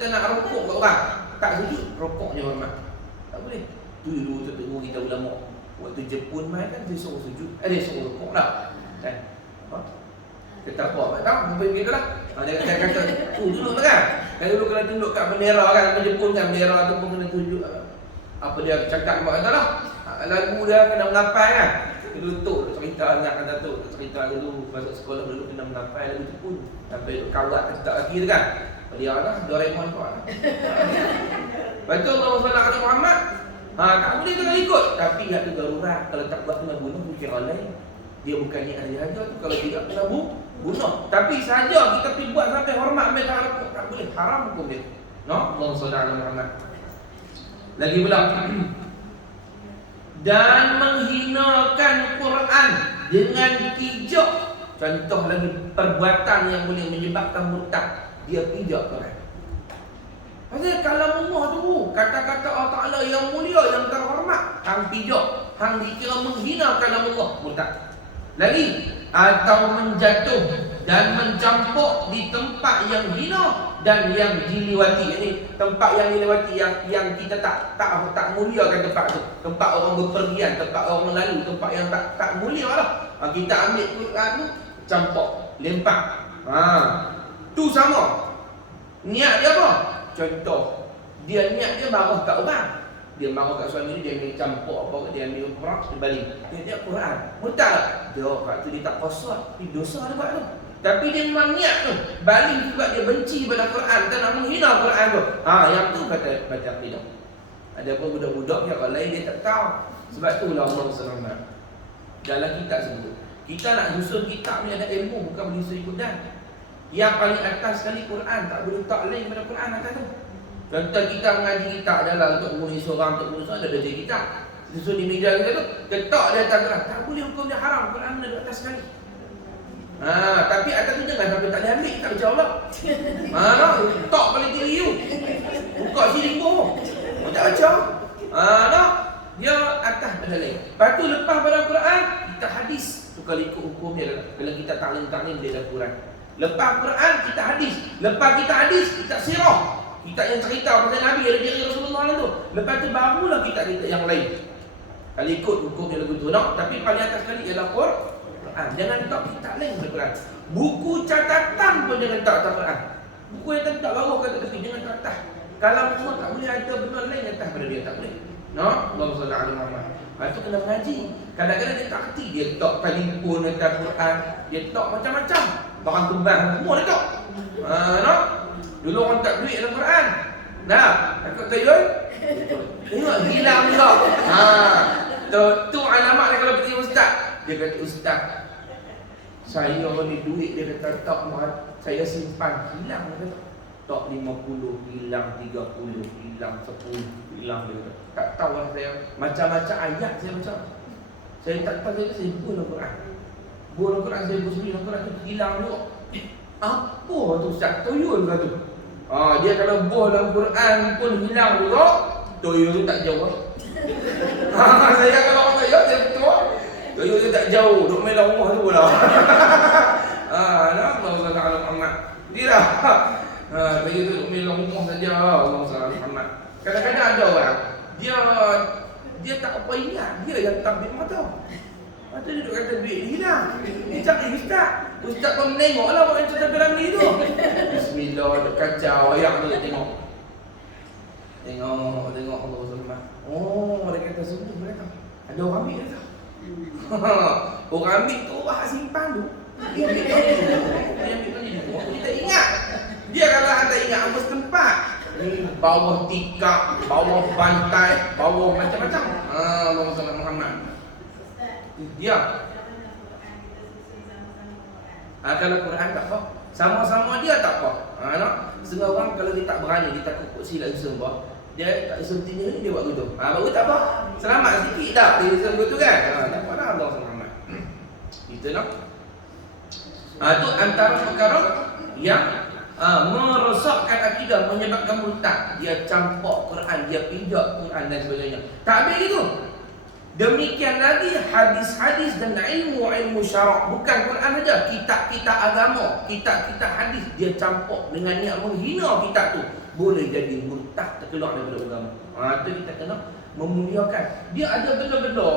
kita nak rokok kat orang, tak sujud, rokoknya hormat. Tak boleh. Tu dulu tengok kita ulama. Waktu Jepun mai kan dia suruh sujud, dia suruh rokok dah. Kan? Kita apa? Tak tahu, sampai begitu lah. Dia kata, duduk tu kan. Kan dulu kena tunduk kat bendera kan, sampai Jepun kan, bendera tu pun kena tunjuk. Apa dia cakap mak kata lah. Lagu dia kena mengapai kan. Dulu tu cerita ingat kata tu, cerita dulu masuk sekolah dulu kena mengapai lagu Jepun. Sampai kawat tak kaki tu kan. Dia lah, Doraemon kau lah. Betul Allah SWT Muhammad. Tak boleh jangan ikut. Tapi hak tu darurat. Kalau tak buat kena bunuh, fikir lain. Dia bukan niat haja tu. Kalau tidak kena bunuh. Tapi sahaja kita pergi buat sampai hormat ambil tak boleh. Haram hukum dia. No? Allah SWT Muhammad. Lagi pula. Dan menghinakan Quran dengan pijak. Contoh lagi perbuatan yang boleh menyebabkan murtad. Dia pijak Quran. Pasal kalamullah tu, kata-kata Allah Ta'ala yang mulia, yang terhormat, hang pijak, hang dikira menghina kalamullah, murtad. Lagi, atau menjatuh dan mencampur di tempat yang hina dan yang dilewati. Ini tempat yang dilewati yang kita tak muliakan tempat tu. Tempat orang berpergian, tempat orang lalu, tempat yang tak mulia lah. Kita ambil Quran tu, campur, lempak. Tu sama. Niat dia apa? Contoh, dia niat dia marah kat orang. Dia marah kat suami dia ambil campur apa, dia ambil Quran, dia balik. Dia Quran. Murtad. Dia kat tu dia tak kosot, tapi dosa dia buat tu. Tapi dia memang niat tu. Balik juga dia benci pada Quran dan nak menghina Quran tu. Yang tu baca akidah. Ada pun budak-budak yang kalau lain dia tak tahu. Sebab itulah Allah SWT dalam kitab sebut. Kita nak susun kitab ni ada ilmu, bukan boleh susun ikut dan. Yang paling atas sekali Quran, tak boleh tak lain pada Quran atas tu. Contoh kita mengaji kitab adalah untuk mengulis seorang, untuk mengulis seorang, ada baca kitab. Susun di meja kita tu, ketak dia atas Quran. Tak boleh hukum dia haram, Quran ada atas sekali. Tapi atas tu jangan sampai tak boleh ambil, tak baca Allah. Tak paling tinggi you. Buka sini pun. Tak baca. Dia atas pada lain. Lepas tu lepas pada Quran, kita hadis. Tu kalau ikut hukum dia, kalau kita taklim dia dah Quran. Lepas Quran, kita hadis. Lepas kita hadis, kita sirah. Kita yang cerita pasal Nabi, ada diri Rasulullah tu. Lepas tu barulah kita yang lain. Kalau ikut hukum dia lagu tu. Tapi paling atas sekali ialah Quran. Jangan letak kitab lain pada Quran. Buku catatan pun jangan letak atas Quran. Buku yang tak bawah kata tepi, jangan letak atas. Kalau semua tak boleh ada benda lain atas pada dia, tak boleh. Allah SWT. Lepas tu kena mengaji. Kadang-kadang dia tak kerti, dia letak telefon atas Quran. Dia letak macam-macam. Barang kembang semua dia letak. Dulu orang tak duit dalam Quran. Takut tuyul. Tengok hilang juga. Tu alamat dia kalau pergi ustaz. Dia kata, ustaz, saya ni duit dia kata tak muat, saya simpan hilang dia kata. Tak 50, hilang 30, hilang 10, hilang dia kata. Tak tahu lah saya, macam-macam ayat saya baca. Saya tak tahu, saya bunuh dalam Quran. Bunuh dalam Quran, saya bersembunyi dalam Quran tu hilang juga. Apa tu ustaz? Tuyul ke tu? Dia kalau buah dalam Quran pun hilang juga, tuyul tu tak jauh. Saya kalau orang tuyul, saya betul. Tuyul tu tak jauh, duk main dalam rumah tu pula. Allah SWT. Dia tuyul tu duk main dalam rumah saja. Allah SWT. Kadang-kadang ada orang, dia tak apa ingat, dia yang tabik mata. Lepas tu dia duduk kata duit hilang. Dia cakap, Ustaz kau menengoklah orang yang cerita Ramli tu. Bismillah, duduk kacau ayam tu tengok. Tengok Allah SWT. Mereka kata sungguh mereka. Ada orang ambil kata. Orang ambil tu orang simpan tu. Dia ambil tu. Dia tak ingat. Dia kalau tak ingat apa setempat. Bawah tikar, bawah pantai, bawah macam-macam. Allah SWT Muhammad. Dia. Kalau Quran tak apa, sama-sama dia tak apa. Setengah orang kalau dia tak berani, dia takut kok silap semua, dia tak seperti ni dia buat gitu. Baru tak apa. Selamat sikit dah dia sebut tu kan. Tak apa dah Allah SWT. Itu nak. Tu antara perkara yang merosakkan akidah, menyebabkan murtad. Dia campur Quran, dia pijak Quran dan sebagainya. Tak habis gitu. Demikian lagi hadis-hadis dan ilmu-ilmu syarak. Bukan Quran saja, kitab-kitab agama, kitab-kitab hadis dia campur dengan niat menghina kitab tu, boleh jadi murtad, terkeluar daripada agama. Itu kita kena memuliakan. Dia ada benda-benda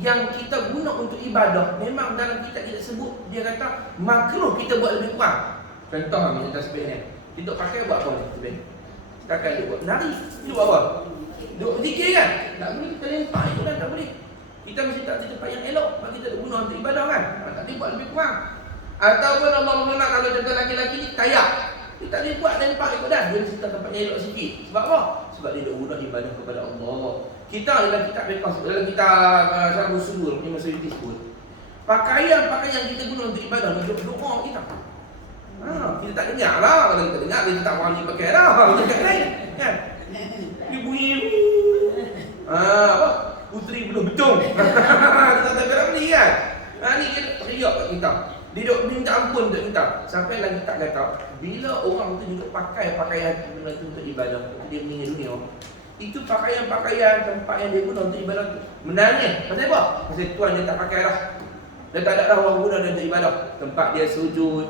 yang kita guna untuk ibadah, memang dalam kitab kita sebut, dia kata makruh kita buat lebih kurang. Contoh macam tasbih ni, kita pakai buat apa ni tasbih? Takkan dia buat nari, dia buat apa? Duk zikir kan? Tak boleh kita lempar itu kan, tak boleh. Kita mesti tak di tempat yang elok bagi kita guna untuk ibadah kan? Tak boleh buat lebih kurang. Ataupun Allah mengenal kalau contoh laki-laki ni tayak, dia tak boleh buat lempar ikut dah. Dia mesti tak tempat yang elok sikit. Sebab apa? Sebab dia duk guna ibadah kepada Allah. Kita dalam kitab Bekas, dalam kitab Syarah Usul punya masa itu sebut, pakaian-pakaian kita guna untuk ibadah untuk doa kita. Kita tak dengar lah. Kalau kita dengar, kita tak berani pakai lah. Kita tak lain kan? Dia bunyi apa? Puteri belum betul. Kita tak gerak ni kan? Ni kita teriak kat kita. Dia duk minta ampun untuk kita. Sampai lagi tak kata, bila orang tu juga pakai pakaian benda tu untuk ibadah, dia meninggal dunia, itu pakaian-pakaian tempat yang dia guna untuk ibadah tu menangis. Pasal apa? Pasal Tuhan dia tak pakai dah. Dia tak ada dah orang guna dia untuk ibadah. Tempat dia sujud,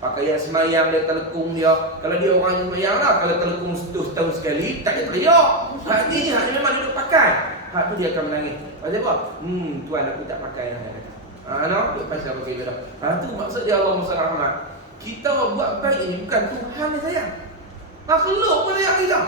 pakaian semayang dia telekung dia. Kalau dia orang yang semayang lah, kalau telekung setahun sekali, tak dia teriak. Hak ni memang dia duk pakai. Hak tu dia akan menangis. Pasal apa? Tuan aku tak pakai lah. Dia pasal pakai ibadah. Tu maksud dia Allah SWT. Kita buat baik ini bukan Tuhan yang sayang, makhluk pun sayang kita.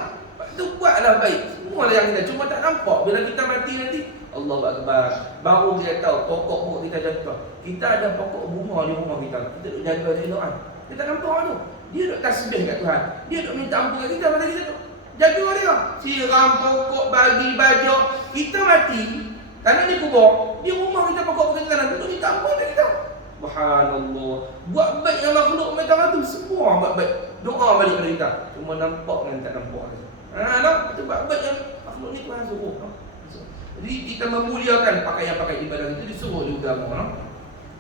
Tu buatlah baik. Semua sayang kita. Cuma tak nampak. Bila kita mati nanti, Allahu Akbar, baru kita tahu pokok bunga kita jatuh. Kita ada pokok bunga di rumah kita. Kita duk jaga dia doa. Kita tak nampak tu. Dia duk tasbih kat Tuhan. Dia duk minta ampun kat kita pada kita tu. Jaga dia. Siram pokok, bagi baju. Kita mati, tanah ni kubur. Di rumah kita pokok bukan tanah. Duk minta ampun kat kita. Subhanallah. Buat baik yang makhluk mereka tu semua buat baik. Doa balik pada kita. Cuma nampak kan tak nampak. Kita buat baik yang makhluk ni Tuhan suruh. Jadi kita memuliakan pakaian-pakaian ibadah itu disuruh di agama.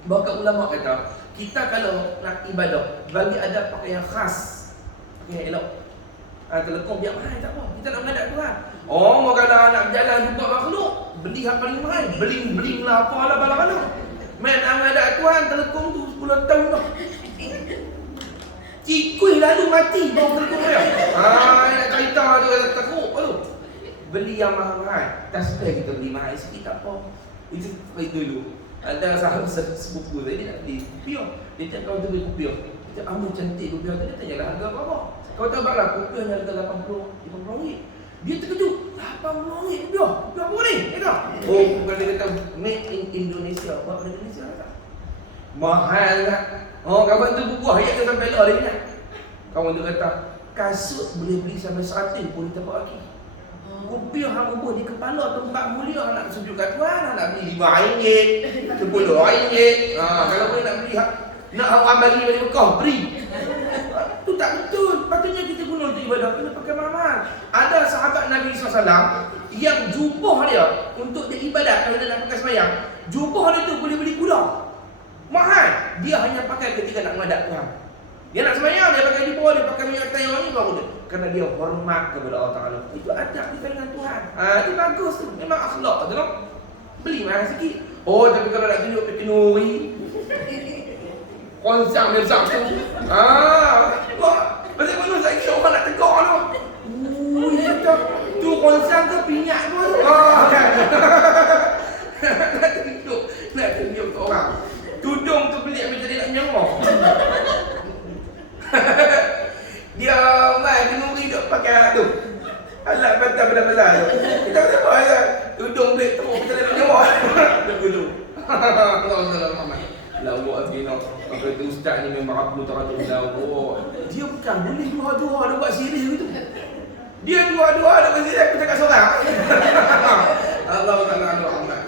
Bahkan ulama kata, kita kalau nak ibadah, bagi ada pakaian khas, pakaian elok. Telekong biar mahal tak apa. Kita nak menghadap Tuhan. Mau kalau nak berjalan jumpa makhluk, beli yang paling mahal. Beling lah apa lah bala-bala. Main menghadap Tuhan, telekong tu 10 tahun dah. Cikui lalu mati baru telekong dia. Nak cerita tu kata teruk tu. Beli yang mahal-mahal. Tasbih kita beli mahal sikit tak apa. Itu dulu. Ada sahabat sepupu saya, dia nak beli kopiah. Dia cakap kau tu beli kopiah. Dia cakap amat cantik kopiah tu. Dia tanyalah harga berapa. Kau tahu baklah kopiah ni harga 80 ringgit. Dia terkejut. 80 ringgit kopiah? Kopiah apa ni? Dia kata, bukan dia kata made in Indonesia. Buat pada Indonesia kata. Mahal tak? Kawan tu berbuah ayat dia sampai lah dia ingat. Kawan tu kata, kasut boleh beli sampai 100 pun dia tak lagi. Kopiah hang ubah di kepala tempat mulia, nak sujud kat Tuhan, nak beli RM5, RM10. Kalau boleh nak beli nak orang bagi balik Mekah, beri. Tu tak betul. Patutnya kita guna untuk ibadah, kena pakai mahal. Ada sahabat Nabi SAW yang jubah dia untuk dia ibadat, kalau dia nak pakai semayang, jubah dia tu boleh beli gula. Mahal. Dia hanya pakai ketika nak menghadap Tuhan. Dia nak semayang, dia pakai di bawah, dia pakai minyak tayar ni baru dia. Kerana dia hormat kepada Allah Ta'ala. Itu adab kita dengan Tuhan. Itu bagus tu. Memang akhlak tu. Beli mahal sikit. Tapi kalau nak tunjuk pakai nuri, konsang dia besar tu. Macam mana saya kira orang nak tegak tu. Tu konsang ke pinyak tu. Nak tunjuk ke orang. Tudung tu beli ambil jadi nak nyamuk. Dia mai kenuri duk pakai alat tu. Alat batang belah-belah tu. Kita kata apa ya? Tudung beli teruk kita nak nyamuk. Duk dulu. Allah Muhammad. Lawak bina. Kata tu ustaz ni memang aku tak ada lawak. Dia bukan boleh dua-dua dia buat serius gitu. Dia dua-dua dia buat serius aku cakap seorang. Allah Muhammad.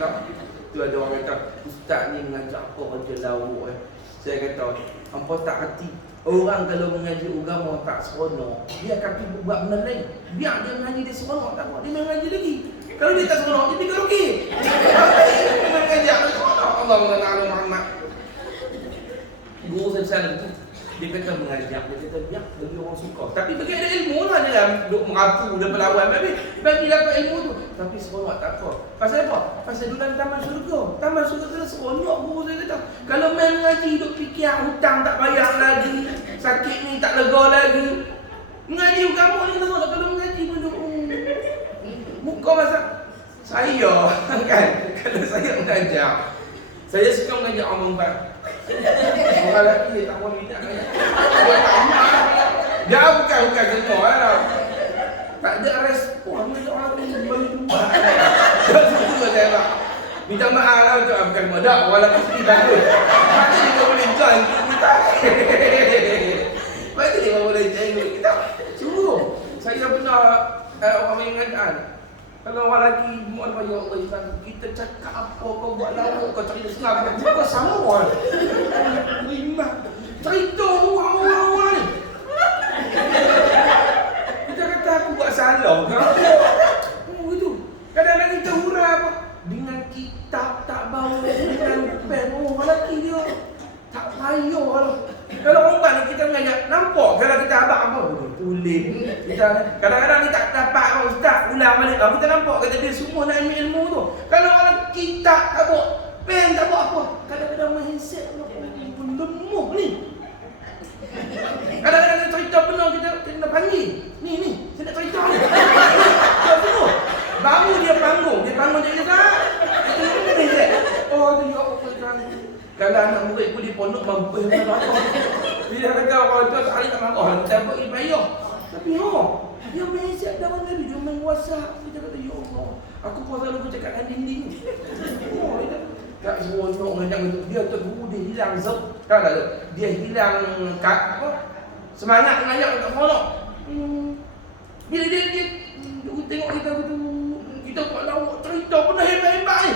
Tu ada orang kata ustaz ni mengajar apa kerja lawak. Saya kata hampa tak hati. Orang kalau mengaji agama tak seronok, dia akan pergi buat benda lain. Biar dia mengaji dia seronok tak apa, dia mengaji lagi. Kalau dia tak seronok, dia pergi karaoke. Dia mengaji apa seronok? Allah Muhammad. Guru saya tu, dia kata mengajak, dia kata biar bagi orang suka. Tapi bagi ada ilmu lah dia jangan duk merapu dan berlawan. Bagi dapat ilmu tu. Tapi seronok tak apa. Pasal apa? Pasal duduk dalam taman syurga. Taman syurga tu seronok guru saya kata. Kalau main mengaji duk fikir hutang tak bayar lagi, sakit ni tak lega lagi. Mengaji kamu ni seronok. Kalau mengaji pun duk muka masa saya kan. Kalau saya mengajar, saya suka mengajar orang perempuan. Orang lelaki dia tak boleh minat kan. Orang tak minat. Dia bukan semua lah. Tak ada respon. Dia orang ni boleh buat. Dia suka saya pak. Minta maaf lah untuk bukan modak. Orang lelaki sendiri bagus. Macam dia boleh join kita. Macam dia boleh join kita. Sungguh. Saya pernah orang main mengajar. Kalau orang lelaki mohon pada Allah Islam, kita cakap apa, kau buat lawak, kau cerita senang, kau sama. Terima. Cerita orang-orang ni. Kita kata aku buat salah ke apa? Itu. Kadang-kadang kita hurah apa? Dengan kitab tak bawa, dengan pen. Orang lelaki dia tak payah lah. Kalau orang ni kita mengajar, nampak kalau kita abang apa? Tulis. Kita kadang-kadang ni tak dapat ustaz ulang balik. Kita nampak kata dia semua nak ambil ilmu tu. Kalau orang kitab tak bawa, pen tak bawa apa? Kadang-kadang main handset pun lemah ni. Kadang-kadang dia cerita benar kita kena panggil. Ni, saya nak cerita ni. Dia penuh. Baru dia panggung jadi tak. Dia ni je. Oh, dia apa kan. Kalau anak murid pun di pondok mampu yang apa. Bila kata orang tu sekali tak mampu, kita buat ini payah. Tapi dia main siap dalam Nabi, dia main WhatsApp. Kita kata, ya Allah, aku pun selalu cakap dengan dinding. Dia tak seronok ngajak itu. Dia tu guru dia hilang zat. Tahu tak tu? Dia hilang semangat ngajak tak seronok. Bila dia tengok kita tu, kita buat lawak cerita pun dah hebat-hebat ni.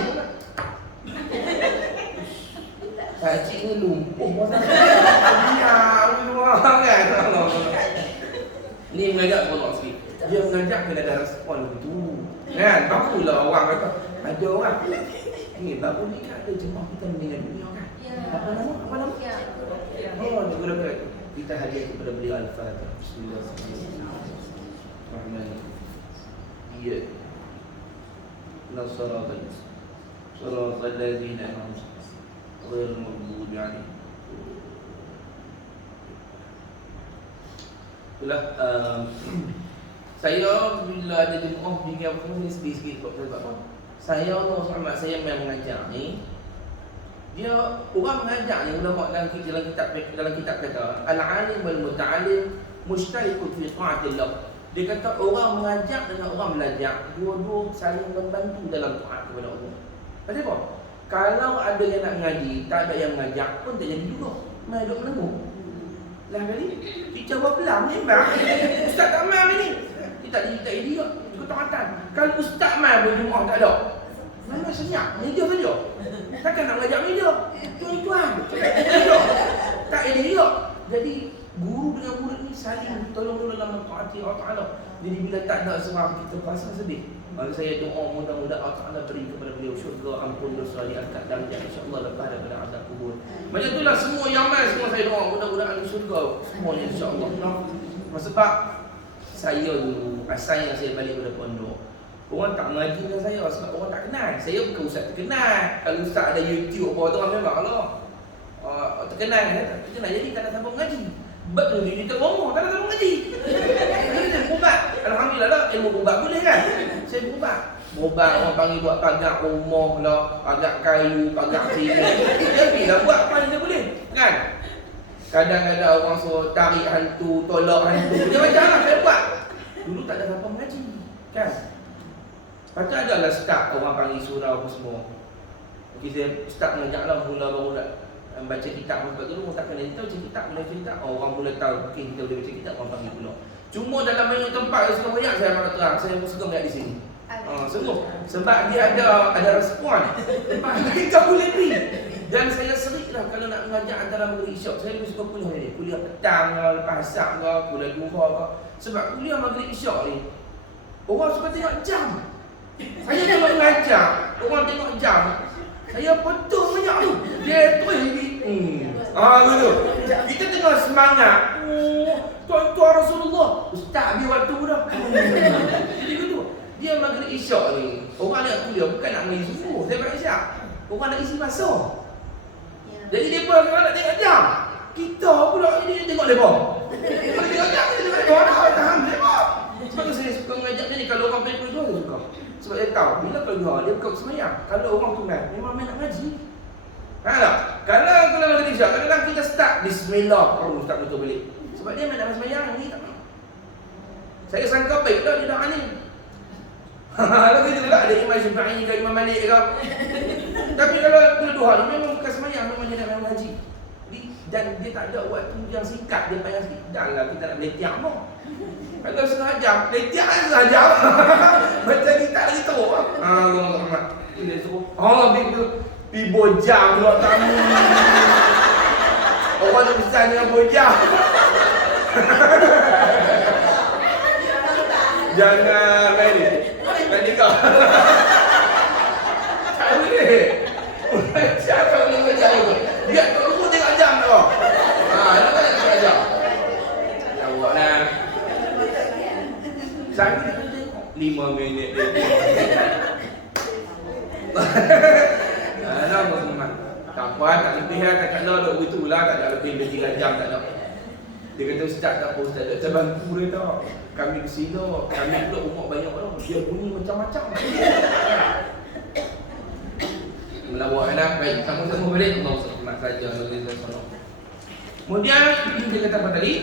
Pakcik ni lumpuh pasal kan. Ni mengajak seronok sikit. Dia mengajak kena ada respon begitu. Kan? Barulah orang kata, ada orang. Ni baru ni kan ada jemaah kita meninggal dunia kan? Apa nama? Oh, kita hadiah kepada beliau Al-Fatihah. Bismillahirrahmanirrahim. Iya. Nasaratul Suratul ladzina an'amta ghairil maghdubi 'alaihim. Itulah saya bila ada jemaah fikir apa semua ni sedih-sedih sebab apa? Saya Allah Subhanahu saya yang mengajar ni. Dia orang mengajar ni ulama dalam kitab kata al-alim wal muta'allim mushtarikun fi ta'atillah. Dia kata orang mengajar dengan orang belajar dua-dua saling membantu dalam taat kepada Allah. Pasal apa? Kalau ada yang nak mengaji, tak ada yang mengajar pun tak jadi juga. Mai duk menengok. Lah kali kita buat pelang ni bang. Ustaz tak mai ni. Kita tak dia ikut taatan. Kalau ustaz mai berjemaah tak ada. Mana senyap? Meja saja. Takkan nak mengajar meja. Tuan-tuan. Tak ada dia. Jadi guru dengan murid ni saling tolong dalam taati Allah Taala. Jadi bila tak ada seorang kita rasa sedih. Maka saya doa mudah-mudahan Allah Taala beri kepada beliau syurga, ampun dosa, diangkat darjat insya-Allah lepas daripada azab kubur. Macam itulah semua yang mai semua saya doa mudah-mudahan di syurga semuanya insya-Allah. Sebab saya dulu asal yang saya balik pada pondok. Orang tak mengaji dengan saya sebab orang tak kenal. Saya bukan ustaz terkenal. Kalau ustaz ada YouTube apa tu memanglah terkenal kan. Terkenal jadi tak ada siapa mengaji. Betul dia tak ngomong, tak ada siapa mengaji. Jadi berubat. Alhamdulillah lah ilmu berubat boleh kan. Saya berubat. Berubat orang panggil buat pagar rumah lah, pagar kayu, pagar sini. Jadi lah buat apa yang dia boleh kan. Kadang-kadang orang suruh tarik hantu, tolak hantu. Dia macam lah saya buat. Dulu tak ada siapa mengaji kan. Lepas tu adalah start orang panggil surau apa semua. Okay, saya start mengajaklah mula baru nak baca kitab. Sebab dulu orang tak kenal kita baca kitab, boleh cerita. Orang mula tahu okay, kita boleh baca kitab, orang panggil pula. Cuma dalam banyak tempat yang suka banyak saya akan terang. Saya suka melihat di sini. Sungguh. Sebab dia ada respon. Tempat kita boleh pergi. Dan saya seriklah kalau nak mengajar antara maghrib isyak. Saya lebih suka kuliah ni. Kuliah petang ke, lepas asar ke, kuliah duha ke. Sebab kuliah maghrib isyak ni orang suka tengok jam. Saya kalau mengajar, orang tengok jam. Saya potong banyak ni. Dia terus gitu. Kita tengok semangat. Tuan Rasulullah. Ustaz habis waktu dah. Jadi gitu. Dia maghrib isyak ni. Orang nak kuliah bukan nak main subuh. Saya buat isyak. Orang nak isi masa. Jadi dia pun nak tengok jam. Kita pula ini tengok mereka. Kalau tengok jam, kita tengok mereka. Nak tahan mereka. Sebab tu saya suka mengajak dia ni. Kalau orang pergi keluar, saya suka. Sebab dia tahu, bila keluar, dia buka semayang. Kalau orang tunai, memang main nak ngaji. Tak? Kalau maghrib isyak, kadang-kadang kita start Bismillah. Baru start betul balik. Sebab dia main nak semayang ni tak mahu. Saya sangka baik dah dia dah ni. Kalau kita tak ada Imam Syafi'i ke Imam Malik ke. Tapi kalau kena duha ni memang bukan semayang, memang dia nak mengaji. Dan dia tak ada waktu yang singkat, dia payah sikit. Dah lah kita nak letiak pun. Kalau setengah jam, letiak kan setengah jam. Macam kita lagi teruk lah. Dia suruh, pergi bojang keluar tamu. Orang tu pesan dengan bojang. Jangan main ni. Main ni kau. Tak boleh. Macam kau boleh macam tu. Biar kau lupa tengok jam tu. Nak tengok jam. Jawab lah. Saya tengok 5 minit dia. Nama teman. Tak apa, tak lebih lah. Tak kena duk begitulah. Tak ada lebih 3 jam tak ada. Dia kata ustaz tak apa ustaz. Saya bantu dia tak. Kami kesini, kami pula umur banyak orang. Dia bunyi macam-macam. Melawak lah. Baik, sama-sama balik. Allah SWT saja. Kemudian dia kata apa tadi?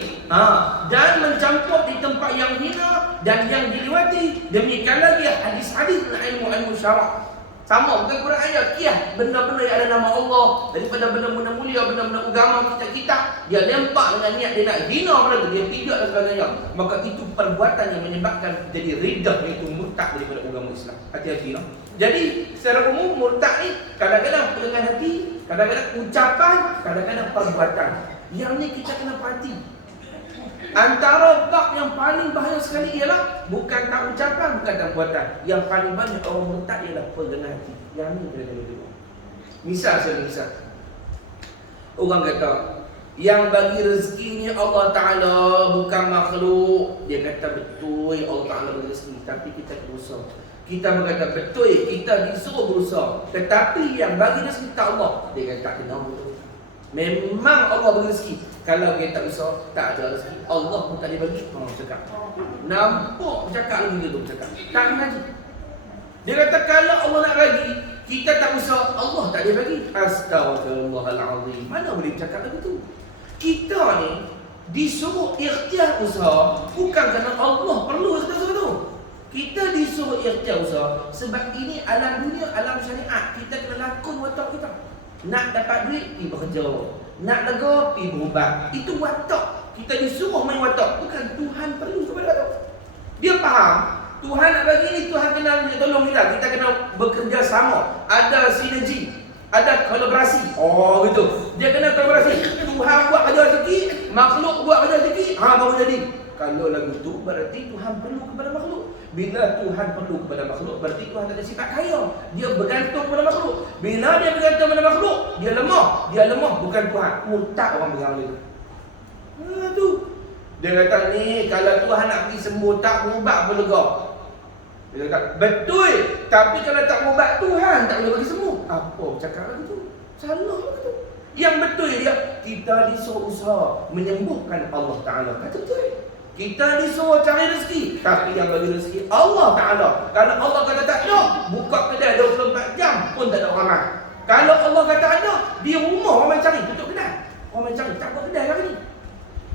Dan mencampur di tempat yang hina dan yang diliwati. Demikian lagi hadis-hadis ilmu-ilmu syarak. Sama, bukan Quran ayat. Benda-benda yang ada nama Allah. Daripada benda-benda mulia, benda-benda agama kita. Dia lempak dengan niat dia nak hina benda tu. Dia pijak dan sebagainya. Maka itu perbuatan yang menyebabkan jadi riddah, iaitu murtad daripada agama Islam. Hati-hati lah. Jadi secara umum murtad ni kadang-kadang dengan hati, kadang-kadang ucapan, kadang-kadang perbuatan. Yang ni kita kena perhati. Antara bab yang paling bahaya sekali ialah bukan tak ucapan, bukan tak perbuatan. Yang paling banyak orang murtad ialah pergana hati. Yang ni kena tengok. Misal. Orang kata yang bagi rezeki ni Allah Ta'ala, bukan makhluk. Dia kata betul Allah Ta'ala bagi rezeki, tapi kita berusaha. Kita berkata betul kita disuruh berusaha, tetapi yang bagi rezeki tak Allah. Dia kata tak kena betul. Memang Allah bagi rezeki. Kalau kita tak usaha, tak ada rezeki. Allah pun tak dia bagi. Cakap. Nampak cakap lagi dia tu cakap. Tak ngaji. Dia kata kalau Allah nak bagi, kita tak usaha, Allah tak dia bagi. Astaghfirullahalazim. Mana boleh cakap lagi tu? Kita ni disuruh ikhtiar usaha bukan kerana Allah perlu ikhtiar tu. Kita disuruh ikhtiar usaha sebab ini alam dunia, alam syariat. Kita kena lakon watak kita. Nak dapat duit, pergi bekerja. Nak lega, pergi berubat. Itu watak. Kita disuruh main watak. Bukan Tuhan perlu kepada watak. Dia faham Tuhan nak bagi ni, Tuhan kena tolong kita. Kita kena bekerja sama. Ada sinergi, ada kolaborasi. Oh gitu. Dia kena kolaborasi. Tuhan buat kerja rezeki, makhluk buat kerja rezeki, baru jadi. Kalau lagu tu berarti Tuhan perlu kepada makhluk. Bila Tuhan perlu kepada makhluk, berarti Tuhan tak ada sifat kaya. Dia bergantung kepada makhluk. Bila dia bergantung kepada makhluk, dia lemah. Dia lemah, bukan Tuhan. Murtad orang pegang dia. Tu. Dia kata ni, kalau Tuhan nak pergi sembuh, tak berubat pun lega. Dia kata, betul. Tapi kalau tak berubat, Tuhan tak boleh bagi sembuh. Apa cakap lagi tu? Salah lagi tu. Yang betul dia, kita disuruh usaha menyembuhkan Allah Ta'ala. Kata betul. Kita disuruh cari rezeki, tapi yang bagi rezeki Allah Ta'ala. Kalau Allah kata tak ada, buka kedai 24 jam pun tak ada orang makan. Kalau Allah kata ada, di rumah orang main cari, tutup kedai. Orang main cari, tak buat kedai hari ni.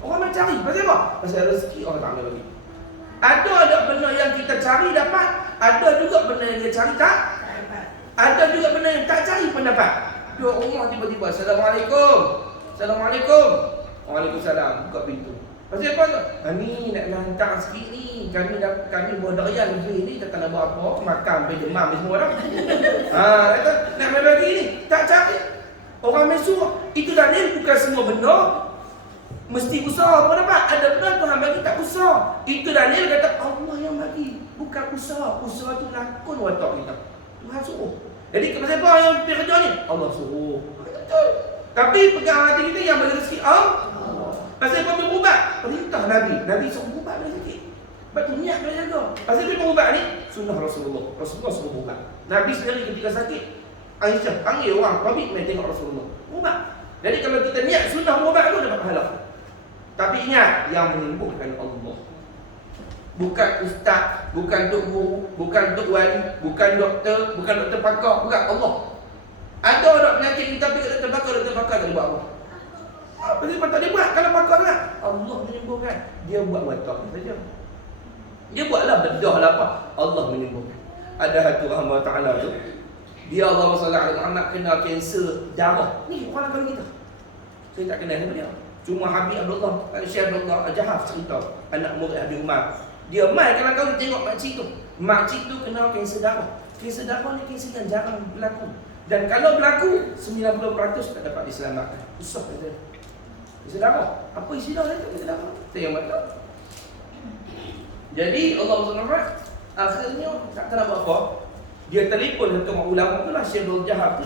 Orang main cari, pasal apa? Pasal rezeki Allah Ta'ala bagi. Ada benda yang kita cari dapat, ada juga benda yang kita cari tak dapat. Ada juga benda yang tak cari pun dapat. Dua rumah tiba-tiba, Assalamualaikum. Assalamualaikum. Waalaikumsalam, buka pintu. Pasal apa tu? Ni nak hantar sikit ni. Kami buat darian ni tak nak buat apa, makan sampai demam semua dah. Kata nak main bagi ni, tak cari. Orang main suruh. Itu dalil bukan semua benda mesti usaha pun dapat. Ada benda Tuhan bagi tak usaha. Itu dalil kata Allah yang bagi, bukan usaha. Usaha tu lakon watak kita. Tuhan suruh. Jadi pasal apa yang pergi kerja ni? Allah suruh. Betul. Tapi pegang hati kita yang bagi rezeki Allah. Pasal apa berubat? Perintah Nabi. Nabi suruh berubat bila sakit. Sebab tu niat kena jaga. Pasal dia berubat ni sunnah Rasulullah. Rasulullah suruh berubat. Nabi sendiri ketika sakit, Aisyah panggil orang pabrik mai tengok Rasulullah. Berubat. Jadi kalau kita niat sunnah berubat tu dapat pahala. Tapi ingat yang menyembuhkan Allah. Bukan ustaz, bukan tok guru, bukan tok wali, bukan doktor, bukan doktor pakar, bukan Allah. Ada orang penyakit kita pergi doktor pakar tak buat apa. Apa dia tak dia buat kalau pakar tak? Allah menyembuhkan. Dia buat watak saja. Dia buatlah bedah lah apa. Allah menyembuhkan. Ada satu hamba Ta'ala tu, dia Allahumma salli ala Muhammad kena kanser darah. Ni orang kalau kita. Saya tak kenal sama dia. Cuma Habib Abdullah, Syekh Abdullah Al-Jahaf cerita anak murid Habib Umar. Dia mai kalau kau tengok makcik tu. Makcik tu kena kanser darah. Kanser darah ni kanser yang jarang berlaku. Dan kalau berlaku 90% tak dapat diselamatkan. Susah kata. Kanser darah. Apa isi darah tu kanser darah? Saya yang tahu. Jadi Allah SWT akhirnya tak tahu nak buat apa. Dia telefon satu orang ulama tu lah, Syekh Abdul Jahab tu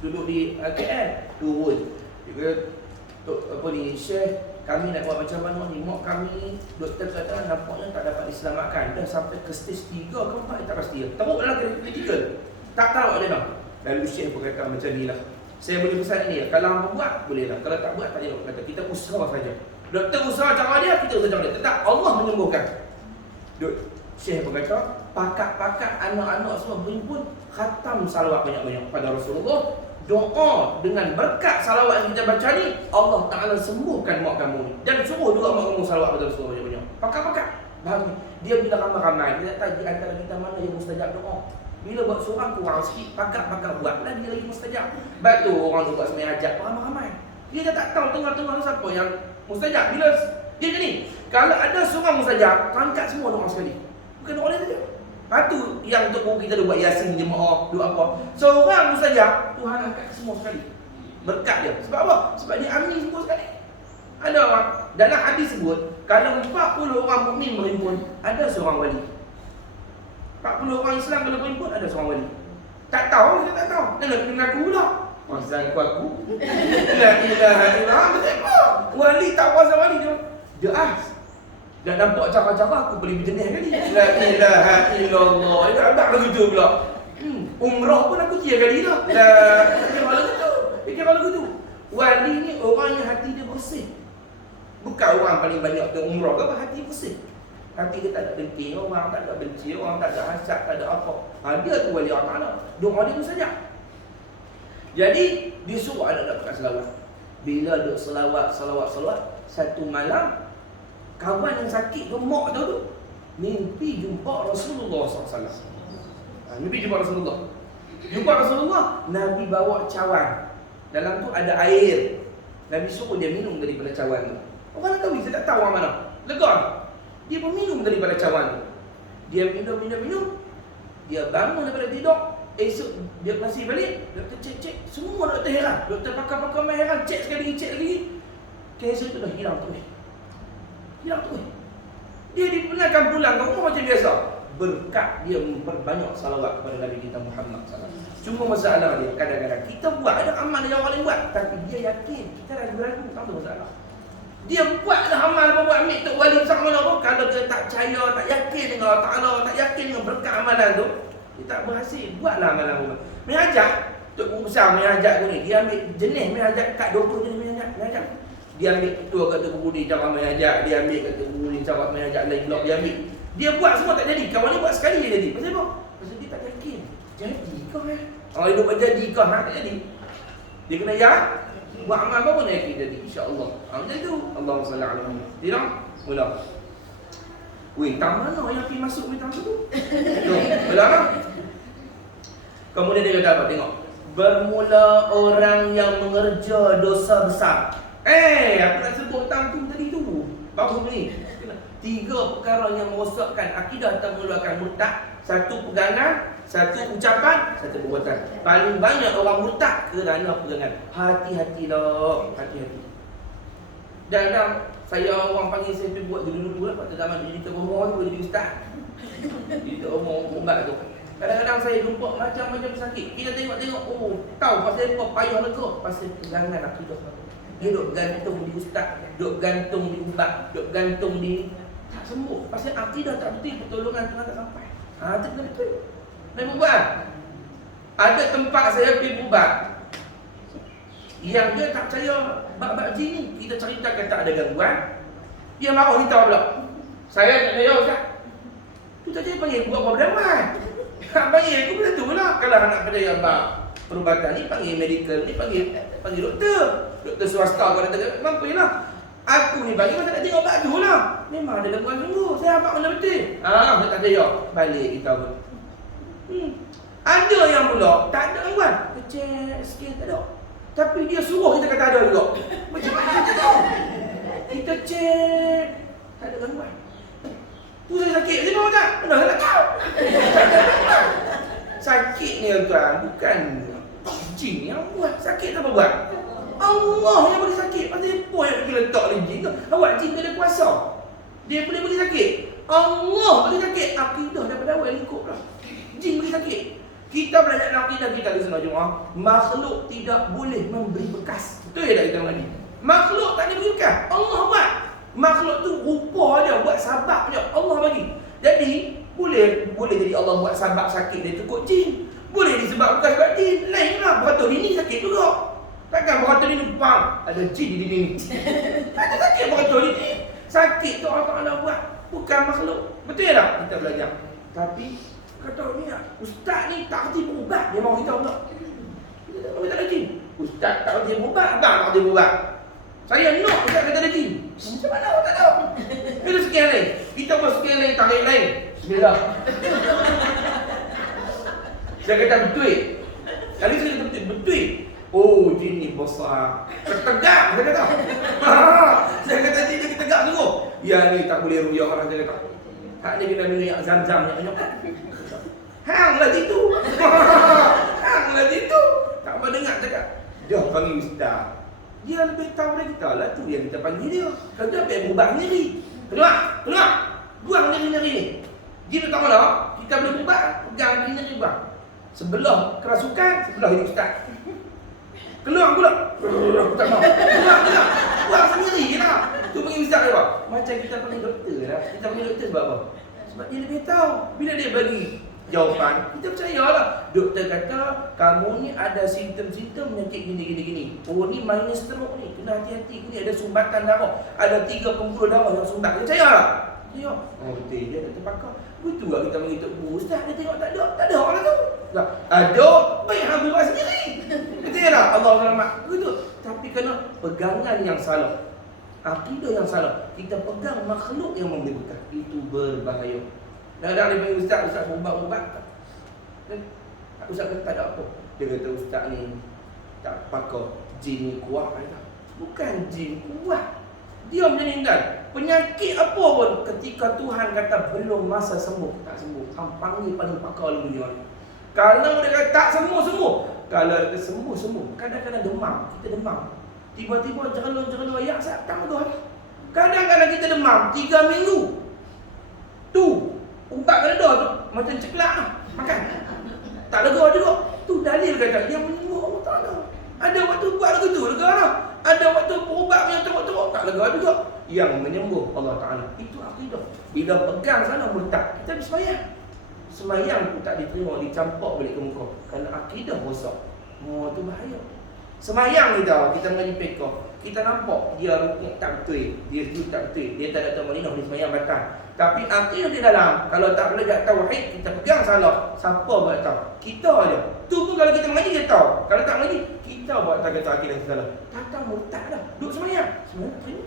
duduk di KL. Turun. Dia kata, apa ni, Syekh, kami nak buat macam mana ni? Mak kami, doktor kata nampaknya tak dapat diselamatkan. Dah sampai ke stage 3 ke 4 tak pasti. Teruk dalam kritikal. Tak tahu ada dah. Lalu Syekh berkata macam ni lah. Saya boleh pesan ni, kalau hangpa buat, boleh lah. Kalau tak buat, tak jawab. Kata, kita usaha saja. Doktor usaha cara dia, kita usaha cara dia. Tetap Allah menyembuhkan. Syekh berkata, pakak-pakak anak-anak semua berhimpun, khatam salawat banyak-banyak pada Rasulullah. Doa dengan berkat salawat yang kita baca ni, Allah Ta'ala sembuhkan mak kamu ni. Dan suruh juga mak kamu salawat pada Rasulullah banyak-banyak. Pakak-pakak. Bahagia. Dia bila ramai-ramai, dia tak tahu di antara kita mana yang mustajab doa. Bila buat seorang kurang sikit, pakak-pakak buatlah dia lagi mustajab. Sebab tu orang tu buat semai ajak ramai-ramai. Dia tak tahu tengah-tengah siapa yang mustajab. Bila dia macam ni, kalau ada seorang mustajab, angkat semua doa sekali. Bukan doa lain saja. Lepas tu yang untuk guru kita ada buat yasin jemaah, doa apa. Seorang mustajab, Tuhan angkat semua sekali. Berkat dia. Sebab apa? Sebab dia amin semua sekali. Ada orang, dalam hadis sebut, kalau 40 orang mukmin berhimpun, ada seorang wali. 40 orang Islam kalau berhimpun, ada seorang wali. Tak tahu, kita tak tahu. Dan nak kena aku pula. Pasal aku. La ilaha illallah. Betul apa? Wali tak puasa wali dia. Dia dah nampak cara-cara aku boleh berjenis kali. La ilaha illallah. Itu agak begitu pula. Umrah pun aku 3 kali dah. Fikir kalau gitu. Wali ni orang yang hati dia bersih. Bukan orang paling banyak ke umrah ke apa, hati bersih. Hati dia tak ada dengki orang, tak ada benci orang, tak ada hasad, tak ada apa. Dia tu wali Allah Ta'ala. Doa dia saja. Jadi disuruh ada dapat selawat. Bila duk selawat, satu malam kawan yang sakit gemuk tu mimpi jumpa Rasulullah SAW. Mimpi jumpa Rasulullah. Jumpa Rasulullah, Nabi bawa cawan. Dalam tu ada air. Nabi suruh dia minum daripada cawan tu. Orang Langkawi, saya tak tahu orang mana. Lega. Dia pun minum daripada cawan tu. Dia minum. Dia bangun daripada tidur. Esok dia masih balik. Doktor cek. Semua doktor heran. Doktor pakar-pakar main heran. Cek lagi. Kanser tu dah hilang tu. Dia dibenarkan pulang ke rumah macam biasa. Berkat dia memperbanyak salawat kepada Nabi kita Muhammad SAW. Cuma masalah dia, kadang-kadang kita buat, ada amal yang orang lain buat, tapi dia yakin, kita ragu-ragu, tak masalah. Dia buatlah amal apa buat, ambil Tok Wali besar mana pun, kalau dia tak percaya, tak yakin dengan Allah Ta'ala, tak yakin dengan berkat amalan tu, dia tak berhasil. Buatlah amalan. Mengajak, Tok Guru besar mengajak aku ni, dia ambil jenis mengajak, kat 20 jenis mengajak. Dia ambil ketua kat Tok Guru ni cara mengajak, dia ambil kat Tok Guru ni cara mengajak lain blok, dia ambil. Dia buat semua tak jadi, kawan ni buat sekali dia jadi. Pasal apa? Pasal dia tak yakin. Jadi kau orang hidup jadi kau tak jadi. Dia kena buat amal baru nak yakin jadi, insya-Allah. Macam tu. Allahumma salli ala Muhammad. Tidak? Mula. Wintang mana yang pergi masuk wintang tu? Mula kan? Kemudian dia kata apa? Tengok. Bermula orang yang mengerja dosa besar. Aku nak sebut tang tu tadi tu. Baru ni. 3 perkara yang merosakkan akidah atau mengeluarkan murtad. 1 pegangan, 1 ucapan, 1 perbuatan. Paling banyak orang murtad kerana pegangan. Hati-hatilah, hati-hati. Dan saya orang panggil saya pergi buat dulu-dulu lah, waktu zaman jadi terumur tu, jadi ustaz. Jadi terumur umat tu. Kadang-kadang saya jumpa macam-macam sakit. Kita tengok-tengok, tahu pasal apa, payah lega, pasal pegangan akidah. Dia duk gantung di ustaz, duk gantung di ubat, duk gantung di tak sembuh. Pasal akidah tak betul, pertolongan Tuhan tak sampai. Itu kena betul. Dan ubat. Ada tempat saya pergi ubat yang dia tak percaya bab-bab jin ni. Kita ceritakan tak ada gangguan, dia marah kita pula. Saya tak percaya ustaz. Tu tak percaya panggil buat apa berdamai. Panggil aku pun tu lah. Kalau nak percaya bab perubatan ni, panggil medical ni, panggil doktor. Doktor swasta kalau kata mampu lah. Aku ni bagi masa nak tengok baju lah. Memang ada gangguan sungguh. Saya abang mana betul. Saya tak percaya. Balik kita pun. Ada yang pula tak ada gangguan. Kecek sikit tak ada. Tapi dia suruh kita kata ada juga. Macam mana kita tahu? Kita cek tak ada gangguan. Tu saya sakit. Dia mahu tak? Mana saya tak tahu. Sakit ni tuan bukan jin yang buat. Sakit apa buat? Allah yang bagi sakit. Pasal apa yang pergi letak oleh jin tu? Awak jin tu ada kuasa. Dia boleh bagi sakit. Allah bagi sakit. Akidah daripada awal lingkup lah. Jin bagi sakit. Kita belajar akidah kita di sana Jumaat. Makhluk tidak boleh memberi bekas. Betul ya tak kita lagi? Makhluk tak boleh beri bekas. Allah buat. Makhluk tu rupa aja, buat sabab aja. Allah bagi. Jadi boleh jadi Allah buat sabab sakit dia tukut jin. Boleh disebab bekas sebab jin. Lain lah. Beratur ini sakit juga. Takkan beratur ini bang ada jin di dinding ni. Ada sakit beratur ini. Sakit tu Allah Ta'ala buat. Bukan makhluk. Betul tak? Kita belajar. Tapi kata ni ustaz ni tak kerti berubat. Dia mahu kita pula. Kita tak ada jin. Ustaz tak kerti berubat. Abang tak kerti berubat. Saya nak ustaz kata ada jin. Macam mana awak tak tahu? Itu sekian lain. Kita pun sekian lain. Tarik lain. Bismillah. Saya kata betul. Kali saya kata betul. Oh jin ni besar. Tertegak saya kata. Saya kata jin ni tegak semua. Ya ni tak boleh ruyak orang saya kata. Tak ni kena minum yang zam-zam yang banyak. Hang lah situ. Hang lah situ. Tak apa dengar cakap. Dia panggil ustaz. Dia lebih tahu dari kita lah. Tu yang kita panggil dia. Kalau dia pergi berubah sendiri. Keluar. Buang neri-neri ni. Dia tahu lah. Kita boleh berubah. Pegang neri-neri buang. Sebelah kerasukan. Sebelah ini ustaz. Keluar pula. Tak mau. Keluar. Buang sendiri lah. Tu panggil ustaz dia. Macam kita panggil doktor lah. Kita panggil doktor sebab apa? Sebab dia lebih tahu. Bila dia bagi jawapan, kita percayalah. Doktor kata kamu ni ada simptom-simptom penyakit gini. Oh ni minus stroke ni. Kena hati-hati. Ni ada sumbatan darah. Ada 3 pembuluh darah yang sumbat. Kita percayalah. Percaya. Oh betul dia doktor pakar. Betul lah kita panggil doktor. Ustaz dia tengok tak ada. Tak ada orang tu. Ada. Baik hang buat sendiri. Betul tak? Allah selamat. Betul. Tapi kena pegangan yang salah. Akidah yang salah. Kita pegang makhluk yang memberi bekas. Itu berbahaya. Kadang-kadang dia panggil ustaz berubat-ubat. Ustaz kata tak ada apa. Dia kata ustaz ni tak pakar. Jin ni kuat. Bukan jin kuat. Dia meninggal. Penyakit apa pun ketika Tuhan kata belum masa sembuh, tak sembuh. Hang panggil paling pakar lalu dia ni. Kalau dia kata tak sembuh. Kalau dia sembuh. Kadang-kadang demam. Kita demam. Tiba-tiba jerelu ayak satang tu. Kadang-kadang kita demam 3 minggu. Tu ubat kena dah tu macam ceklak lah. Makan tak lega juga. Tu dalil kata yang menyembuh Allah Ta'ala. Ada waktu buat lagu tu lega lah. Ada waktu berubat yang teruk-teruk tak lega juga. Yang menyembuh Allah Ta'ala. Itu akidah. Bila pegang sana murtad. Kita bersemayang. Semayang tu tak diterima, dicampak balik ke muka. Kerana akidah rosak. Tu bahaya. Semayang kita mengaji fiqh. Kita nampak dia rukuk tak betul, dia sujud tak betul, dia tak datang Madinah, dia semayang batal. Tapi akidah di dalam, kalau tak belajar tauhid, kita pegang salah. Siapa buat tahu? Kita aja. Tu pun kalau kita mengaji dia tahu. Kalau tak mengaji, kita buat tak kata akidah salah. Takkan murtad dah. Duduk semayang. Semayang tak terima.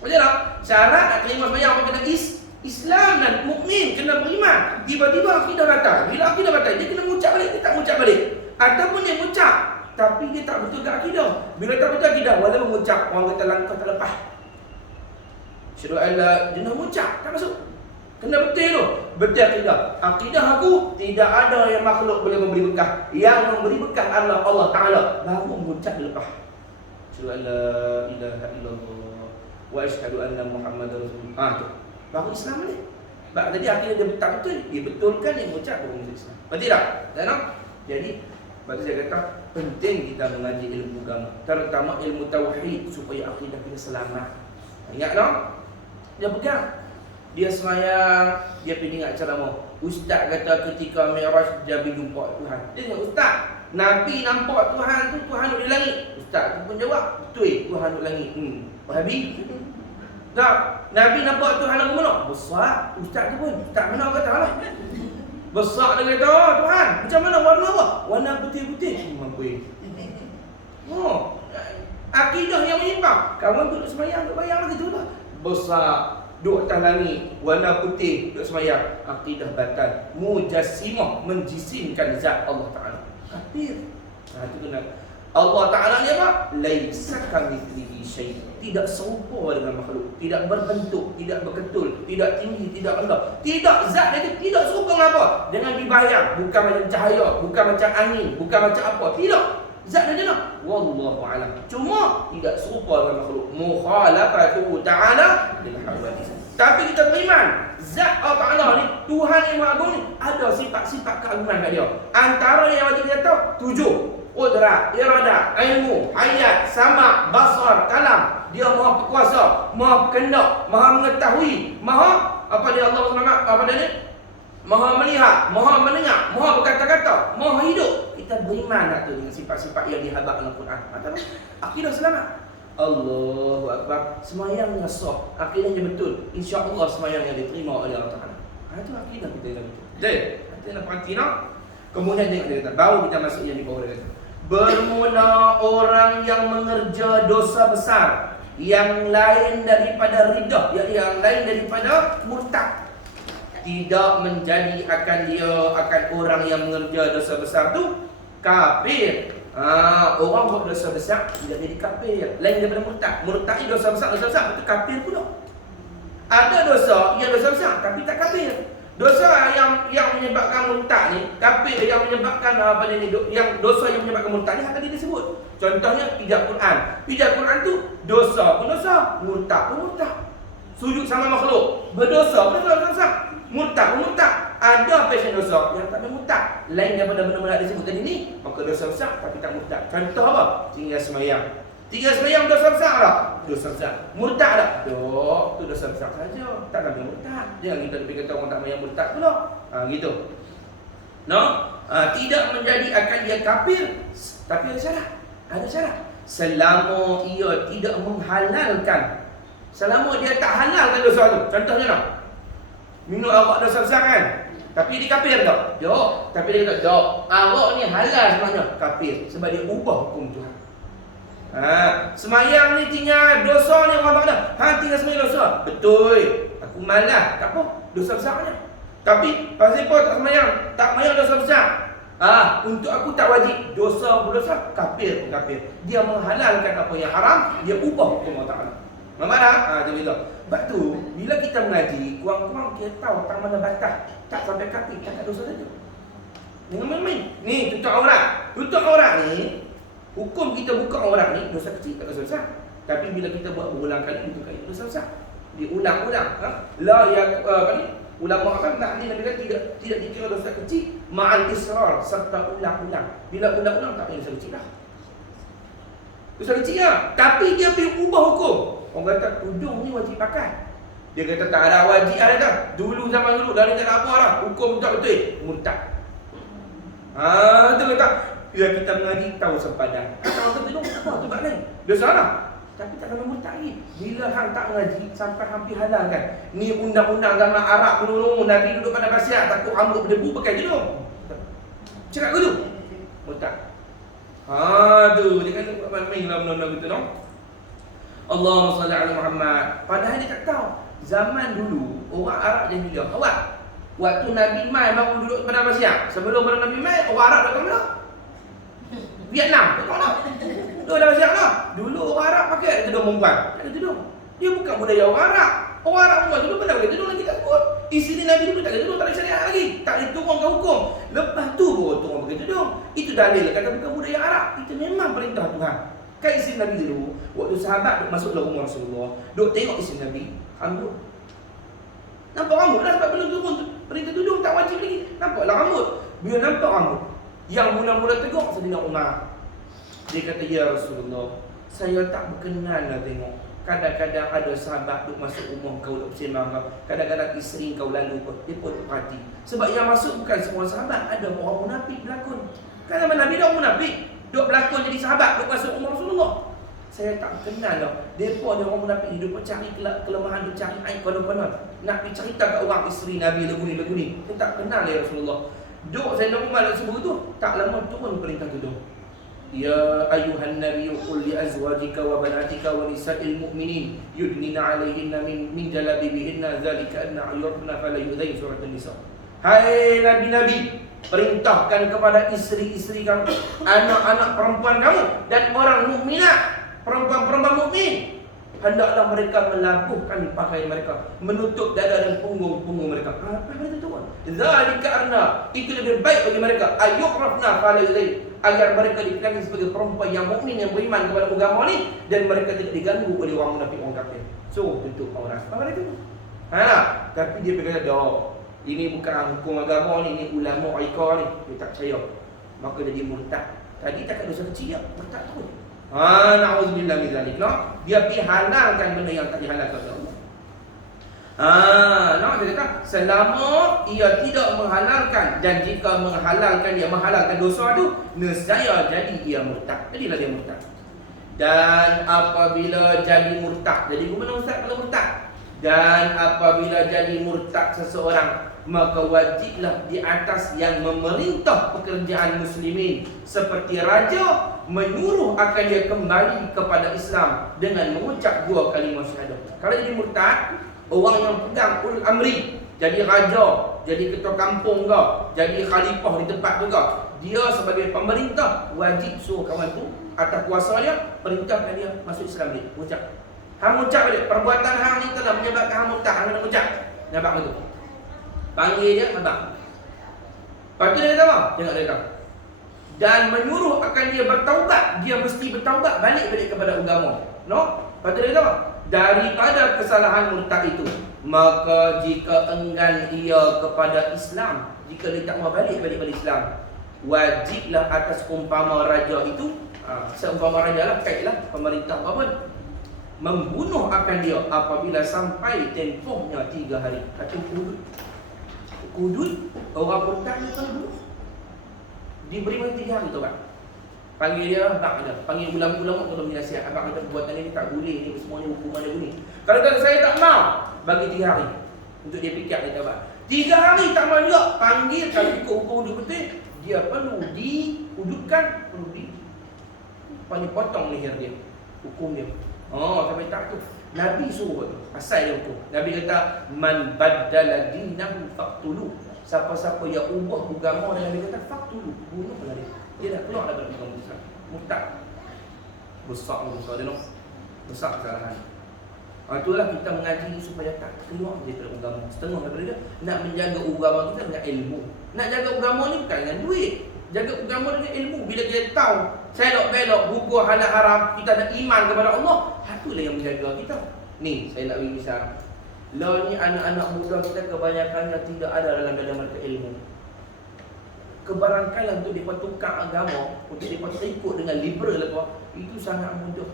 Macam tak? Syarat nak terima semayang apa kena Islam dan mukmin kena beriman. Tiba-tiba akidah batal. Bila akidah batal, dia kena mengucap balik, dia tak mengucap balik. Ataupun dia mengucap tapi dia tak betul ke akidah. Bila tak betul akidah, walaupun mengucap, orang kata langkah tak lepas. Syurah Allah, dia nak mengucap, tak masuk. Kena betul tu. Betul akidah. Akidah aku, tidak ada yang makhluk boleh memberi bekas. Yang memberi bekas adalah Allah Ta'ala. Baru mengucap dia lepas. Syurah Allah, ilaha illallah, wa asyhadu anna Muhammadar Rasulullah. Tu. Baru Islam ni. Sebab tadi akidah dia tak betul. Dia betulkan, dia mengucap baru masuk Islam. Betul tak? Tak nak? Jadi, sebab tu saya kata, penting kita mengaji ilmu agama, terutama ilmu tauhid supaya akidah kita selamat. Ingat tak? Dia pegang. Dia semayang, dia pergi ingat ceramah. Ustaz kata ketika Mi'raj Nabi jumpa Tuhan. Dia ingat ustaz, Nabi nampak Tuhan tu, Tuhan duduk di langit. Ustaz tu pun jawab, betul Tuhan duduk di langit. Wahabi. Tak, Nabi nampak Tuhan lagu mana? Besar. Ustaz tu pun, ustaz mana kata lah. Besar dia kata, oh Tuhan, macam mana warna apa? Warna putih-putih. Mampu. Oh, akidah yang menyimpang. Kawan duduk semayang, duduk bayang lagi tu lah. Besar, duduk atas langit, warna putih, duduk semayang. Akidah batal. Mujassimah, menjisimkan zat Allah Ta'ala. Kafir. Itu kena. Allah Ta'ala ni apa? Laisa kamitslihi syai'. Tidak serupa dengan makhluk, tidak berbentuk, tidak berketul, tidak tinggi, tidak rendah. Tidak, zat dia tidak serupa dengan apa? Dengan dibayang, bukan macam cahaya, bukan macam angin, bukan macam apa. Tidak. Zat dia jelas. Wallahu a'lam. Cuma tidak serupa dengan makhluk. Mukhalafatu ta'ala lil hawadits. Tapi kita beriman, zat Allah Ta'ala ni, Tuhan yang Maha Agung ni, ada sifat-sifat keagungan kat dia. Antara yang wajib kita tahu 7. Qudrat, iradah, ilmu, hayat, sama, basar, kalam. Dia Maha berkuasa, Maha berkehendak, Maha mengetahui, Maha apa dia Allah SWT, apa dia ni? Maha melihat, Maha mendengar, Maha berkata-kata, Maha hidup. Kita beriman tak tu dengan sifat-sifat yang dihabaq dalam Quran. Kata akidah selamat. Allahu Akbar. Semayangnya sah, akidahnya betul. Insya-Allah semayangnya diterima oleh Allah Taala. Itu akidah kita yang betul. Jadi, kita nak perhati nak. Kemudian dia kata, baru kita masuk yang di bawah dia kata. Bermula orang yang mengerja dosa besar yang lain daripada ridah, yang lain daripada murtad, tidak menjadi akan orang yang mengerja dosa besar tu kafir. Orang buat dosa besar tidak jadi kafir, lain daripada murtad. Murtad ni dosa besar itu kafir pula. Ada dosa yang dosa besar tapi tak kafir. Dosa yang menyebabkan murtad ni, kafir yang menyebabkan apa ni, yang dosa yang menyebabkan murtad ni tadi disebut. Contohnya pijak Quran. Pijak Quran tu dosa pun dosa, murtad pun murtad. Sujud sama makhluk, berdosa pun dosa. Murtad pun murtad. Ada pasien dosa yang tak ada murtad, lain daripada benda-benda disebut tadi ni, maka dosa besar tapi tak murtad. Contoh apa? Tinggal semayang. Tinggal semayang dosa besar tak? Dosa besar. Murtad tak? Dok, tu dosa besar saja. Tak kami murtad. Jangan kita lebih kata orang tak semayang murtad pula. Gitu. No? Tidak menjadi akan dia kafir, tapi ada syarat. Ada syarat. Selama ia tidak menghalalkan, selama dia tak halalkan dosa tu. Contohnya nak minum arak dosa besar kan? Tapi dia kafir tak? Dok. Tapi dia kata, dok, arak ni halal sebenarnya. Kafir. Sebab dia ubah hukum Tuhan. Semayang ni tinggal dosa ni orang kata, tinggal semayang dosa. Betul. Aku malas. Tak apa. Dosa besarnya. Tapi pasal apa tak semayang? Tak semayang dosa besar. Untuk aku tak wajib. Dosa berdosa, kafir. Dia menghalalkan apa yang haram, dia ubah hukum Allah Ta'ala. Nampak tak? Dia bilang. Sebab tu, bila kita mengaji, kurang-kurang kita tahu tang mana batas. Tak sampai kafir, tak ada dosa saja. Jangan main-main. Ni, tutup aurat. Tutup aurat ni, hukum kita buka aurat ni, dosa kecil, tak dosa besar. Tapi bila kita buat berulang kali, itu kali dosa besar. Diulang-ulang. Ulama akan tak ni Nabi kata tidak dikira dosa kecil ma'al israr, serta ulang-ulang. Bila ulang-ulang tak ada dosa kecil dah. Dosa kecil lah. Tapi dia pergi ubah hukum. Orang kata tudung ni wajib pakai. Dia kata tak ada wajib ada dah. Dulu zaman dulu dah tak ada apa dah. Hukum tak betul. Murtad. Itu kata bila kita mengaji tahu sepadan. Kalau kata tudung apa tu bab lain. Dosa lah. Tapi tak kena murtad lagi. Bila hang tak mengaji sampai hampir halal kan. Ni undang-undang zaman Arab dulu. Nabi duduk pada pasir takut rambut berdebu pakai tudung. Cakap ke tu? Murtad. Tu dia kata main lah benda-benda gitu no. Allahumma salli ala Muhammad. Padahal dia tak tahu. Zaman dulu orang Arab jahiliah. Awak waktu Nabi mai bangun duduk pada pasir. Sebelum Nabi mai orang Arab datang mana? Vietnam. Tak tahu tak? Duduk pada pasir lah. Dulu orang Arab pakai tudung perempuan. Tak ada tudung. Dia bukan budaya orang Arab. Orang Arab pun dulu pernah pakai tudung lagi tak sebut. Isteri Nabi dulu tak ada tudung, tak ada syariat lagi. Tak ada turunkan hukum. Lepas tu baru turun pakai tudung. Itu dalil kata bukan budaya Arab. Itu memang perintah Tuhan. Kan isteri Nabi dulu, waktu sahabat duk masuk dalam rumah Rasulullah, duk tengok isteri Nabi, rambut. Nampak rambut lah sebab belum turun perintah tudung, tak wajib lagi. Nampaklah rambut. Bila nampak rambut, yang mula-mula tegur Saidina Umar. Dia kata, ya Rasulullah, saya tak berkenan lah tengok. Kadang-kadang ada sahabat duk masuk rumah kau duk bersembang kau. Kadang-kadang isteri kau lalu pun, dia pun perhati. Sebab yang masuk bukan semua sahabat. Ada orang munafik berlakon. Kan Nabi dah orang munafik duk berlakon jadi sahabat, duk masuk rumah Rasulullah. Saya tak kenal lah. Mereka ni orang munafik ni, duk cari kelemahan, duk cari aib konon-konon. Nak pergi cerita kat orang isteri Nabi lagu ni. Saya tak kenal ya Rasulullah. Duk saya nak rumah subuh tu, tak lama turun perintah tu. Ya ayuhan nabiyyu qul li azwajika wa banatika wa nisa'il mu'minin yudnina 'alaihinna min jalabibihinna dzalika anna ayyurna fala yu'dhain. Surah An-Nisa. Hai nabi-nabi, perintahkan kepada isteri-isteri kamu, anak-anak perempuan kamu dan orang mukminat, perempuan-perempuan mukmin, hendaklah mereka melabuhkan pakaian mereka, menutup dada dan punggung mereka. Apa itu tuan? Dzalika anna, itu lebih baik bagi mereka, ayyurafna fala yu'dhain, agar mereka dikenali sebagai perempuan yang mukmin, yang beriman kepada agama ni, dan mereka tidak diganggu oleh orang munafik, orang kafir. So tutup aurat. Apa itu? Tapi dia berkata, ini bukan hukum agama ni, ini ulama Aika ni, dia tak percaya. Maka jadi murtad. Tadi tak ada dosa kecil ya, murtad tu. Na'udzubillah min zalik. Dia pergi halalkan benda yang tak dihalalkan oleh Allah. Dia kata, selama ia tidak menghalalkan, dan jika menghalalkan, dia menghalalkan dosa tu, nescaya jadi ia murtad. Jadilah dia murtad. Dan apabila jadi murtad, jadi gimana ustaz kalau murtad? Dan apabila jadi murtad seseorang, maka wajiblah di atas yang memerintah pekerjaan muslimin seperti raja menyuruh akan dia kembali kepada Islam dengan mengucap 2 kalimah syahadah. Kalau jadi murtad, orang yang pegang ulul amri, jadi raja, jadi ketua kampung ke, jadi khalifah di tempat tu ke, dia sebagai pemerintah wajib suruh kawan tu atas kuasa dia, perintahkan dia masuk Islam dia, ucap. Hang ucap balik, perbuatan hang ni telah menyebabkan hang murtad, hang kena ucap. Nampak betul? Panggil dia, nampak. Lepas tu dia kata apa? Tengok dia kata, dan menyuruh akan dia bertaubat, dia mesti bertaubat balik kepada agama. Lepas tu dia kata apa? Daripada kesalahan murtad itu, maka jika enggan ia kepada Islam, jika dia tak mau balik pada Islam, wajiblah atas umpama raja itu, seumpama raja lah, kaitlah pemerintah apa, membunuh akan dia apabila sampai tempohnya 3 hari. Kata hudud orang murtad itu bunuh, diberi masa 3 hari tu kan. Panggil dia, abang dia. Panggil ulama-ulama untuk menasihat. Abang kata perbuatan ini tak boleh, ni semuanya hukuman dia bunyi. Kalau kata saya tak mau, bagi 3 hari untuk dia fikir, dia kata 3 hari tak mau juga, panggil. Kalau ikut hukum hudud betul, dia perlu dihududkan, perlu potong leher dia, hukum dia. Sampai tak tu Nabi suruh tu, asal dia hukum. Nabi kata, man baddala dinahu faqtulu. Siapa-siapa yang ubah agama dan Nabi kata faqtulu, bunuhlah dia. Dia dah keluar daripada agama Islam, murtad. Besar dosa dia, besar kesalahan. Itulah kita mengaji ni supaya tak keluar daripada agama. Setengah daripada dia nak menjaga agama kita dengan ilmu. Nak jaga agama ni bukan dengan duit. Jaga agama dengan ilmu. Bila kita tahu selok-belok hukum halal haram, kita ada iman kepada Allah, itulah yang menjaga kita. Ni saya nak bagi misal. Lah ni anak-anak muda kita kebanyakannya tidak ada dalam dada mereka ilmu. Kebarangkaian untuk mereka tukar agama, untuk mereka ikut dengan liberal apa, itu sangat mudah.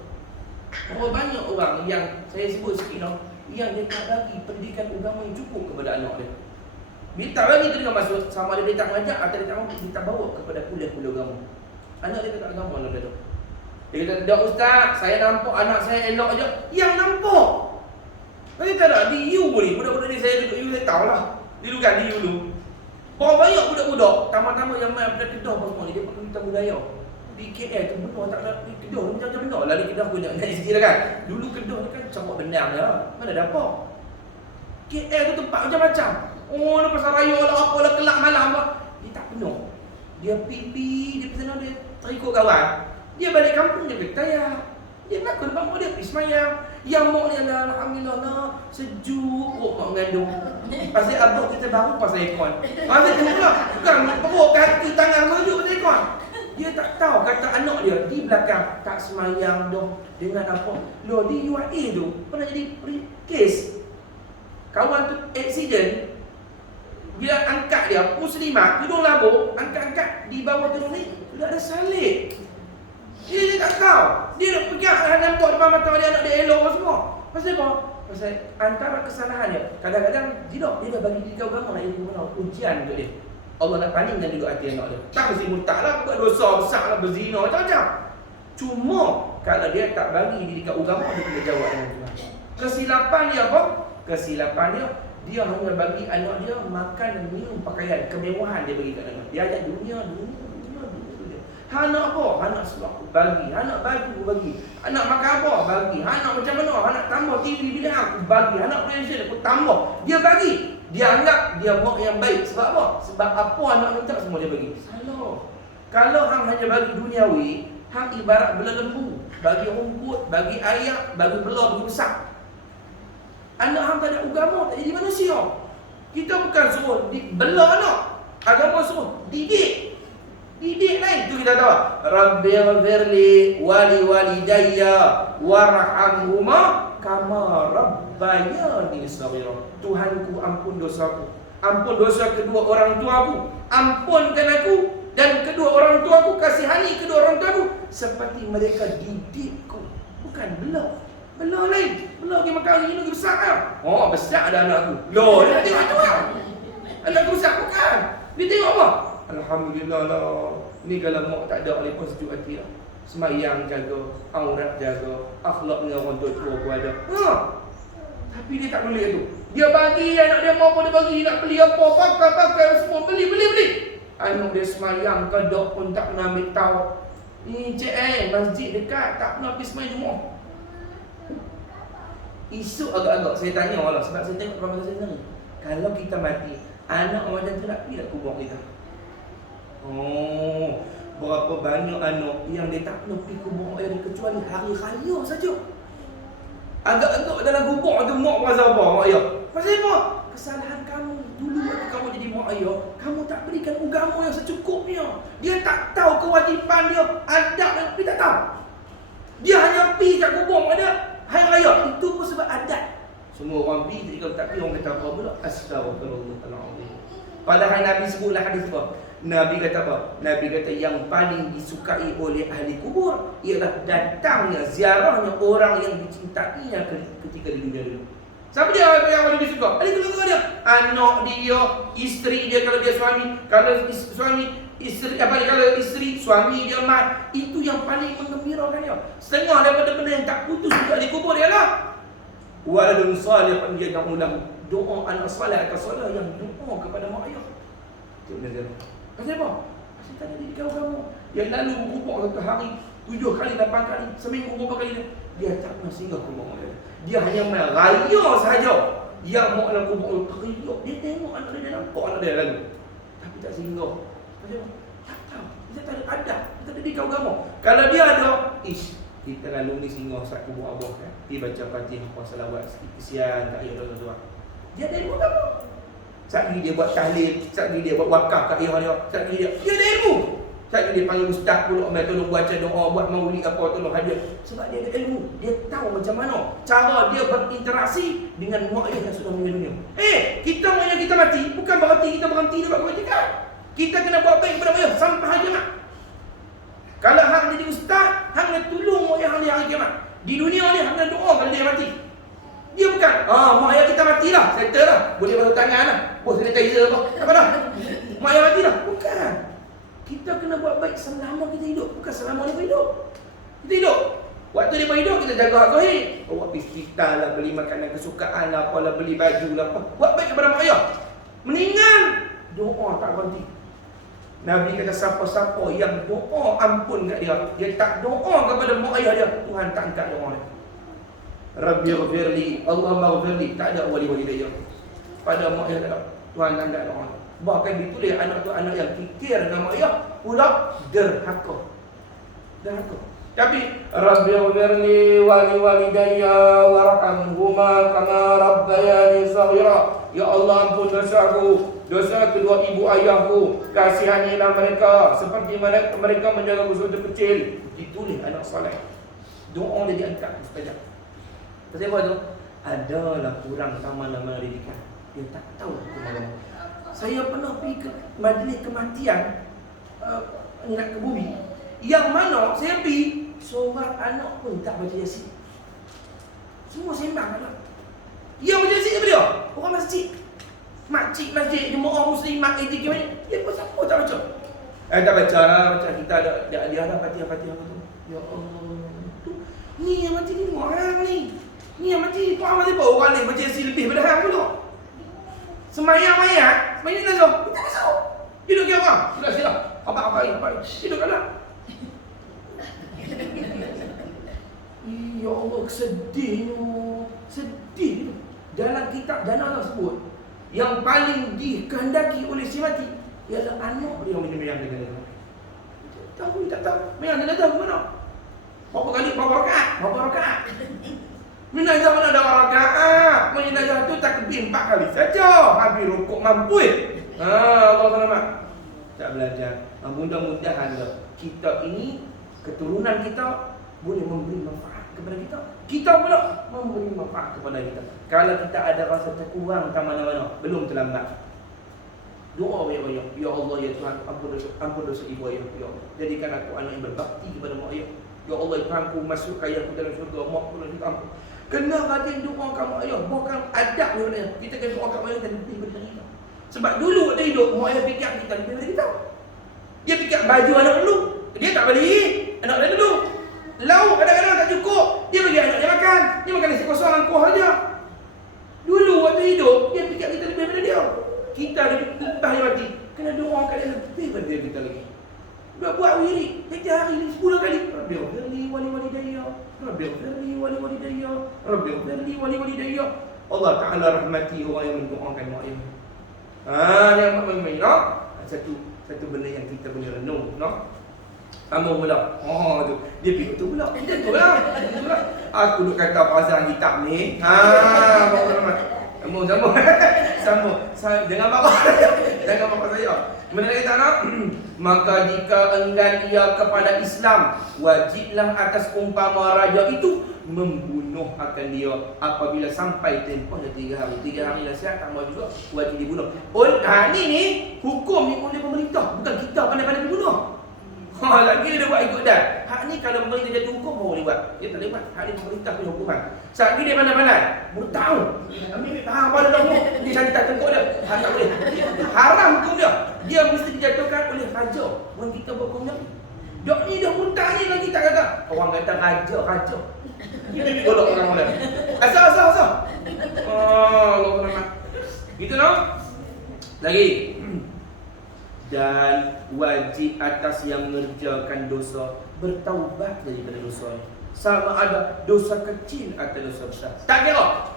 Banyak orang yang saya sebut sikit yang dia tak bagi pendidikan agama yang cukup kepada anak dia. Bila tak bagi tu dia masuk, sama ada dia tak mengajar atau dia tak mampu, dia tak bawa kepada kuliah-kuliah agama. Anak dia tak agama dalam dia tu. Dia kata, dah ustaz, saya nampak anak saya elok aja. Yang nampak. Saya tak nak di U ni. Budak-budak ni saya duduk U, saya tahulah. Dia duduk kan di U dulu. Berapa banyak budak-budak, tama-tama yang main pada Kedah semua ni, dia pakai hitam budaya. Di KL tu benar tak nak di Kedah, macam-macam benar. Lalu Kedah pun nak naik sikit lah kan. Dulu Kedah ni kan campur benar dia. Mana ada apa. KL tu tempat macam-macam. Dia pasal raya lah, apalah, kelak malam lah. Dia tak penuh. Dia pipi, dia pesan dia terikut kawan. Dia balik kampung, dia bertaya. Dia nak ke depan mak dia pergi semayang. Yang mak ni adalah alhamdulillah lah, sejuk mak mengandung. Pasal abang kita baru pasal aircon. Pasal tu pula, bukan perut kaki tangan menuju pasal aircon. Dia tak tahu kata anak dia di belakang tak semayang dah dengan apa. Loh di UAE tu pernah jadi case. Kawan tu accident. Bila angkat dia, muslimah, tudung labuk, angkat-angkat di bawah tudung ni, sudah ada salib. Dia tak tahu. Dia nak pegang nampak depan mata dia anak dia elok semua. Pasal apa? Pasal antara kesalahan dia, kadang-kadang dia dah bagi diri kau agama nak ilmu mana ujian untuk dia. Allah nak palingkan dulu hati anak dia. Tak mesti murtad lah, buat dosa besar lah, berzina macam-macam. Cuma kalau dia tak bagi diri kau agama, dia kena jawab dengan Tuhan. Kesilapan dia apa? Kesilapan dia hanya bagi anak dia makan dan minum pakaian, kemewahan dia bagi kat anak. Dia ajak dunia. Anak apa? Anak sebab aku bagi. Anak baju aku bagi. Anak makan apa? Bagi. Anak macam mana? Anak tambah TV bila aku bagi. Anak PlayStation aku tambah. Dia bagi. Dia anggap dia mak yang baik. Sebab apa? Sebab apa anak minta semua dia bagi. Salah. Kalau hang hanya bagi duniawi, hang ibarat bela lembu. Bagi rumput, bagi air, bagi belah, bagi besar. Anak hang tak ada agama, tak jadi manusia. Kita bukan suruh bela anak. Agama suruh didik. Didik lain tu kita tahu. Rabbighfirli wali walidayya warhamhuma kama rabbayani shaghira. Tuhanku, ampun dosaku. Ampun dosa kedua orang tuaku. Ampunkan aku dan kedua orang tuaku, kasihani kedua orang tuaku seperti mereka didikku. Bukan bela. Bela lain. Bela pergi makan ini lagi besar kan? Oh, besar dah anakku. Loh, dia tengok tu kan? Anakku besar bukan. Dia tengok apa? Alhamdulillah lah. Ni kalau mak tak ada oleh pun sejuk hati lah. Semayang jaga, aurat jaga, akhlak dengan orang tua pun ada. Tapi dia tak boleh tu. Dia bagi anak dia mau apa dia bagi. Nak beli apa, pakai semua. Beli. Anak dia semayang kedok pun tak pernah ambil tahu. Ni cik masjid dekat, tak pernah pergi semayang Jumaat. Isu agak-agak saya tanya Allah sebab saya tengok depan mata saya sendiri. Kalau kita mati, anak macam tu nak pergi tak kubur kita? Oh, berapa banyak anak yang dia tak pernah pergi kubur ayah dia kecuali hari raya saja. Agak-agak dalam kubur tu mak pasal apa mak ayah? Pasal apa? Kesalahan kamu dulu waktu kamu jadi mak ayah, kamu tak berikan agama yang secukupnya. Dia tak tahu kewajipan dia, adab dia tak tahu. Dia hanya pergi kat kubur ada hari raya. Itu pun sebab adat. Semua orang pergi, jadi kalau tak pergi orang kata apa pula? Astaghfirullahaladzim. Padahal Nabi sebutlah hadis apa? Nabi kata apa? Nabi kata yang paling disukai oleh ahli kubur ialah datangnya, ziarahnya orang yang dicintainya ketika di dunia dulu. Siapa dia yang paling disuka? Ahli keluarga dia. Anak dia, isteri dia kalau dia suami. Kalau suami, isteri kalau isteri, suami dia mat. Itu yang paling menggembirakan dia. Setengah daripada benda yang tak putus juga di kubur ialah waladun salihun yad'u lahu. Doa anak soleh atau soleh yang doa kepada mak ayah. Itu dia. Pasal apa? Pasal tak ada diri kamu. Yang lalu berubah satu hari 7 kali, 8 kali, seminggu berapa kali dia tak pernah singgah ke mak dia. Dia hanya meraya sahaja. Yang mak dalam kubur teriak. Dia tengok anak dia, nampak anak dia lalu. Tapi tak singgah. Pasal apa? Tak tahu. Dia tak ada adab. Dia tak ada diri kamu. Kalau dia ada, kita lalu ni singgah saat kubur abah kan. Dia baca Fatihah, salawat sikit. Kesian tak payah dosa-dosa. Dia ada ilmu kamu. Saat ni dia buat tahlil, saat ni dia buat wakaf kat ayah dia, saat ni dia ada ilmu. Saat ni dia panggil ustaz pula, mai tolong baca doa, buat maulid apa, tolong hadir. Sebab dia ada ilmu, dia tahu macam mana cara dia berinteraksi dengan mak ayah yang sudah meninggal dunia. Kita maunya kita mati, bukan berarti kita berhenti dapat kebajikan. Kita kena buat baik kepada ayah sampai hari kiamat. Kalau hang jadi ustaz, hang nak tolong mak ayah hang di hari kiamat. Di dunia ni hang nak doa kalau dia mati. Dia bukan, mak ayah kita matilah, settle lah. Boleh basuh tangan lah. Bos sanitizer apa dah. Mak ayah matilah. Bukan. Kita kena buat baik selama kita hidup. Bukan selama dia hidup. Kita hidup. Waktu dia hidup, kita jaga hak zahir. Bawa pergi hospital lah, beli makanan kesukaan lah, apalah, beli baju lah. Buat baik kepada mak ayah. Meninggal, doa tak berhenti. Nabi kata siapa-siapa yang doa ampun kat dia, dia tak doa kepada mak ayah dia, Tuhan tak angkat doa dia. Rabbighfirli, Allah maghfirli. Tak ada wali-wali dia. Pada mak ayah tak ada. Tuhan tak ada doa. Bahkan ditulis anak tu anak yang kikir dengan mak ayah pula derhaka. Derhaka. Tapi Rabbighfirli wali walidayya warhamhuma kama rabbayani shaghira. Ya Allah, ampun dosaku, dosa kedua ibu ayahku, kasihanilah mereka seperti mereka menjaga usaha kecil. Ditulis anak soleh. Doa dia diangkat mustajab. Pasal apa tu? Adalah kurang nama-nama didikan. Dia tak tahu kemana. Saya pernah pergi ke majlis kematian ingat ke bumi. Yang mana saya pergi, seorang anak pun tak baca Yasin. Semua sembang anak. Dia baca Yasin ke dia? Orang masjid. Makcik masjid, jemaah muslimat, etik macam ni. Dia pun siapa tak baca? Tak baca lah. Macam kita ada dia ada Fatihah tu. Ya Allah. Ni yang mati ni orang ni. Ni yang mati kau amat apa orang ni baca Yasin lebih pada hang pula. Semayang mayat, semayang nazar. Tak masuk. Duduk ke orang? Sila. Apa ini? Duduk kalah. Ya Allah, sedihnya. Sedih. Dalam kitab Jannah sebut yang paling dikehendaki oleh si mati ialah anak dia yang menyembelih dengan dia. Tahu tak tahu? Memang dia tahu mana? Berapa rakaat? Menazah mana ada rakaat? Menazah tu takbir 4 kali saja. Habis rukuk mampu. Allah selamat. Tak belajar. Mudah-mudahan kita ini, keturunan kita boleh memberi manfaat kepada kita. Kita pula memberi manfaat kepada kita. Kalau kita ada rasa terkurang tak mana-mana, belum terlambat. Doa banyak-banyak. Ya Allah, ya Tuhan, ampun dosa ibu ayah. Ya Allah, jadikan aku anak yang berbakti kepada mak ayah. Ya Allah, Tuhan, ku masukkan ayahku dalam syurga. Mak pun kita ampun. Kena rajin doa kamu ayah. Bukan adab ni. Kita kena doa kamu ayah dan lebih daripada kita. Sebab dulu waktu hidup, mak ayah fikir kita lebih daripada kita. Dia fikir baju anak dulu. Dia tak beli. Anak dia dulu. Lauk kadang-kadang tak cukup. Dia bagi anak dia makan. Dia makan nasi kosong langkuh saja. Dulu waktu hidup, dia fikir kita lebih daripada dia. Kita ada entah dia mati. Kena doa kat dia lebih daripada kita lagi. Dia buat wirid. Setiap hari ni 10 kali. Rabbighfirli wa li walidayya. Rabbighfirli wa li walidayya. Rabbighfirli wa li walidayya. Allah Ta'ala rahmati orang yang mendoakan mak ayah. Yang main-main, no? Satu benda yang kita boleh renung, no? Kamu pula. Tu. Dia pergi tu pula. Dia tu lah. Aku duk kata pasal kitab ni. Kamu sama. Jangan bapak saya. Benar kata nak? Maka jika enggan ia kepada Islam, wajiblah atas umpama raja itu membunuh akan dia apabila sampai tempohnya 3 hari. 3 hari dah siap, tak mau juga, wajib dibunuh. Ni hukum ni oleh pemerintah, bukan kita pandai-pandai dibunuh. Lagi dia buat ikut dah. Hak ni kalau pemerintah jadi hukum, baru boleh buat. Dia tak boleh buat. Hak ni pemerintah punya hukuman. Saat ni dia pandai-pandai. Bertahun. Ambil tahan pada tahu. Dia cari tak tengok dia. Hak tak boleh. Haram hukum dia. Dia mesti dijatuhkan oleh raja. Bukan kita berhukumnya. Dok ni dah murtad ni lagi tak kata. Orang kata raja. Tolong orang mana. Asal. Allah selamat. Gitu no? Lagi. Dan wajib atas yang mengerjakan dosa bertaubat daripada dosa. Sama ada dosa kecil atau dosa besar. Tak kira.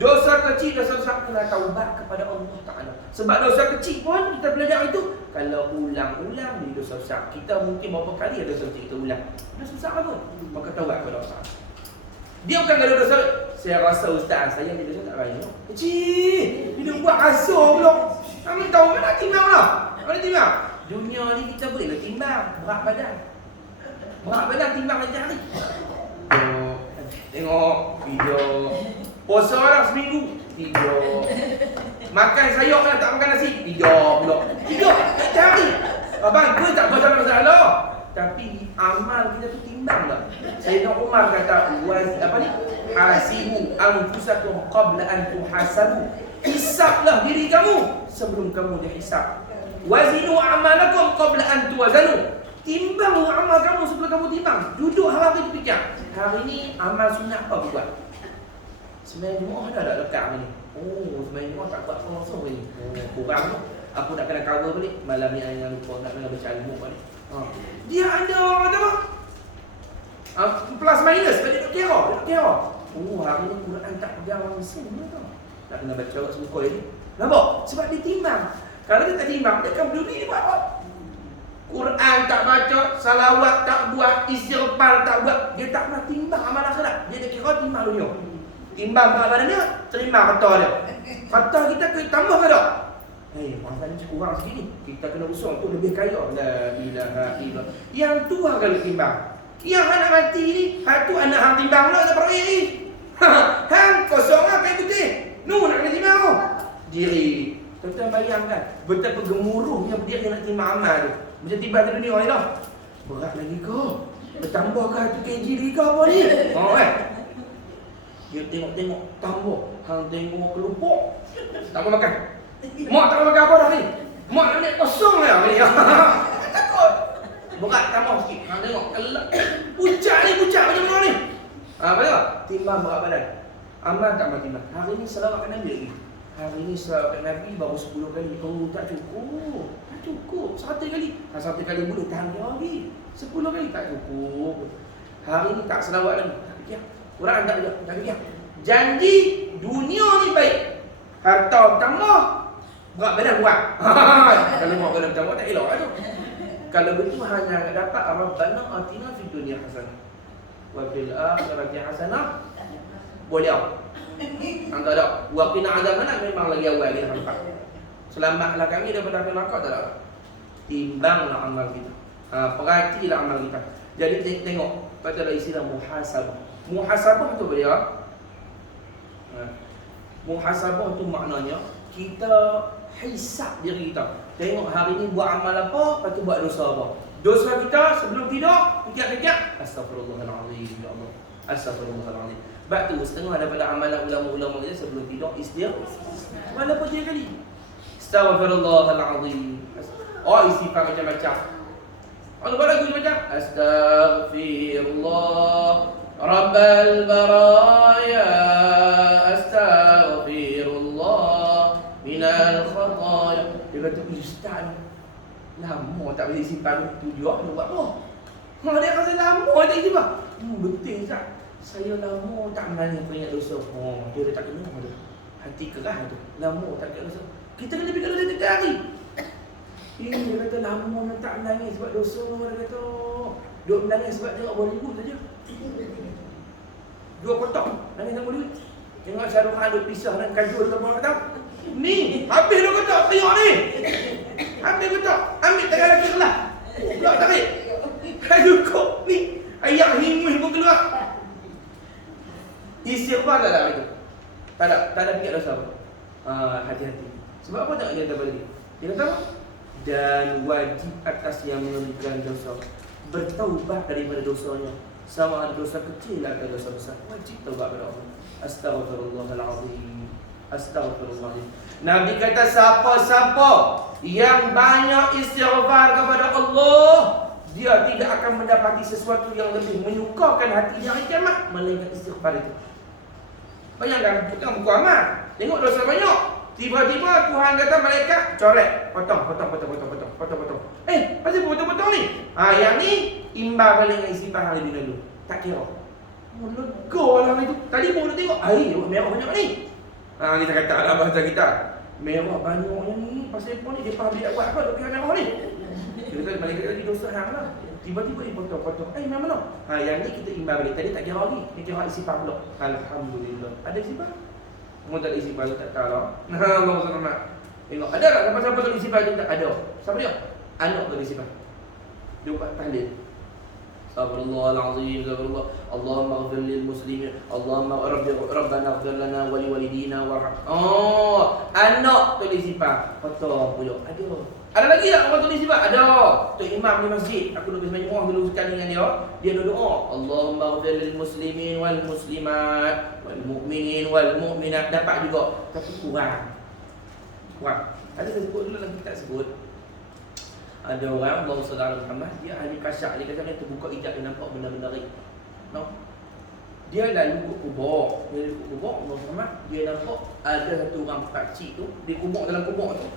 Dosa kecil, dosa besar kena taubat kepada Allah Ta'ala. Sebab dosa kecil pun kita belajar itu, kalau ulang-ulang ni dosa besar. Kita mungkin berapa kali ada dosa kecil kita ulang. Dosa besar apa? Maka taubat kepada Allah Ta'ala. Dia bukan kalau dosa. Saya rasa ustaz saya ni dosa tak baik. Cik, dia buat rasa pula. Kami tahu mana timbang lah. Mana timbang? Dunia ni kita boleh lah timbang. Berat badan timbang macam hari. Tengok video. Puasa lah seminggu. Tidur. Makan sayur lah tak makan nasi. Tidur pula. Tidur macam hari. Abang ke tak masalah. Tapi amal kita tu timbang lah. Sayyidina Umar kata, hasibu anfusakum qabla an tuhasabu. Hisablah diri kamu sebelum kamu dihisab. Wazinu amalakum qabla an tuwazanu. Timbang amal kamu sebelum kamu timbang. Duduk hari tu fikir, hari ni amal sunat apa aku buat? Sembahyang Jumaat dah lekat hari ni. Sembahyang Jumaat tak buat langsung hari ni. Kurang tu. Aku nak kena cover balik. Malam ni ayah lupa nak kena baca ilmu balik. Dia ada apa? Plus minus, dia duduk kira. Hari ni Quran tak pegang langsung tu. Nak kena baca semua ni. Nampak? Sebab dia timbang. Kalau dia tak timbang, dia akan berdiri dia buat apa? Quran tak baca, salawat tak buat, istighfar tak buat. Dia tak pernah timbang amal akhirat. Dia kira timbang dunia. Timbang amalan dia, terima kata dia. Kata kita tambah ke tak? Masa ni kurang segini. Kita kena usung tu lebih kaya. La ilaha illallah. Yang tu kalau timbang. Yang anak mati ni, tu anak hang timbang lah tak perlu iri. Hang kosong lah kain putih. Nak kena timbang tu. Diri. Tuan-tuan bayangkan betapa gemuruhnya dia nak timbang amal tu. Macam timbang ke dunia ni lah. berat lagi kau. Bertambahkah 1 kg lagi kau apa ni? Kan? Dia tengok-tengok, tambah. Hang tengok kelupuk. Tak mau makan. Mak tak mau makan apa dah ni? Mak nak naik kosong lah ni. Takut. Berat tambah sikit. Hang tengok, pucat macam mana ni? Apa dia? Timbang berat badan. Amal tak mau timbang. Hari ni selawat Nabi lagi. Hari ni selawat Nabi baru 10 kali. Oh, tak cukup. Tak cukup. 1 kali. 1 kali boleh tahan dia lagi. 10 kali tak cukup. Hari ni tak selawat lagi. Tak fikir. Orang tak fikir. Janji dunia ni baik. Harta tambah, berat badan kuat. Kalau berat badan tambah tak elok lah tu. Kalau betul hanya dapat Rabbana atina fid dunya hasanah wa fil akhirati hasanah. Boleh tak? Angkat tak? Wa qina adzabannar memang lagi awal dia nampak. Selamatlah kami daripada api neraka tak ada. Timbanglah amal kita. Perhatilah amal kita. Jadi tengok kata ada istilah muhasabah. Muhasabah tu apa dia? Muhasabah tu maknanya kita hisap diri kita. Tengok hari ni buat amal apa, lepas tu buat dosa apa. Dosa kita sebelum tidur, fikir-fikir, astagfirullahalazim ya Allah. Astagfirullahalazim. Sebab tu setengah daripada amalan ulama-ulama kita sebelum tidur istighfar. Walaupun 3 kali. Astagfirullahalazim. Oh, istighfar macam-macam. Allah buat lagu macam Astaghfirullah Rabbal baraya Astaghfirullah minal khataya. Dia kata, ustaz lama tak boleh simpan tu dia nak buat apa? Dia kata lama tak simpan. Betul ustaz. Saya lama tak menangis banyak dosa. Dia dah tak kena tu. Hati kerah tu. Lama tak kena dosa. Kita kena fikir dosa setiap hari. Dia kata lama tak menangis sebab dosa. Dia kata duk menangis sebab tengok Bollywood saja. 2 kotak nangis dengan Bollywood. Tengok Shahrukh Khan duk pisah dengan Kajol ke apa tahu. Ni habis 2 kotak tengok ni. Habis kotak. Ambil tangan laki kelah. Pulak tarik. Kayu kok ni. Ayak hingus pun keluar. Istighfar tak ada itu. Tak ada fikir dosa apa. Hati-hati. Sebab apa tak dia terbalik? Dia kata apa? Dan wajib atas yang mengerjakan dosa bertaubat daripada dosanya, sama ada dosa kecil atau dosa besar. Wajib taubat kepada Allah. Astaghfirullahalazim. Astaghfirullahalazim. Nabi kata siapa-siapa yang banyak istighfar kepada Allah, dia tidak akan mendapati sesuatu yang lebih menyukakan hatinya hari kiamat melainkan istighfar itu. Bayangkan, bukan buku amal. Tengok dosa banyak. Tiba-tiba Tuhan kata malaikat coret, potong. Pasal potong ni? Yang ni imbang balik dengan istighfar hari ni dulu. Tak kira. Lega lah itu. Tadi baru tengok air merah banyak ni. Kita kata dalam bahasa kita, merah banyaknya ni pasal apa ni? Dia faham dia buat apa duk merah ni? Dia kata malaikat tadi dosa hang lah. Tiba-tiba dia potong. Memang mana? Yang ni kita imbang balik. Tadi tak kira lagi. Dia kira istighfar pula. Alhamdulillah. Ada istighfar? Kamu tak ada istighfar tak tahu lah. Allah SWT. Tengok, ada tak siapa-siapa tak istighfar tu tak? Ada. Siapa dia? Anak tak istighfar. Dia buat tahlil. Astagfirullahalazim. Allahumma ighfir lil muslimin. Allahumma rabbana ighfir lana wa li walidina warham. Anak tak istighfar. Potong pula. Ada lagi tak orang tulis istighfar? Ada. Tok imam di masjid, aku duduk bersama jemaah dulu sekali dengan dia. Dia doa, Allahumma ighfir lil muslimin wal muslimat wal mu'minin wal mu'minat. Dapat juga, tapi kurang. Ada saya sebut dulu dalam kitab sebut. Ada orang Allah Subhanahu Muhammad, dia ahli kasyak, dia kata dia terbuka hijab, dia nampak benda-benda gaib. Dia lalu ke kubur. Allah Muhammad, dia nampak ada satu orang pakcik tu, dia kubur dalam kubur tu.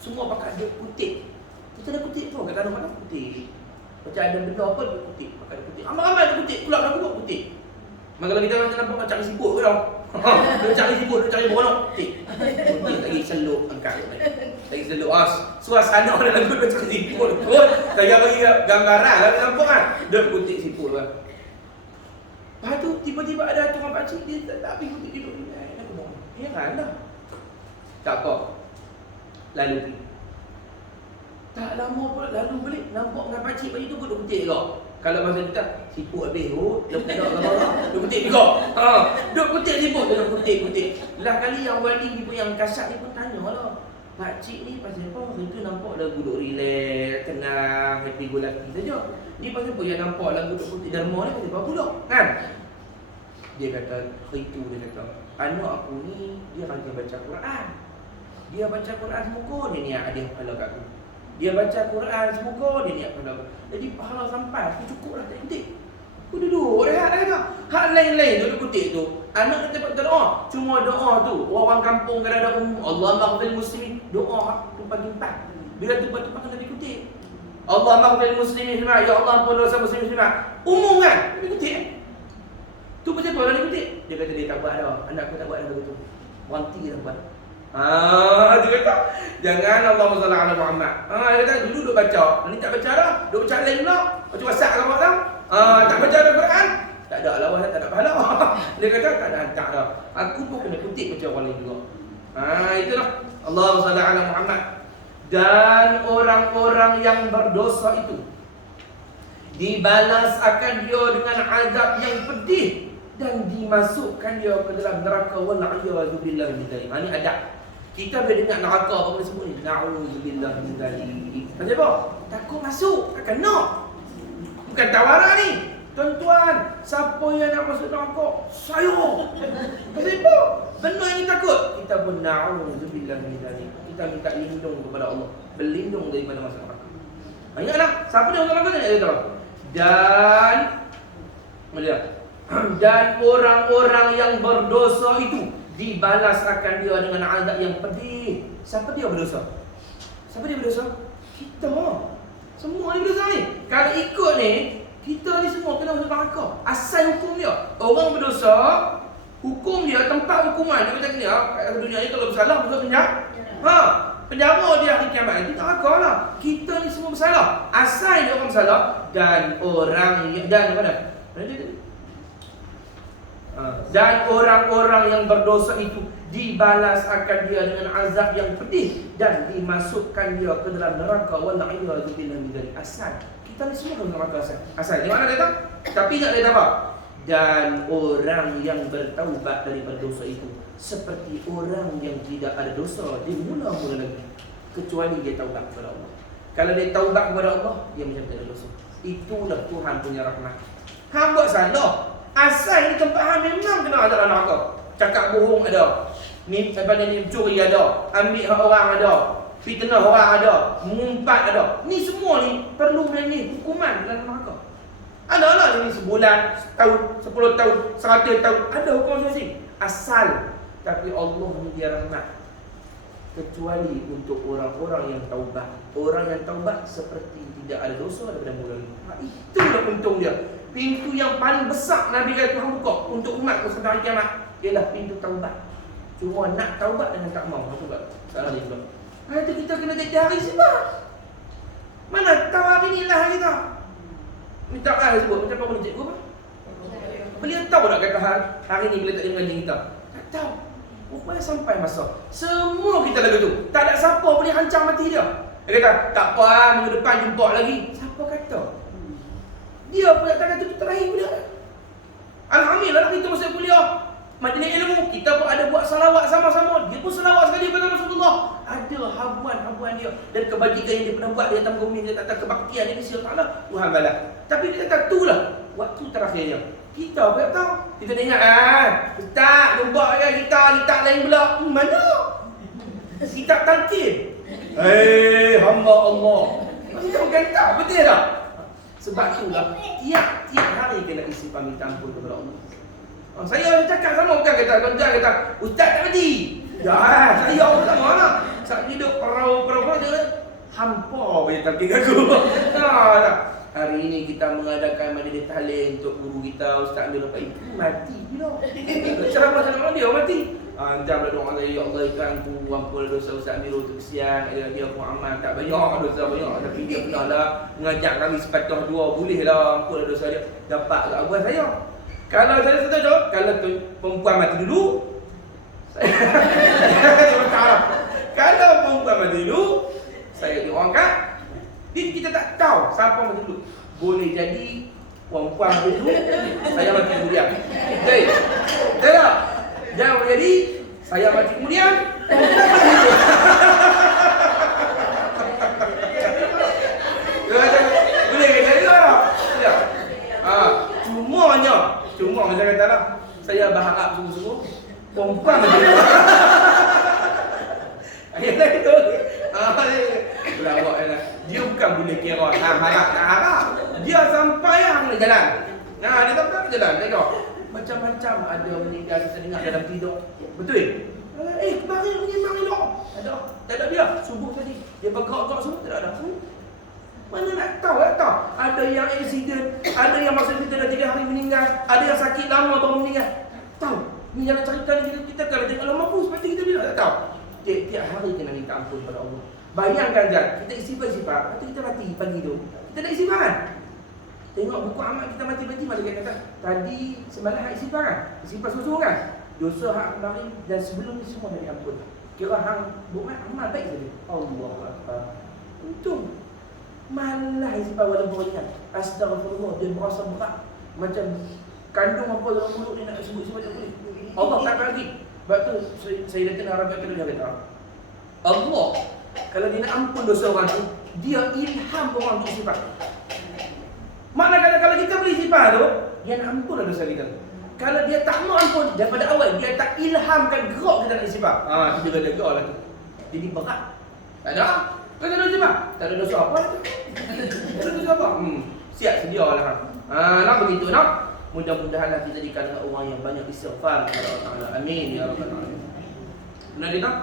Semua pakai dia kutip. Kita ada kutip tu, kat tanah mana kutip. Macam ada benda apa dia kutip, pakai dia kutip. Ramai-ramai dia kutip, keluar dalam kubur kutip. Maka kalau kita nampak nak cari sibuk ke tau. Dia cari sibuk, dia cari boronok, kutip. Kutip lagi seluk angkat. Lagi seluk suasana dalam kubur dia cari sibuk. Saya bagi gambaran lah, nampak kan. Dia kutip sibuk lah. Lepas tu tiba-tiba ada tukang pakcik, dia tak pergi kutip duduk. Dia kan dah. Tak apa. Lalu tak lama pula lalu balik nampak dengan pakcik baju tu pun duk kutip juga. Kalau masa kita siput habis dia kena gambar duk kutip juga. Duk kutip siput dia kutip. Lah kali yang wali ni pun yang kasyak ni pun tanyalah. pakcik ni pasal apa? Hari tu nampak lagu duduk relax, tenang, happy go lucky saja. Ni pasal apa yang nampak lagu duduk putih Dharma ni pasal apa pula? Kan? Dia kata, hari tu dia kata, anak aku ni, dia rajin baca Quran. Dia baca Quran semuka, dia niat hadiah pahala kat aku. Dia baca Quran semuka, dia niat pahala aku. Jadi pahala sampai, aku cukup lah, tak intik. Aku duduk, rehat dah kata. Hak lain-lain tu, duduk kutip tu. Anak kita tak doa. Cuma doa tu, orang kampung kadang-kadang Allah maghfir muslimin. Doa tumpah-tumpah. Bila tumpah-tumpah kena dikutip. Allah maghfir muslimin semua. Ya Allah ampun dosa muslimin semua. Umum kan? Dikutip. Tu pasal apa dia kutip? Dia kata dia tak buat dah. Anak aku tak buat dah begitu. Wanti tak buat. Dia kata jangan Allahumma salli ala Muhammad. Dia kata dulu duk baca, ni tak baca dah. Duk baca lain pula. Baca WhatsApp ke apa tau? Tak baca dah Quran. Tak ada lawan, tak ada pahala. Dia kata tak ada hantar dah. Aku pun kena kutip macam orang lain juga. Itulah Allahumma salli ala Muhammad. Dan orang-orang yang berdosa itu dibalas akan dia dengan azab yang pedih dan dimasukkan dia ke dalam neraka wal-'iyadzu billahi min dzalik. Ini adab. Kita bila dengar neraka apa boleh sebut ni? Na'udzubillah min dzalik. Pasal apa? Takut masuk, tak kena. Bukan tawaran ni. Tuan-tuan, siapa yang nak masuk neraka? Saya. Pasal apa? Benar yang kita takut. Kita pun na'udzubillah min dzalik. Kita minta lindung kepada Allah, berlindung daripada masuk neraka. Ingatlah, siapa dia masuk neraka ni? Dan orang-orang yang berdosa itu dibalas akan dia dengan azab yang pedih. Siapa dia berdosa? Siapa dia berdosa? Kita. Semua ni berdosa ni. Kalau ikut ni, kita ni semua kena masuk neraka. Asal hukum dia. Orang berdosa, hukum dia, tempat hukuman dia macam ni. Kat dunia ni kalau bersalah masuk penjara. Penjara dia hari kiamat nanti neraka lah. Kita ni semua bersalah. Asal dia orang bersalah dan orang dan mana? Dan orang-orang yang berdosa itu dibalas akan dia dengan azab yang pedih dan dimasukkan dia ke dalam neraka wal-'iyadzu billahi min dzalik. Asal kita ni semua dalam neraka asal. Di mana dia tahu? Tapi tak dia apa? Dan orang yang bertaubat daripada dosa itu seperti orang yang tidak ada dosa di mula-mula lagi, kecuali dia taubat kepada Allah. Kalau dia taubat kepada Allah, dia macam tak ada dosa. Itulah Tuhan punya rahmat. Hang buat salah, asal di tempat hang memang kena ada neraka. Cakap bohong ada, ni curi ada, ambil hak orang ada, fitnah orang ada, mengumpat ada. Ni semua ni perlu ni hukuman dalam neraka. Adalah ini sebulan, setahun, 10 tahun, 100 tahun, ada hukum masing-masing. Asal, tapi Allah ni dia rahmat. Kecuali untuk orang-orang yang taubat. Orang yang taubat seperti tidak ada dosa daripada mula. Itulah untung dia. Pintu yang paling besar Nabi kata Tuhan buka untuk umat sampai hari kiamat ialah pintu taubat. Cuma nak taubat dengan tak mau taubat. Salah dia juga. Itu kita kena cari sebab. Mana tahu hari ni lah kita. Minta sebut macam apa boleh cikgu apa? Beliau tahu tak kata hari ni bila tak ada mengaji kita? Tak tahu. Rupanya sampai masa semua kita lagu tu. Tak ada siapa boleh hancur mati dia. Dia kata tak apa minggu depan jumpa lagi. Siapa kata? Dia pula tak kata kita terakhir pula. Alhamdulillah kita masuk kuliah majlis ilmu, kita pun ada buat salawat sama-sama. Dia pun salawat sekali kepada Rasulullah. Ada habuan-habuan dia dan kebajikan yang dia pernah buat di atas bumi, dia tak tahu kebaktian dia kesial Allah Tuhan balas. Tapi dia kata itulah waktu terakhirnya. Kita pun tak tahu. Kita dah ingat Ustaz jumpa kita tak lain pula. Mana? Kita talqin. Hamba Allah. Kita bukan tahu betul tak? Sebab itulah tiap hari kena isi permintaan ampun kepada Allah. Saya cakap sama bukan kata tuan-tuan kata ustaz tak mati. Ya, saya tak mana. Saya hidup perahu dia hampa punya talqin aku. Hari ini kita mengadakan majlis tahlil untuk guru kita Ustaz Amir Rafai. Mati pula. Ceramah dia mati. Anjamlah doa saya, ya Allah ikanku ampun dosa Ustaz Amir tu kesian. Dia pun amal tak banyak dosa banyak tapi dia pernahlah mengajak kami sepatah dua bolehlah ampun dosa dia. Dapat tak buat saya. Kalau saya setuju, kalau perempuan mati dulu, saya kalau perempuan mati dulu, saya doakan. Jadi kita tak tahu siapa mati dulu. Boleh jadi perempuan mati dulu, saya mati kemudian. Jadi, tak? Jangan jadi saya mati kemudian, perempuan mati dulu. kata dah. Saya berharap sungguh-sungguh perempuan macam tu. Ayolah itu. Pelawak lah. Dia bukan boleh kira harap tak harap. Dia sampai yang nak jalan. Nah, dia sampai nak jalan. Tengok. Macam-macam ada meninggal kita dengar dalam tidur. Betul? Kemarin menyembang elok. Tak ada dia. Subuh tadi. Dia bergerak-gerak semua. Tak ada. Mana nak tahu, tak tahu. Ada yang accident. Ada yang masa kita dah 3 hari meninggal. Ada yang sakit lama baru meninggal. Tahu. Ni jalan cerita ni kita kalau tengok Allah mampu seperti kita bilang. Tak tahu. Tiap hari kena minta ampun pada Allah. Bayangkan kan, kita istighfar, lepas tu kita mati pagi tu. Kita nak istighfar kan? Tengok buku amal kita mati-mati malah dia kata, tadi semalam hak istighfar kan? Istighfar susu kan? Dosa hak kemarin dan sebelum ni semua dari ampun. Kira hang buat amal baik saja. Allah Akbar. Untung malah istighfar walaupun ringan. Astagfirullah, dia berasa berat. Macam kandung apa dalam mulut ni nak sebut-sebut tak boleh. Allah tak lagi. Sebab tu saya dah kenal Arabic tu dia kata, Allah kalau dia nak ampun dosa orang tu, dia ilham orang untuk istighfar. Mana kata kalau kita boleh istighfar tu, dia nak ampun dosa kita. Kalau dia tak mau ampun daripada awal, dia tak ilhamkan gerak kita nak istighfar. Kita kata gerak lah tu. Jadi berat. Tak ada. Tak ada dosa apa? Tak ada dosa apa? Tak ada dosa apa? Siap sedia lah. Nak begitu nak. Mudah-mudahanlah kita dijadikan orang yang banyak istighfar kepada Allah Taala. Amin ya rabbal alamin. Benar tak?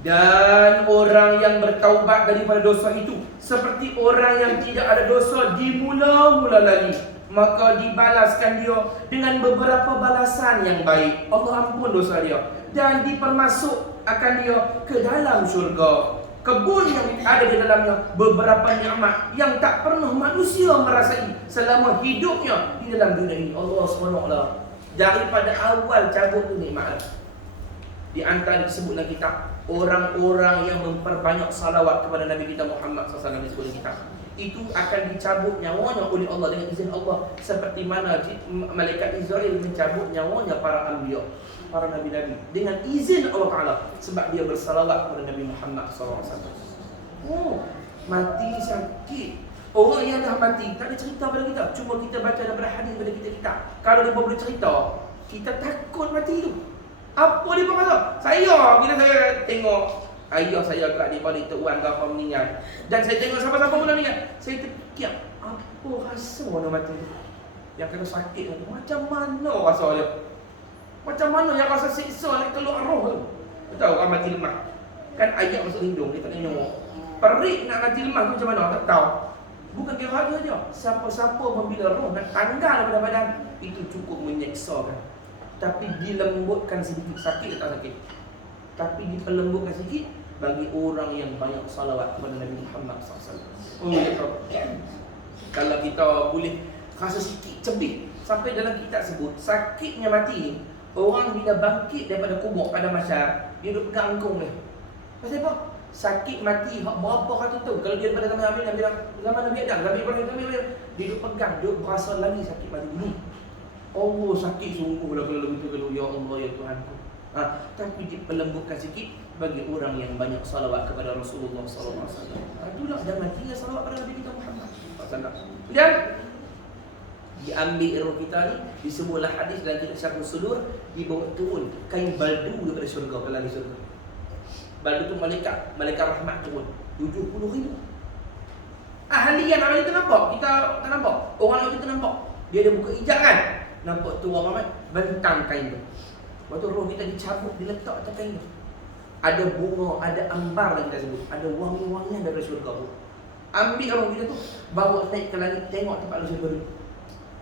Dan orang yang bertaubat daripada dosa itu seperti orang yang tidak ada dosa di mula-mula lagi, maka dibalaskan dia dengan beberapa balasan yang baik. Allah ampun dosa dia dan dipermasukkan dia ke dalam syurga. Kebun yang ada di dalamnya beberapa nikmat yang tak pernah manusia merasai selama hidupnya di dalam dunia ini. Allah SWT daripada awal cabut tu nikmat. Di antara disebutlah kitab orang-orang yang memperbanyak salawat kepada Nabi kita Muhammad SAW disebut kitab. Itu akan dicabut nyawanya oleh Allah dengan izin Allah, seperti mana malaikat Israel mencabut nyawanya para anbiya, para nabi-nabi dengan izin Allah Taala sebab dia bersalawat kepada Nabi Muhammad SAW. Mati sakit. Orang yang dah mati tak ada cerita pada kita, cuma kita baca daripada hadis pada kita. Kalau dia boleh cerita, kita takut mati tu. Apa dia kata? Saya bila saya tengok ayah saya kat di balik tuan apa meninggal, dan saya tengok siapa-siapa pun meninggal, saya terfikir apa rasa orang mati tu. Yang kena sakit tu macam mana rasa dia? Macam mana yang rasa siksa nak keluar roh tu? Tahu orang mati lemah. Kan ayat masuk hidung dia tak ada nyawa. Perik nak mati lemah tu macam mana? Tak tahu. Bukan kira dia. Siapa-siapa membila roh nak tanggal daripada badan itu cukup menyeksakan. Tapi dilembutkan sedikit, sakit tak sakit. Tapi diperlembutkan sedikit bagi orang yang banyak salawat kepada Nabi Muhammad SAW. Kalau kita boleh rasa sikit cebik, sampai dalam kitab sebut sakitnya mati ni, orang bila bangkit daripada kubur pada masyar, dia duduk pegang angkung ni. Pasal apa? Sakit mati berapa kata tu? Kalau dia daripada zaman Nabi, zaman Nabi Adam, Nabi Ibrahim, dia duduk pegang, dia berasa lagi sakit mati ni. Oh, sakit sungguh lah kalau begitu kalau ya Allah ya Tuhanku. Tapi diperlembutkan sikit bagi orang yang banyak salawat kepada Rasulullah SAW. Itulah jangan tinggal salawat pada Nabi kita Muhammad SAW. Dan diambil roh kita ni, disebutlah hadis dalam kitab Syarhus Sudur, dibawa turun kain baldu daripada syurga, pelan di syurga. Baldu tu malaikat rahmat turun 70,000. Ahli yang amal kita nampak, kita tak nampak. Orang lain kita nampak. Dia ada buka hijab kan? Nampak tu orang ramai bentang kain tu. Lepas tu roh kita dicabut, diletak atas kain tu. Ada bunga, ada ambar yang kita sebut, ada wangi-wangian dari syurga tu. Ambil roh kita tu, bawa naik ke langit, tengok tempat lu syurga tu.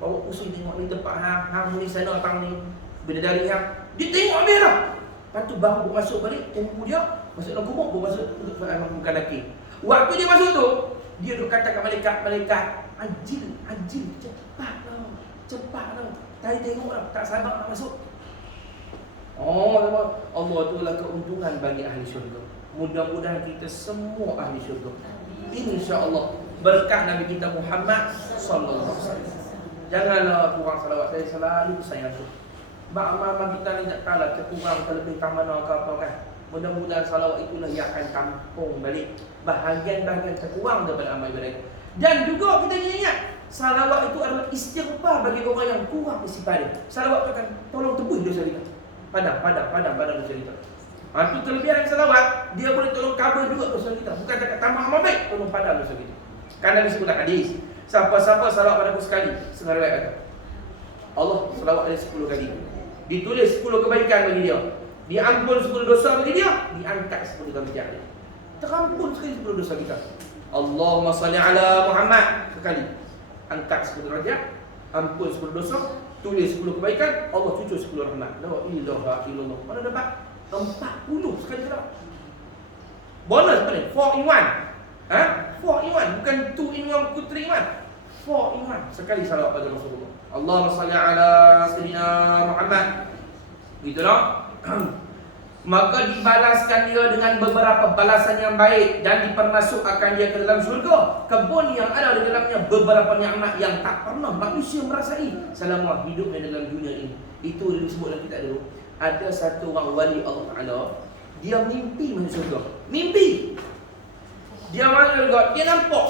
Bawa pusing tengok ni tempat hang ni sana tang ni. Bidadari hang, dia tengok habis dah. Lepas tu baru masuk balik, tengok dia masuk dalam kubur, baru masuk untuk bukan laki. Waktu dia masuk tu, dia duk kata kat malaikat, ajil, cepat lah. Tadi tengok dah, tak sabar nak masuk. Allah tu lah keuntungan bagi ahli syurga. Mudah-mudahan kita semua ahli syurga, insya-Allah, berkat Nabi kita Muhammad sallallahu alaihi wasallam. Janganlah kurang salawat. Saya selalu sayang tu. Mak kita ni tak tahulah terkurang terlebih tak mana ke apa kan. Mudah-mudahan salawat itulah yang akan tampung balik bahagian-bahagian terkurang daripada amal ibadah. Dan juga kita ingat salawat itu adalah istighfar bagi orang yang kurang istighfar. Salawat itu akan tolong tebus dosa kita. Padam dosa kita. Itu kelebihan salawat, dia boleh tolong cover juga dosa kita. Bukan cakap tambah amal baik, tolong padam dosa kita. Karena disebut hadis, siapa-siapa salawat padaku sekali, setengah riwayat kata, Allah salawat dia 10 kali. Ditulis 10 kebaikan bagi dia. Diampun 10 dosa bagi dia, diangkat 10 darjat dia. Terampun sekali 10 dosa kita. Allahumma salli ala Muhammad sekali. Angkat 10 darjat, ampun 10 dosa, tulis 10 kebaikan, Allah cucuk 10 rahmat. La ilaha illallah. Mana dapat 40 sekali salawat. Bonus paling 4 in 1. 4 in 1, bukan 2 in 1, 3 in 1. 4 in 1 sekali salawat pada Rasulullah. Allahumma salli ala sayyidina Muhammad. Gitulah. Maka dibalaskan dia dengan beberapa balasan yang baik dan dipermasukkan dia ke dalam syurga, kebun yang ada di dalamnya beberapa nikmat yang tak pernah manusia merasai selama hidupnya dalam dunia ini. Itu disebut dalam kitab dulu. Ada satu orang wali Allah Taala, dia mimpi masuk syurga. Mimpi. Dia masuk syurga, dia nampak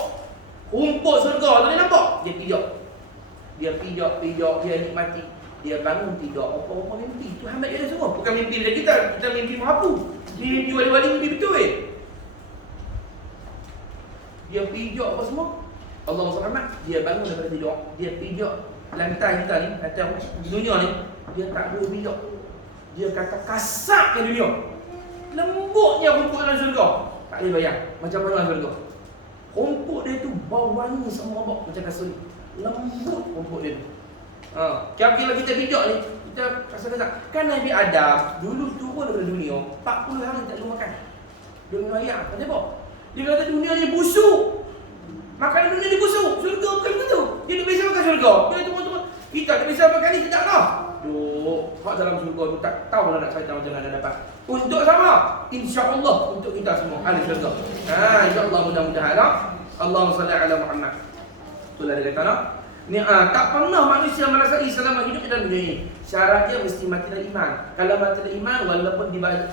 rumput syurga tu, dia nampak. Dia pijak, dia nikmati. Dia bangun tidur, apa-apa mimpi. Tuhan bagi dia semua. Bukan mimpi dari kita mimpi mampu. Mimpi wali-wali mimpi betul Dia pijak apa semua. Allah SWT, dia bangun daripada tidur. Dia pijak lantai kita ni, lantai dunia ni. Dia tak boleh pijak. Dia kata kasarnya dunia. Lembutnya rumput dalam syurga. Tak boleh bayang. Macam mana syurga. Rumput dia tu bau wangi semua bau macam kasut. Lembut rumput dia tu. Kira-kira kita pijak ni, kita rasa-rasa. Kan Nabi Adam dulu turun daripada dunia 40 hari tak boleh makan. Dia minum air. Macam apa? Dia kata dunia ni busuk. Makanan dunia ni busuk. Syurga bukan begitu. Dia tak bisa makan syurga. Dia teman-teman, kita tak bisa makan ni, tidak lah. Duk, hak dalam syurga tu tak tahu lah nak cerita macam mana dapat. Untuk sama, insya-Allah untuk kita semua ahli syurga. Insya-Allah mudah-mudahan lah. Allahumma salli ala Muhammad. Itulah dia kata lah. Tak pernah manusia merasai selama hidup dalam dunia ini. Syaratnya mesti mati dalam iman. Kalau mati dalam iman, walaupun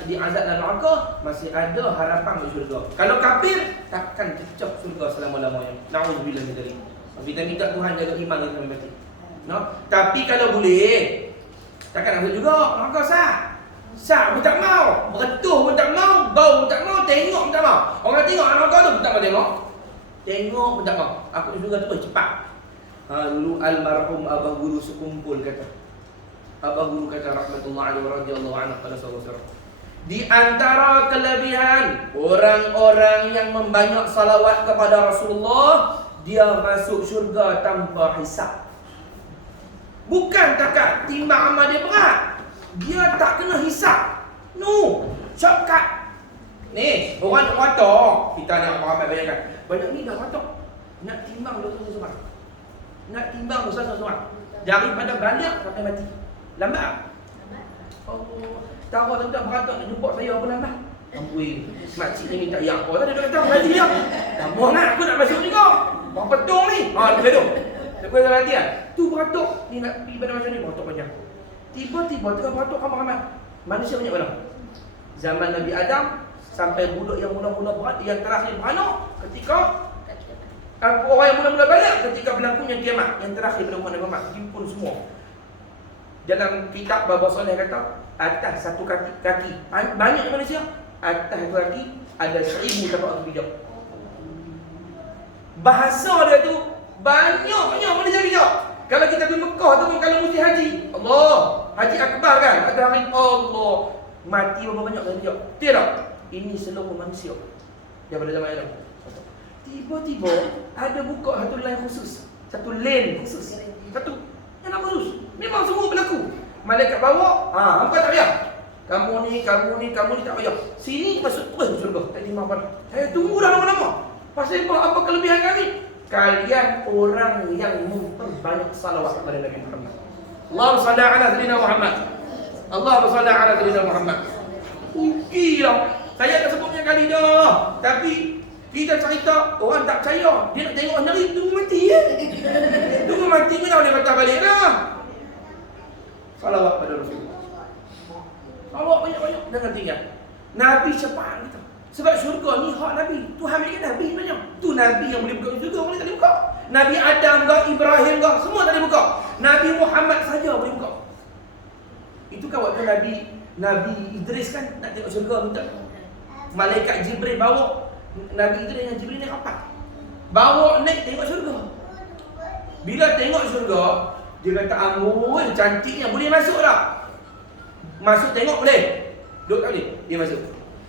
diazab dalam neraka, masih ada harapan masuk syurga. Kalau kafir, takkan cecok syurga selama-lamanya. Na'udzubillah min dzalik. Kita minta Tuhan jaga iman kita sampai mati. No? Tapi kalau boleh, takkan nak juga. Neraka sah pun tak mau, beretuh pun tak mau, bau pun tak mau, tengok pun tak mau. Orang tengok neraka tu pun tak mau tengok. Tengok pun tak mau. Aku syurga tu pun cepat. Dulu almarhum abah guru sekumpul kata. Abah guru kata rahmatullah alaihi radhiyallahu anhu pada saudara. Di antara kelebihan orang-orang yang membanyak salawat kepada Rasulullah, dia masuk syurga tanpa hisab. Bukan takat timbang amal dia berat. Dia tak kena hisab. No, shortcut. Ni, orang nak watak. Kita nak Muhammad bayangkan. Banyak ni nak watak. Nak timbang dosa seorang. Nak timbang dosa seorang. Daripada banyak sampai mati. Lambat. Oh, tahu tuan-tuan beratak nak jumpa saya apa lambat? Amboi, makcik ni minta yang apa? Dia kata mati dia. Lama nak aku nak masuk juga. Bang petung ni. Dia gaduh. Lepas tu latihan. Tu beratak ni nak pergi pada macam ni beratak panjang. Tiba-tiba tengah beratak ramai-ramai. Manusia banyak mana? Zaman Nabi Adam sampai budak yang mula-mula berat, yang terakhir beranak ketika orang yang mula-mula balik ketika berlakunya kiamat. Yang terakhir pada umat Nabi Muhammad himpun semua. Dalam kitab Baba Soleh kata, atas satu kaki banyak manusia, atas satu kaki ada 1000 tapak bijak. Bahasa dia tu banyak manusia bijak. Kalau kita pergi Mekah tu, kalau mesti haji, Allah, haji akbar kan, ada hari Allah, mati berapa banyak orang bijak. Tidak, ini seluruh manusia daripada zaman Adam. Tiba-tiba ada buka satu line khusus, satu lane khusus, satu yang khusus. Memang semua berlaku. Malaikat bawa, hampa tak payah. Kamu ni tak payah. Sini masuk terus syurga. Tak terima apa. Saya tunggu dah lama-lama. Pasal apa kelebihan kami? Kalian orang yang memperbanyak salawat kepada Nabi Muhammad. Allahumma salli ala sayyidina Muhammad. Allahumma salli ala sayyidina Muhammad. Ukilah. Saya dah sebutnya kali dah. Tapi kita cerita, orang tak percaya. Dia nak tengok hari tunggu mati ya. Tunggu mati ni dah boleh patah balik dah. Salawat pada Rasulullah. Salawat banyak-banyak. Jangan tinggal. Nabi cepat kita. Sebab syurga ni hak Nabi. Tuhan berikan Nabi sebenarnya. Tu Nabi yang boleh buka syurga, orang tak boleh buka. Nabi Adam ke, Ibrahim ke, semua tak dibuka. Nabi Muhammad saja boleh buka. Itu kan waktu Nabi Idris kan nak tengok syurga, minta malaikat Jibril bawa Nabi Idris dengan Jibril ni rapat, bawa naik tengok syurga. Bila tengok syurga, dia kata amboi cantiknya, boleh masuk tak? Masuk tengok boleh? Duduk tak boleh?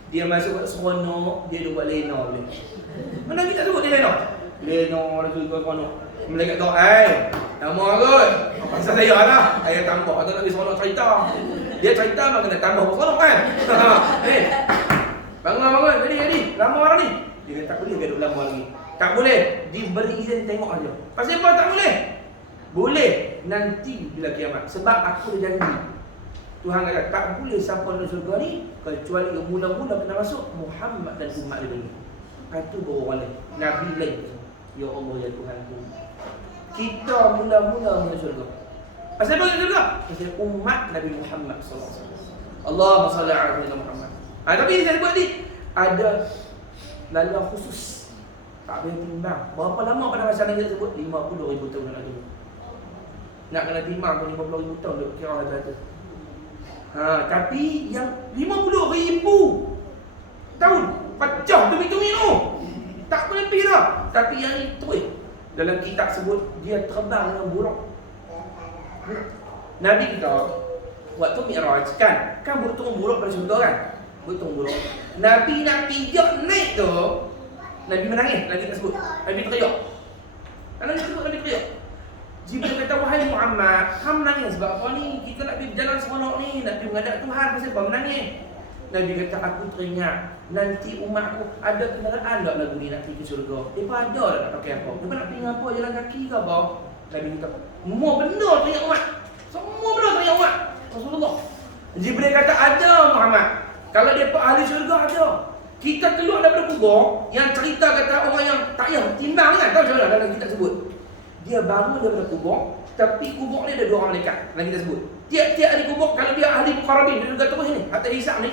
Dia masuk seronok, dia duduk buat lena boleh. Mana kita sebut dia lena? Lena dah tu kau kono. Malaikat tu, nama kot. Pasal saya lah. Saya tambah atau nak seronok cerita. Dia cerita memang kena tambah seronok kan. Bangun. Jadi. Lama orang ni. Dia kata tak boleh dia duduk lama lagi. Tak boleh. Diberi izin tengok aja. Pasal apa tak boleh? Boleh nanti bila kiamat. Sebab aku dah janji. Tuhan kata tak boleh siapa dalam syurga ni kecuali yang mula-mula kena masuk Muhammad dan umat dia ni. Itu baru orang lain. Nabi lain. Ya Allah ya Tuhanku. Kita mula-mula masuk syurga. Pasal apa masuk syurga? Pasal umat Nabi Muhammad sallallahu alaihi wasallam. Allahumma salli ala Nabi Muhammad. Tapi ini saya sebut ni ada laluan khusus. Tak boleh timbang. Berapa lama pada masa yang kita sebut? 50,000 tahun lagi. Nak kena timbang pun 50,000 tahun duk kira kata. Tapi yang 50,000 tahun pecah tu hitung tu. Tak boleh lebih dah. Tapi yang itu dalam kitab sebut dia terbang dengan buruk. Nabi kita waktu Mi'raj kan buruk turun buruk pada syurga kan. Buruk turun buruk. Nabi nak pijak naik tu, Nabi menangis. Nabi tak sebut. Nabi teriak. Nabi teriak. Jibril kata, wahai Muhammad, kamu menangis sebab apa ni? Kita nak pergi jalan seronok ni, nak pergi menghadap Tuhan, pasal apa menangis? Nabi kata, aku teringat nanti umatku ada kenderaan tak lagu ni nak pergi ke syurga. Mereka ada tak nak pakai apa? Mereka nak pergi apa? Jalan kaki ke apa? Nabi kata, semua benar teringat umat. Semua benar teringat umat Rasulullah. Jibril kata, ada Muhammad. Kalau dia ahli syurga ada. Kita keluar daripada kubur, yang cerita kata orang yang tak payah timbang kan? Tahu macam mana dalam kitab sebut? Dia bangun daripada kubur, tapi kubur ni ada 2 orang malaikat. Yang kita sebut. Tiap-tiap ahli kubur, kalau dia ahli muqarrabin, dia juga terus ni. Hatta hisab ni,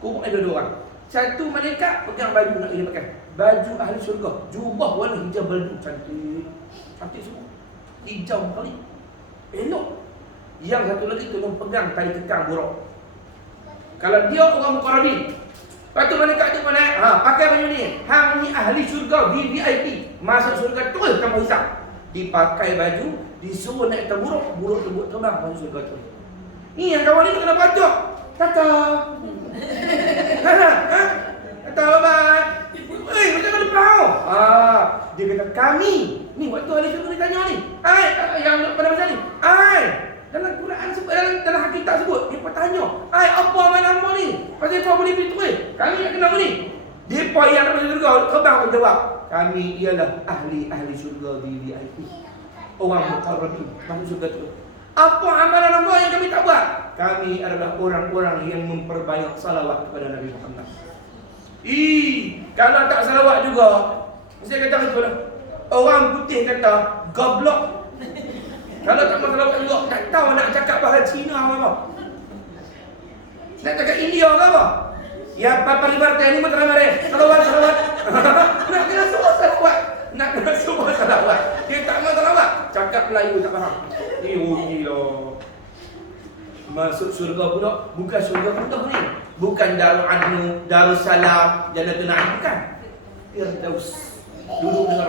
kubur ni ada 2 orang. Satu malaikat pegang baju nak dia pakai. Baju ahli syurga. Jubah warna hijau baldu. Cantik. Cantik semua. Hijau kali. Elok. Yang satu lagi tolong pegang tali kekang buruk. Kalau dia orang muqarrabin, lepas tu malaikat tu mana? Pakai baju ni. Hang ni ahli syurga, VIP. Masuk syurga terus tanpa hisab. Dipakai baju, disuruh naik atas buruk tu buat terbang masuk syurga tu. Ni yang kawan ni kena pacak. Tata. Kata bye. Macam mana kau? Dia kata kami. Ni waktu ahli syurga ni tanya ni. Yang pada masa ni. Dalam Quran sebut, dalam hakikat sebut, dia bertanya, apa nama ni? Pasal kau boleh pergi terus? Kami nak kenal ni. Dia yang nak masuk syurga, terbang pun jawab. Kami ialah ahli syurga VIP. Orang muqarrabin masuk syurga tu. Apa amalan Allah yang kami tak buat? Kami adalah orang-orang yang memperbanyak salawat kepada Nabi Muhammad. Kalau tak salawat juga, saya kata itu lah. Orang putih kata goblok. Kalau tak mahu salawat juga, tak tahu nak cakap bahasa Cina apa. Nak cakap India ke apa? Ya Papa Liberty ni betul mari. Salawat. Nak kena semua salawat. Dia tak mahu salawat. Cakap Melayu tak faham. Ni rugi lah. Masuk syurga pula, bukan syurga mudah ni. Bukan Darul Adnu, Darussalam, Jannatul Na'im, bukan. Firdaus. Duduk dengan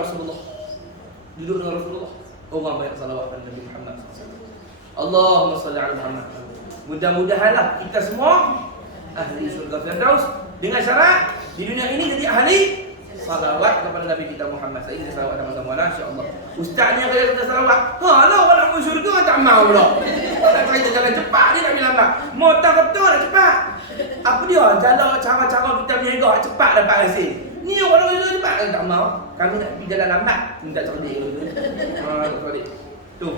Rasulullah. Orang banyak salawat pada Nabi Muhammad SAW. Allahumma salli ala Muhammad. Mudah-mudahanlah kita semua ahli syurga Firdaus dengan syarat di dunia ini jadi ahli salawat kepada Nabi kita Muhammad. Saya kita salawat sama-sama lah insya-Allah. Ustaznya kata kita salawat. Lah orang nak masuk syurga tak mau pula. Nak cerita jalan cepat ni nak bilang lambat. Motor betul nak cepat. Apa dia? Jalan cara-cara kita berniaga cepat dapat hasil. Ni orang nak cepat kan tak mau. Kami nak pergi jalan lambat. Minta cerdik tu. Tak cerdik. Tu.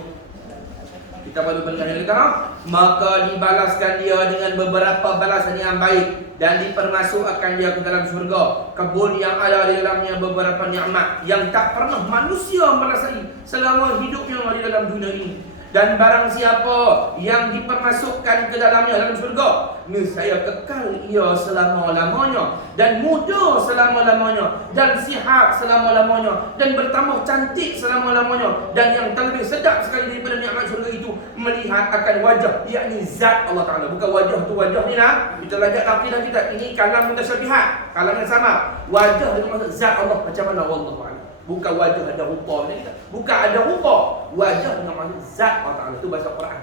Kita baru mendengar yang kata, maka dibalaskan dia dengan beberapa balasan yang baik dan dipermasukkan dia ke dalam syurga, kebun yang ada di dalamnya beberapa nikmat yang tak pernah manusia merasai selama hidupnya di dalam dunia ini. Dan barang siapa yang dipermasukkan ke dalamnya dalam syurga, nescaya kekal ia selama-lamanya, dan muda selama-lamanya, dan sihat selama-lamanya, dan bertambah cantik selama-lamanya. Dan yang terlebih sedap sekali daripada nikmat syurga itu, melihat akan wajah, yakni zat Allah Ta'ala. Bukan wajah tu wajah ni lah, kita belajar akidah kita. Ini kalam mutasyabihat, kalam yang sama. Wajah dengan maksud zat Allah macam mana, wallahu a'lam. Bukan wajah ada rupa ni. Bukan ada rupa. Wajah dengan maksud zat Allah Ta'ala. Itu bahasa Quran.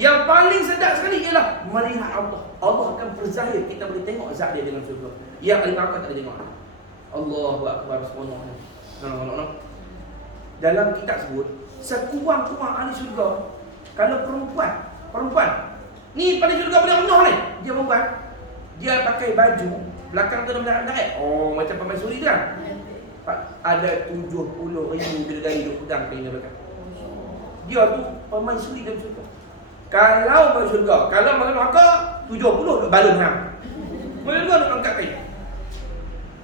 Yang paling sedap sekali ialah melihat Allah. Allah akan berzahir. Kita boleh tengok zat dia dengan syurga. Yang paling akal tak boleh tengok. Allahu Akbar. Subhanallah. Dalam kitab sebut, sekurang-kurang ahli syurga, kalau perempuan ni pada syurga boleh rendah ni. Dia perempuan, dia pakai baju belakang tu mendarat-darat. Oh, macam permaisuri tu kan. Ada 70,000 bidadari duduk pedang kain belakang. Dia tu permaisuri dalam syurga. Kalau masuk syurga, kalau masuk neraka 70 duduk balon hang. Boleh juga duduk angkat kain.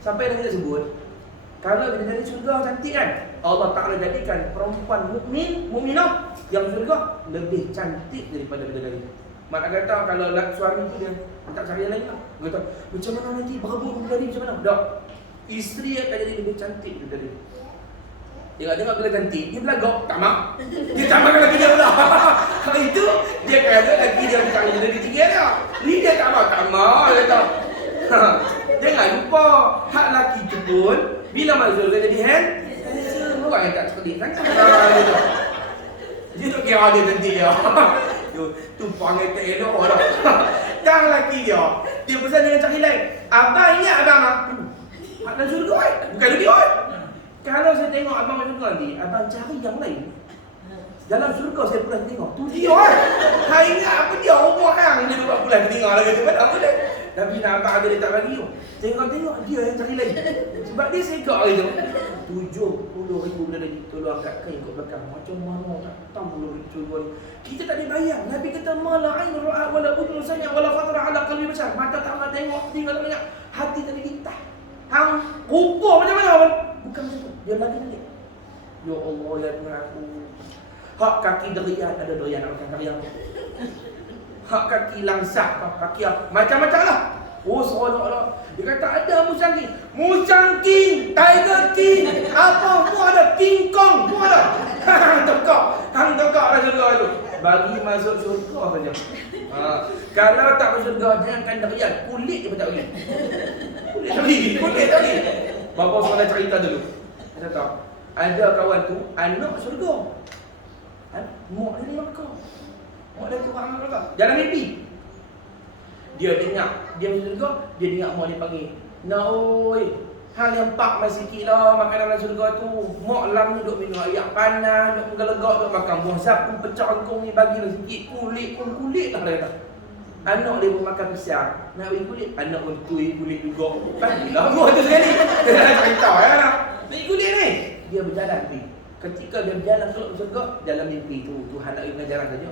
Sampai dah kita sebut, kalau bidadari syurga cantik kan, Allah Ta'ala jadikan perempuan mukminah yang syurga lebih cantik daripada bidadari. Mak kata kalau suami tu dia tak cari yang lain lah. Dia kata, macam mana nanti berebut bidadari macam mana? Tak. Isteri akan jadi lebih cantik daripada dia. Tengok-tengok bila cantik, dia belagak, tak mak. Dia tak makan lagi dia pula. Kalau itu, dia kata lagi dia bukan jadi tinggi dia. Ni dia tak mak, dia kata. Jangan lupa, hak laki tu pun, bila masuk dia jadi handsome. Orang yang tak cerdik sangat. Dia tak kira dia cantik dia. Tu panggil tak elok orang. Dan laki dia pesan dengan cari lain. Abang ingat abang mak? Abang syurga kan? Bukan dia kan? Kalau saya tengok abang syurga nanti, abang cari yang lain. Dalam syurga saya pernah tengok. Tu dia kan? Hai ingat apa dia? Umur hang. Dia buat pula tengok lagi macam mana dia. Tapi nak abang ada dia tak bagi tu. Tengok-tengok dia yang cari lain. Sebab dia segak gitu. 70,000 benda lagi. Tolong angkat kain kat belakang. Macam mana tak tahu syurga ni. Kita tak boleh bayang. Nabi kata, mala ain ra'a wala udhun sami' wala khatara ala qalbi bashar. Mata tak pernah tengok, tinggal banyak. Hati tak boleh lintah. Hang rupa macam mana pun bukan macam tu. Dia lagi. Ya Allah ya Tuhan aku. Hak kaki derian ada derian nak makan kari apa. Hak kaki langsak kaki apa. Macam-macam lah. Oh seronok. Dia kata ada Musang King, Tiger King, apa semua ada, King Kong semua ada. Hang tekak lah syurga tu. Bagi masuk syurga saja. Kalau tak masuk syurga jangan derian. Kulit dia pun tak boleh. Kulit tadi. Bapa seorang cerita dulu. Dia kata, ada kawan tu anak syurga. Mak dia neraka. Mak dia kurang neraka. Jalan mimpi. Dia dengar, dia masuk syurga, dia dengar mak dia panggil. Nak oi, hal yang pak mai sikit lah makan dalam syurga tu. Mak lam ni duk minum air panas, duk menggelegak, duk makan buah zakum pecah engkong ni bagilah sikit. Kulit lah dia kata. Anak dia pun makan pisang. Nak bagi kulit, anak pun tui kulit juga. Bagilah buah tu sekali. Dia dah cerita ya nak. Bagi kulit ni. Dia berjalan pergi. Ketika dia berjalan keluar syurga, dalam mimpi tu Tuhan nak mengajarkan saja.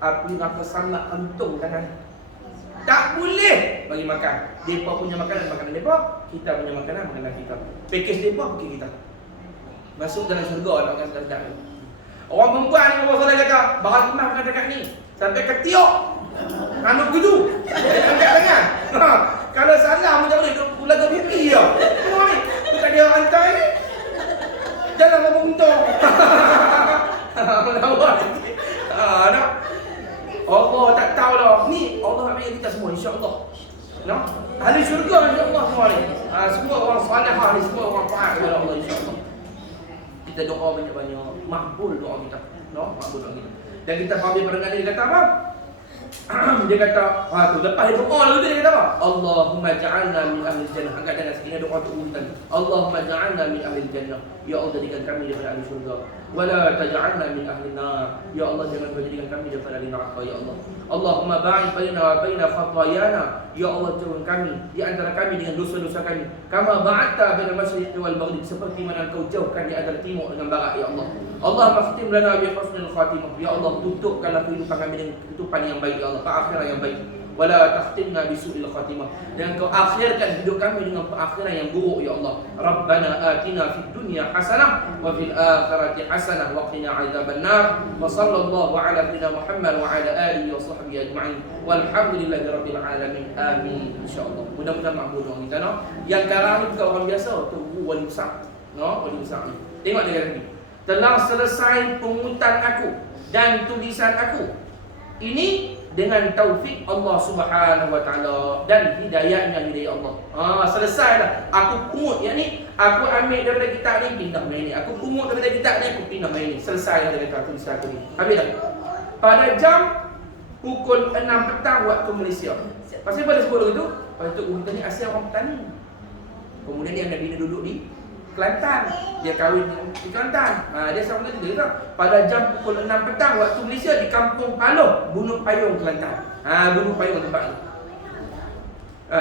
Api neraka sama antung kanan. Tak boleh bagi makan. Mereka punya makanan mereka, kita punya makanan kita. Pakej mereka pakai kita. Masuk dalam syurga nak makan sedap. Orang perempuan ni bawa saudara kata, bahal pernah makan dekat ni. Sampai ketiok. Anu gitu. Angkat tangan. Kalau salah macam boleh pula ke pipi dia. Tengok ni. Tu tak dia hantar ni. Jangan ngomong untung. Melawan. Nak. Allah tak tahu lah. Ni Allah nak bagi kita semua insya-Allah. No? Ahli syurga insya-Allah semua ni. Semua orang salihah ni, semua orang taat kepada Allah insya-Allah. Kita doa banyak-banyak, makbul doa kita. No? Makbul doa kita. Dan kita faham pendengar dia kata apa? Dia kata, tu lepas dia doa lalu dia kata apa? Allahumma ja'alna min ahli jannah. Angkat tangan sekali doa untuk kita. Allahumma ja'alna min ahli jannah. Ya Allah jadikan kami daripada ahli syurga. Wala taj'alna min ahli nar. Ya Allah jangan jadikan kami daripada ahli neraka ya Allah. Allahumma ba'id baina wa baina khatayana. Ya Allah jauhkan kami di antara kami dengan dosa-dosa kami. Kama ba'adta bainal masyriqi wal maghrib, seperti mana Engkau jauhkan di antara timur dengan barat ya Allah. Allahumma khtim lana bi husnil khatimah. Ya Allah tutupkanlah kehidupan kami dengan kehidupan yang baik ya Allah, akhirat yang baik. wala takhtimna bisu'il khatimah. Dan kau akhirkan hidup kami dengan perakhiran yang buruk ya Allah. Rabbana atina fid dunya hasanah wa fil akhirati hasanah wa qina adzabannar. Wa sallallahu ala sayyidina Muhammad wa ala alihi wa sahbihi ajma'in. Walhamdulillahi rabbil alamin. Amin insyaallah. Mudah-mudahan makbul doa kita no. Yang karang ni bukan orang biasa, tu wali besar. No, wali besar ni. Tengok dia kata ni. Telah selesai pungutan aku dan tulisan aku. Ini dengan taufik Allah Subhanahu wa taala dan hidayahnya hidayah Allah. Selesai dah. Aku pungut yang ni, aku ambil daripada kitab ni pindah main ni. Aku pungut daripada kitab ni, aku pindah main ni. Selesai dah dengan tulisan aku ni. Habis dah. Pada jam pukul 6 petang waktu Malaysia. Pasal pada sebut begitu, pasal tu kita ni asal orang petani. Kemudian dia nak bina duduk di Kelantan. Dia kahwin di Kelantan. Dia sama lagi dia pada jam pukul 6 petang waktu Malaysia di Kampung Paloh, Gunung Payung, Kelantan. Gunung Payung tempat ni.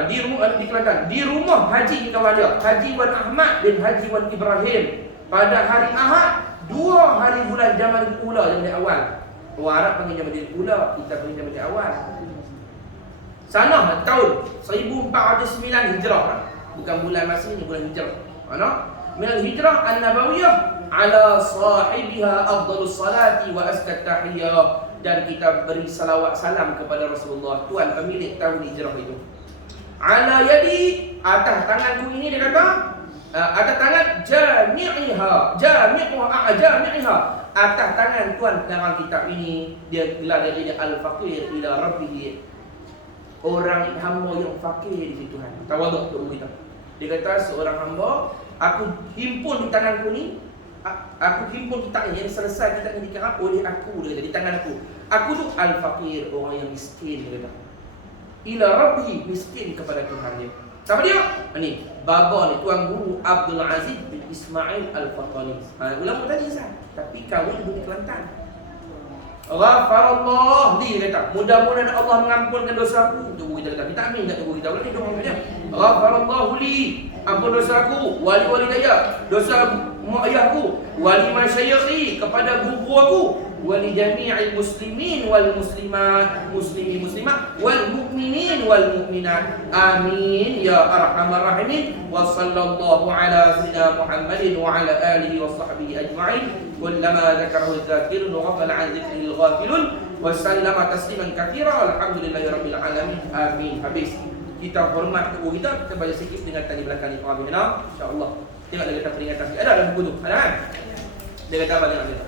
Di rumah di Kelantan. Di rumah Haji kawan dia, Haji Wan Ahmad bin Haji Wan Ibrahim. Pada hari Ahad, 2 hari bulan Jamadil Ula, Jamadil awal. Orang Arab panggil Jamadil Ula, kita panggil Jamadil awal. Sana tahun 1409 Hijrah. Bukan bulan masa ni, bulan Hijrah. Mana? Min al-hijrah an-nabawiyah ala sahibiha afdalus salati wa azkat tahiyah. Dan kita beri salawat salam kepada Rasulullah, tuan pemilik tahun hijrah itu. Ala yadi, atas tanganku ini dia kata, atas tangan jami'iha, jami'iha, atas tangan tuan pengarang kitab ini, dia gelar dia al-faqir ila rabbih, orang hamba yang fakir di situ Tuhan. Tawaduk untuk kita. Dia kata seorang hamba, aku himpun di tanganku ni, aku himpun kitab ni, yang selesai kitab ni dikarang oleh aku, dia kata, di tangan aku. Aku tu al-faqir, orang yang miskin, dia kata. Ila rabbi, miskin kepada Tuhan dia. Siapa dia? Ni, baba ni, tuan guru Abdul Aziz bin Ismail Al-Fatani. Ulama tadi sah, tapi kahwin di Kelantan. Ghafarallah, dia kata, mudah-mudahan Allah mengampunkan dosaku. Tunggu kita kata, kita amin tak tunggu kita. Boleh ni doa dia. Ghafarallahu li, ampun dosaku, wali-wali daya, dosa mak ayahku, wali masyayikhi, kepada guru aku, wali jami'il muslimin wal muslimat, muslimi muslimat, wal mu'minin wal mu'minat. Amin ya arhamar rahimin. Wa sallallahu ala sayyidina Muhammadin wa ala alihi wa sahbihi ajma'in. Kullama dzakarahu dzakirun wa ghafala 'an dzikril ghafilun wa sallama tasliman katsira. Alhamdulillahi rabbil alamin. Amin. Habis. Kita hormat guru kita, kita baca sikit dengan tadi belakang ni. Amin. Insya-Allah. Tengok dia kata peringatan sikit. Ada dalam buku tu. Ada kan? Dia kata apa tengok dia.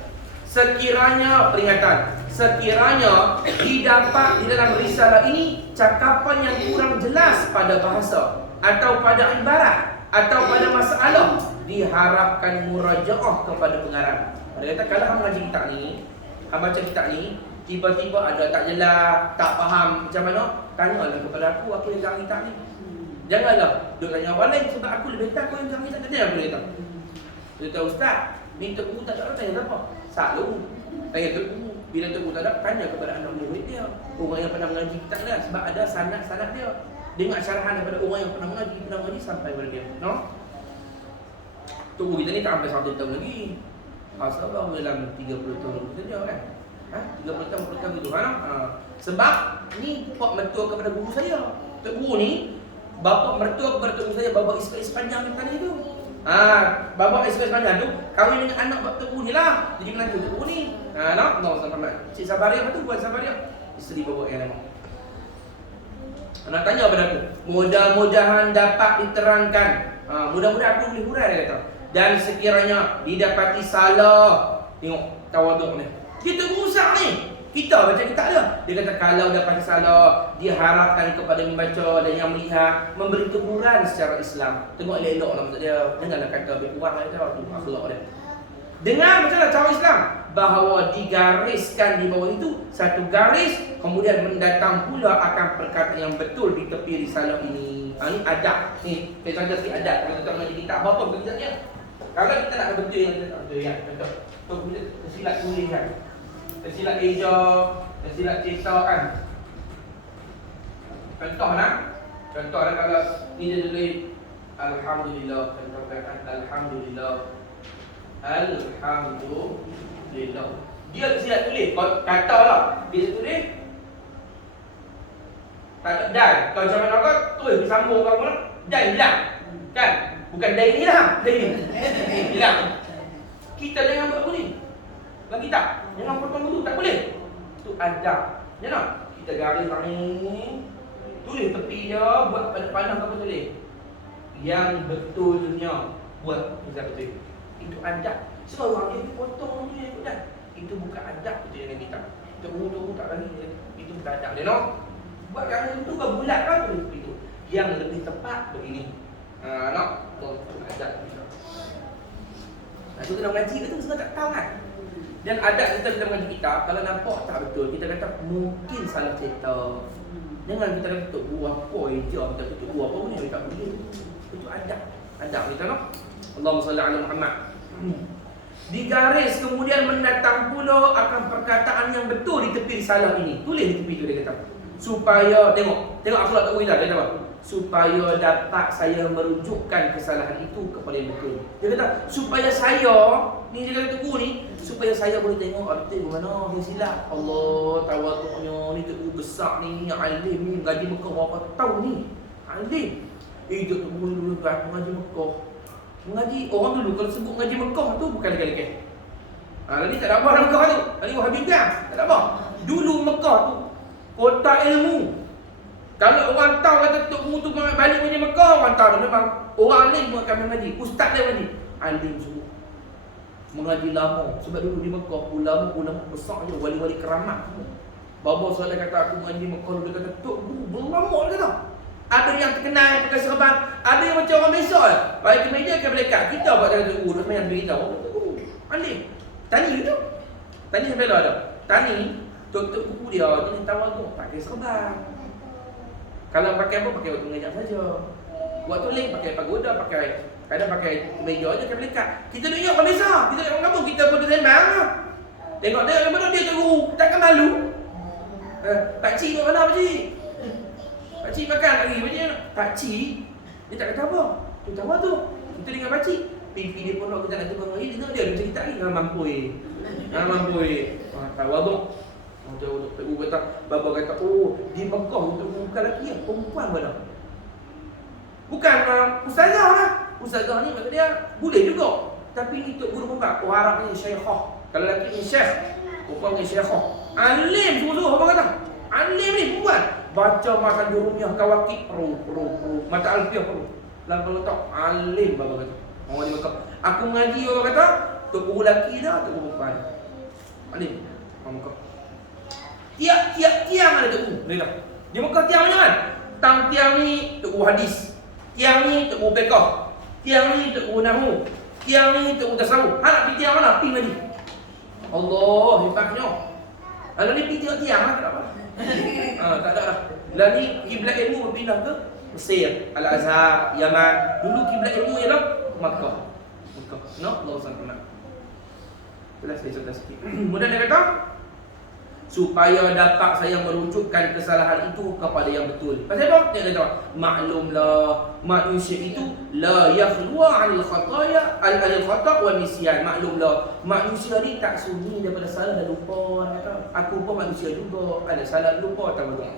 Sekiranya peringatan, sekiranya didapat di dalam risalah ini cakapan yang kurang jelas pada bahasa atau pada ibarat atau pada masalah, diharapkan murajaah kepada pengarang. Dia kata kalau hang mengaji kitab ni, hang baca kitab ni, tiba-tiba ada tak jelas, tak faham macam mana, tanyalah kepada aku yang garang kitab ni. Janganlah duk tanya orang lain, sebab aku lebih tahu yang garang kitab. Tanya aku dia kata. Dia kata, ustaz, ni tebu tak ada, tanya siapa? Selalu tanya tebu. Bila tebu tak ada, tanya kepada anak murid dia, orang yang pernah mengaji kitab dia, sebab ada sanad-sanad dia. Dengar syarahan daripada orang yang pernah mengaji sampai kepada dia. No? Tubuh kita ni tak sampai 100 tahun lagi. Asal baru dalam 30 tahun saja kan? 30 tahun, 40 tahun gitu kan? Sebab ni pak mertua kepada guru saya. Tok guru ni bapa mertua kepada tok guru saya, bapa Ismail Panjang tadi tu. Bapa Ismail Panjang tu kahwin dengan anak tok guru ni lah. Jadi menantu tok guru ni. No sama Cik Sabaria apa tu? Buat Sabaria. Isteri bapa yang lama. Nak tanya pada aku, mudah-mudahan dapat diterangkan. Mudah-mudahan aku boleh hurai, dia kata. Dan sekiranya didapati salah, tengok tawaduk ni. Kita berusaha ni. Kita baca kitab dia. Dia kata kalau dapat salah, diharapkan kepada membaca dan yang melihat memberi teguran secara Islam. Tengok elok-elok lah maksud dia. Janganlah kata lebih kurang lah tu akhlak dia. Dengar macam mana cara Islam, bahawa digariskan di bawah itu satu garis, kemudian mendatang pula akan perkataan yang betul di tepi risalah ini. Ini adab. Ni, saya contoh sikit adab. Kalau kita mengaji kitab, apa perbezanya? Kalau kita nak betul yang contoh. Tu kita tersilap tulis kan. Tersilap eja, tersilap cetak kan. Contohlah kalau ni dia tulis alhamdulillah, contohkan alhamdulillah. Dia tersilap tulis. Kata lah dia tulis Tak ada dan. Kalau macam mana kau tu disambung kau mana? Dan hilang. Kan? Bukan dan ni lah. Dan ni. Hilang. Kita jangan buat apa ni. Lagi tak? Jangan potong dulu. Tak boleh. Itu adab. Jangan. Kita garis ni. Tulis tepi dia. Buat pandang-pandang apa tulis. Yang betulnya buat kita betul. Itu adab. So orang dia potong tu yang buat. Itu bukan adab kita dengan kita. Tunggu tak lagi. Itu bukan adab dia. No? Buat yang itu berbulat kan itu. Yang lebih tepat begini. No? Adab kita. Itu kena mengaji kita semua tak tahu kan. Dan adab kita bila mengaji kita, kalau nampak tak betul, kita kata mungkin salah cetak. Jangan kita kata buah apa je, kita kata buah apa ni tak boleh. Itu adab. Adab kita no. Allahumma salli ala Muhammad. Digaris kemudian mendatang pula akan perkataan yang betul di tepi risalah ini. Tulis di tepi tu dia kata. Supaya tengok akhlak tak boleh dah kata apa? Supaya dapat saya merujukkan kesalahan itu kepada yang betul. Dia kata supaya saya ni dia kata tegur ni supaya saya boleh tengok betul mana dia silap. Allah tawaduknya ni tegur besar ni alim ni gaji Mekah berapa tahun ni. Alim. Dia tegur dulu kan mengaji Mekah. Mengaji orang dulu kalau sebut mengaji Mekah tu bukan lekeh-lekeh. Lagi tak ada apa dalam Mekah tu. Lagi Wahabi kan? Tak ada apa. Dulu Mekah tu kota ilmu. Kalau orang tahu kata Tok Guru tu balik mengaji Mekah, orang tahu memang orang alim pun akan mengaji. Ustaz dia mengaji. Alim semua. Mengaji lama. Sebab dulu di Mekah ulama besar je, wali-wali keramat semua. Bapa saya kata aku mengaji Mekah dulu, dia kata Tok Guru berlama dia kata. Ada yang terkenal yang pakai serban, ada yang macam orang biasa. Baik ke meja ke belekat. Kita buat kata Tok Guru, dia beritahu. Tok Guru alim. Tani tu. Tani sampai lah ada. Tani Tok Guru dia jenis tawaduk, pakai serban. Kalau pakai apa, pakai waktu mengajak saja. Waktu lain pakai pagoda, kadang pakai meja aja ke belekat. Kita duduk orang biasa, kita duduk orang kampung, kita pun sembang lah. Tengok dia mana dia Tok Guru, takkan malu. Pakcik buat mana pakcik? Pakcik makan lagi macam pakcik, dia tak kata apa. Tu tahu tu. Kita dengan pakcik, pipi dia pun kita nak tengok lagi, dia cerita lagi dengan mampu. Tawaduk. Tok Guru kata, bapa kata, oh di Mekah Tok Guru bukan lelaki, perempuan mana? Bukan ustazah lah. Ustazah ni kata dia boleh juga. Tapi ni Tok Guru perempuan. Oh Arab ni syekhah. Kalau lelaki ni syekh, perempuan ni syekhah. Alim semua-semua apa kata? Alim ni perempuan. Baca makan di rumiah kawakib pro. Mata alfiah pro. Lalu kalau tak alim bapa kata. Orang di Mekah. Aku mengaji bapa kata, Tok Guru lelaki dah, Tok Guru perempuan. Alim. Orang Mekah. Tiang ada Tok Guru. Di Mekah tiang macam mana? Tang tiang ni Tok Guru hadis. Tiang ni Tok Guru fiqh. Tiang ni Tok Guru nahwu. Tiang ni Tok Guru tasawuf. Nak pergi tiang mana? Pergi lagi. Allah hebatnya. Kalau ni pergi tengok tiang lah, tak apa. Tak ada lah. Lah ni kiblat ilmu berpindah ke Mesir, Al-Azhar, Yaman. Dulu kiblat ilmu ialah Makkah. No, Allah SWT. Itulah saya contoh sikit. Kemudian dia kata supaya dapat saya merujukkan kesalahan itu kepada yang betul. Pasal apa? Dia kata maklumlah manusia itu la yakhluwa 'anil khataya al-khata' wa nisyan. Maklumlah manusia ni tak sunyi daripada salah dan lupa. Kata aku pun manusia juga, ada salah lupa tawaduk.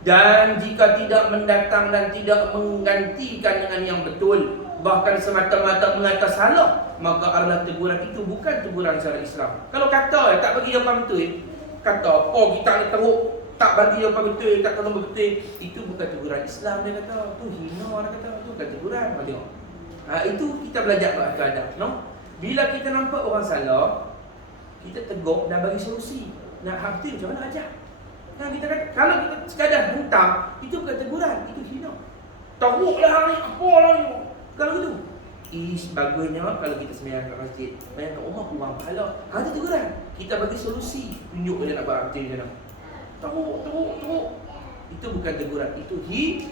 Dan jika tidak mendatang dan tidak menggantikan dengan yang betul, bahkan semata-mata mengata salah, maka adalah teguran itu bukan teguran secara Islam. Kalau kata tak bagi jawapan betul, kata oh kita ni teruk, tak bagi jawapan betul, tak tolong betul, itu bukan teguran Islam. Dia kata tu hina, dia kata tu bukan teguran. Tengok. Itu kita belajar ke adab, no? Bila kita nampak orang salah, kita tegur dan bagi solusi. Nak hak betul macam mana ajar? Nah, kita kata kalau kita sekadar hentam, itu bukan teguran, itu hina. Teruklah ni, apalah ni. Kalau gitu, bagusnya kalau kita sembahyang kat masjid, sembahyang kat rumah kurang pahala. Itu teguran. Kita bagi solusi, tunjuk dia nak buat apa macam mana. Teruk. Itu bukan teguran, itu hina.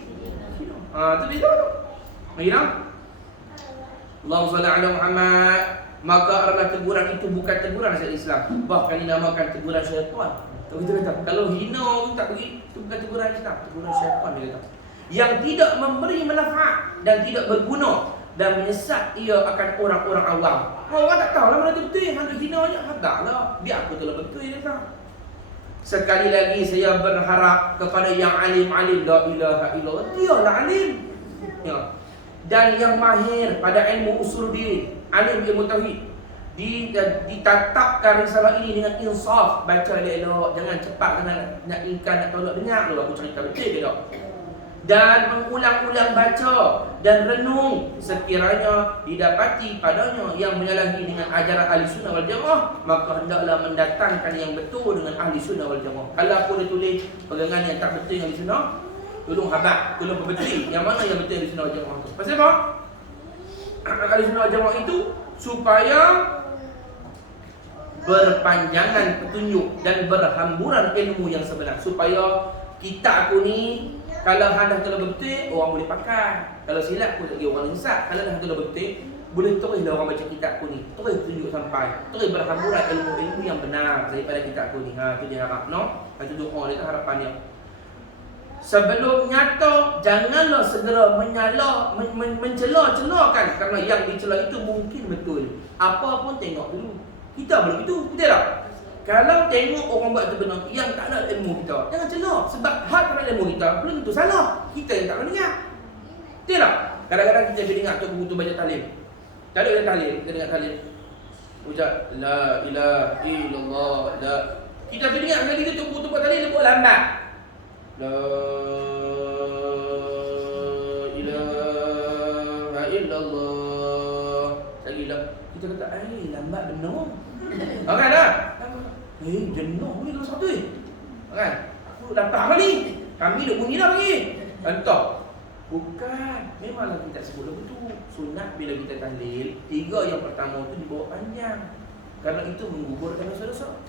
Itu dia tu. Hina. Allahumma salli ala Muhammad. Maka adalah teguran itu bukan teguran syariat Islam, bahkan dinamakan teguran syaitan. Kita kata kalau hina tu tak bagi, itu bukan teguran Islam, teguran syaitan dia kata. Yang tidak memberi manfaat dan tidak berguna dan menyesat ia akan orang-orang awam. Orang tak tahu lah mana tu betul, hang hina je, taklah. Biar aku tu lah betul dia kata. Sekali lagi saya berharap kepada yang alim-alim, la ilaha illallah, dialah alim. Ya. Dan yang mahir pada ilmu usul din, alim ilmu tauhid, ditatapkan risalah ini dengan insaf, baca elok-elok, jangan cepat dengan nak ingkar, nak tolak, dengar dulu aku cerita betul ke tak. Dan mengulang-ulang baca dan renung, sekiranya didapati padanya yang menyalahi dengan ajaran ahli sunnah wal jamaah, maka hendaklah mendatangkan yang betul dengan ahli sunnah wal jamaah. Kalau aku dah tulis pegangan yang tak betul dengan ahli sunnah, tolong habaq, tolong perbetulkan yang mana yang betul ahli sunnah wal jamaah tu. Pasal apa? Ahli sunnah wal jamaah itu supaya berpanjangan petunjuk dan berhamburan ilmu yang sebenar, supaya kita aku ni kalau hendak telah betul, orang boleh pakai. Kalau silap pun lagi orang sesat. Kalau dah telah betul, boleh teruslah orang baca kitab aku ni, terus tunjuk sampai, terus berhamburan ilmu-ilmu yang benar daripada kitab aku ni. Itu dia harap, no? Itu doa dia, harapan dia. Sebelum nyata, janganlah segera mencela-celakan, kerana yang dicela itu mungkin betul. Apa pun tengok dulu. Kita belum itu, betul tak? Kalau tengok orang buat itu benar, yang tak ada ilmu kita, jangan celak. Sebab hak tak ada ilmu kita, belum tentu salah. Kita yang tak pernah dengar. Betul tak? Kadang-kadang kita pergi dengar tu butuh baca talim. Tak ada baca talim, kita dengar talim. Ucap la ilaha illallah, la. Kita pergi dengar kali tu butuh buat talim, dia buat lambat. La ilaha illallah. Lagi lah. Kita kata, lambat benar. Kan tak? Jenuh ni dalam satu kan? Aku datang apa ni? Kami dah bunyi dah pagi. Entah. Bukan. Memanglah kita sebut lagu tu. Sunat bila kita tahlil, 3 yang pertama tu dibawa panjang. Kerana itu menggugurkan dosa-dosa.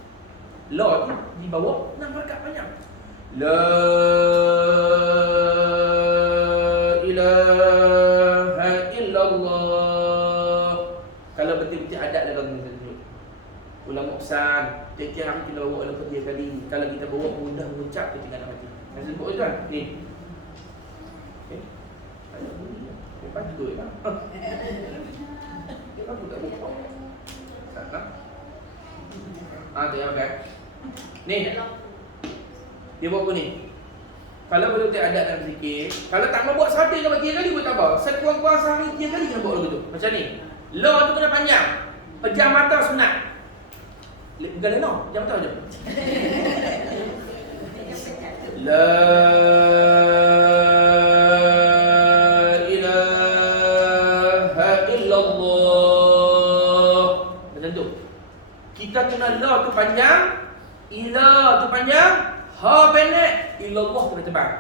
La tu dibawa 6 rakaat panjang. La ilaha illallah. Kalau betul-betul adat dalam ulama besar, tiap-tiap hari kita bawa dalam 3 kali. Kalau kita bawa mudah mengucap, kita tinggal mati. Masa sebut tuan, ni. Okey. Ada bunyi. Lepas tu lah. Dia aku tak buka. Tak. Tengok kan. Ni. Dia buat apa ni? Kalau betul-betul adat dalam zikir, kalau tak mau buat 100 kalau 3 kali pun tak apa. Sekurang-kurang sehari 3 kali kena buat lagu tu. Macam ni. La tu kena panjang. Pejam mata sunat. Bukan leno, jangan tahu je. La ilaha illallah. Macam tu. Kita kena la tu panjang, ila tu panjang, ha pendek, illallah kena tebal.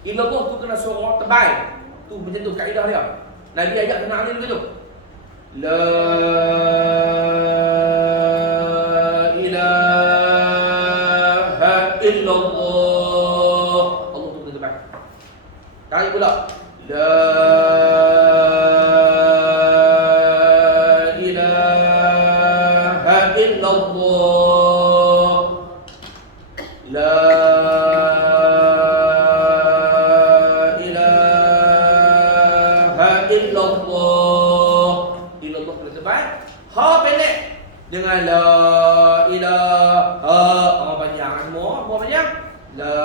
Illallah tu kena suara tebal. Tu macam tu kaedah dia. Nabi ajak kena alih dulu tu. La illallah. Allah tu kena tebal. Tarik pula. La ilaha illallah. La ilaha illallah. Illallah kena tebal. Ha pendek. Dengan la ilaha panjang semua, apa panjang? La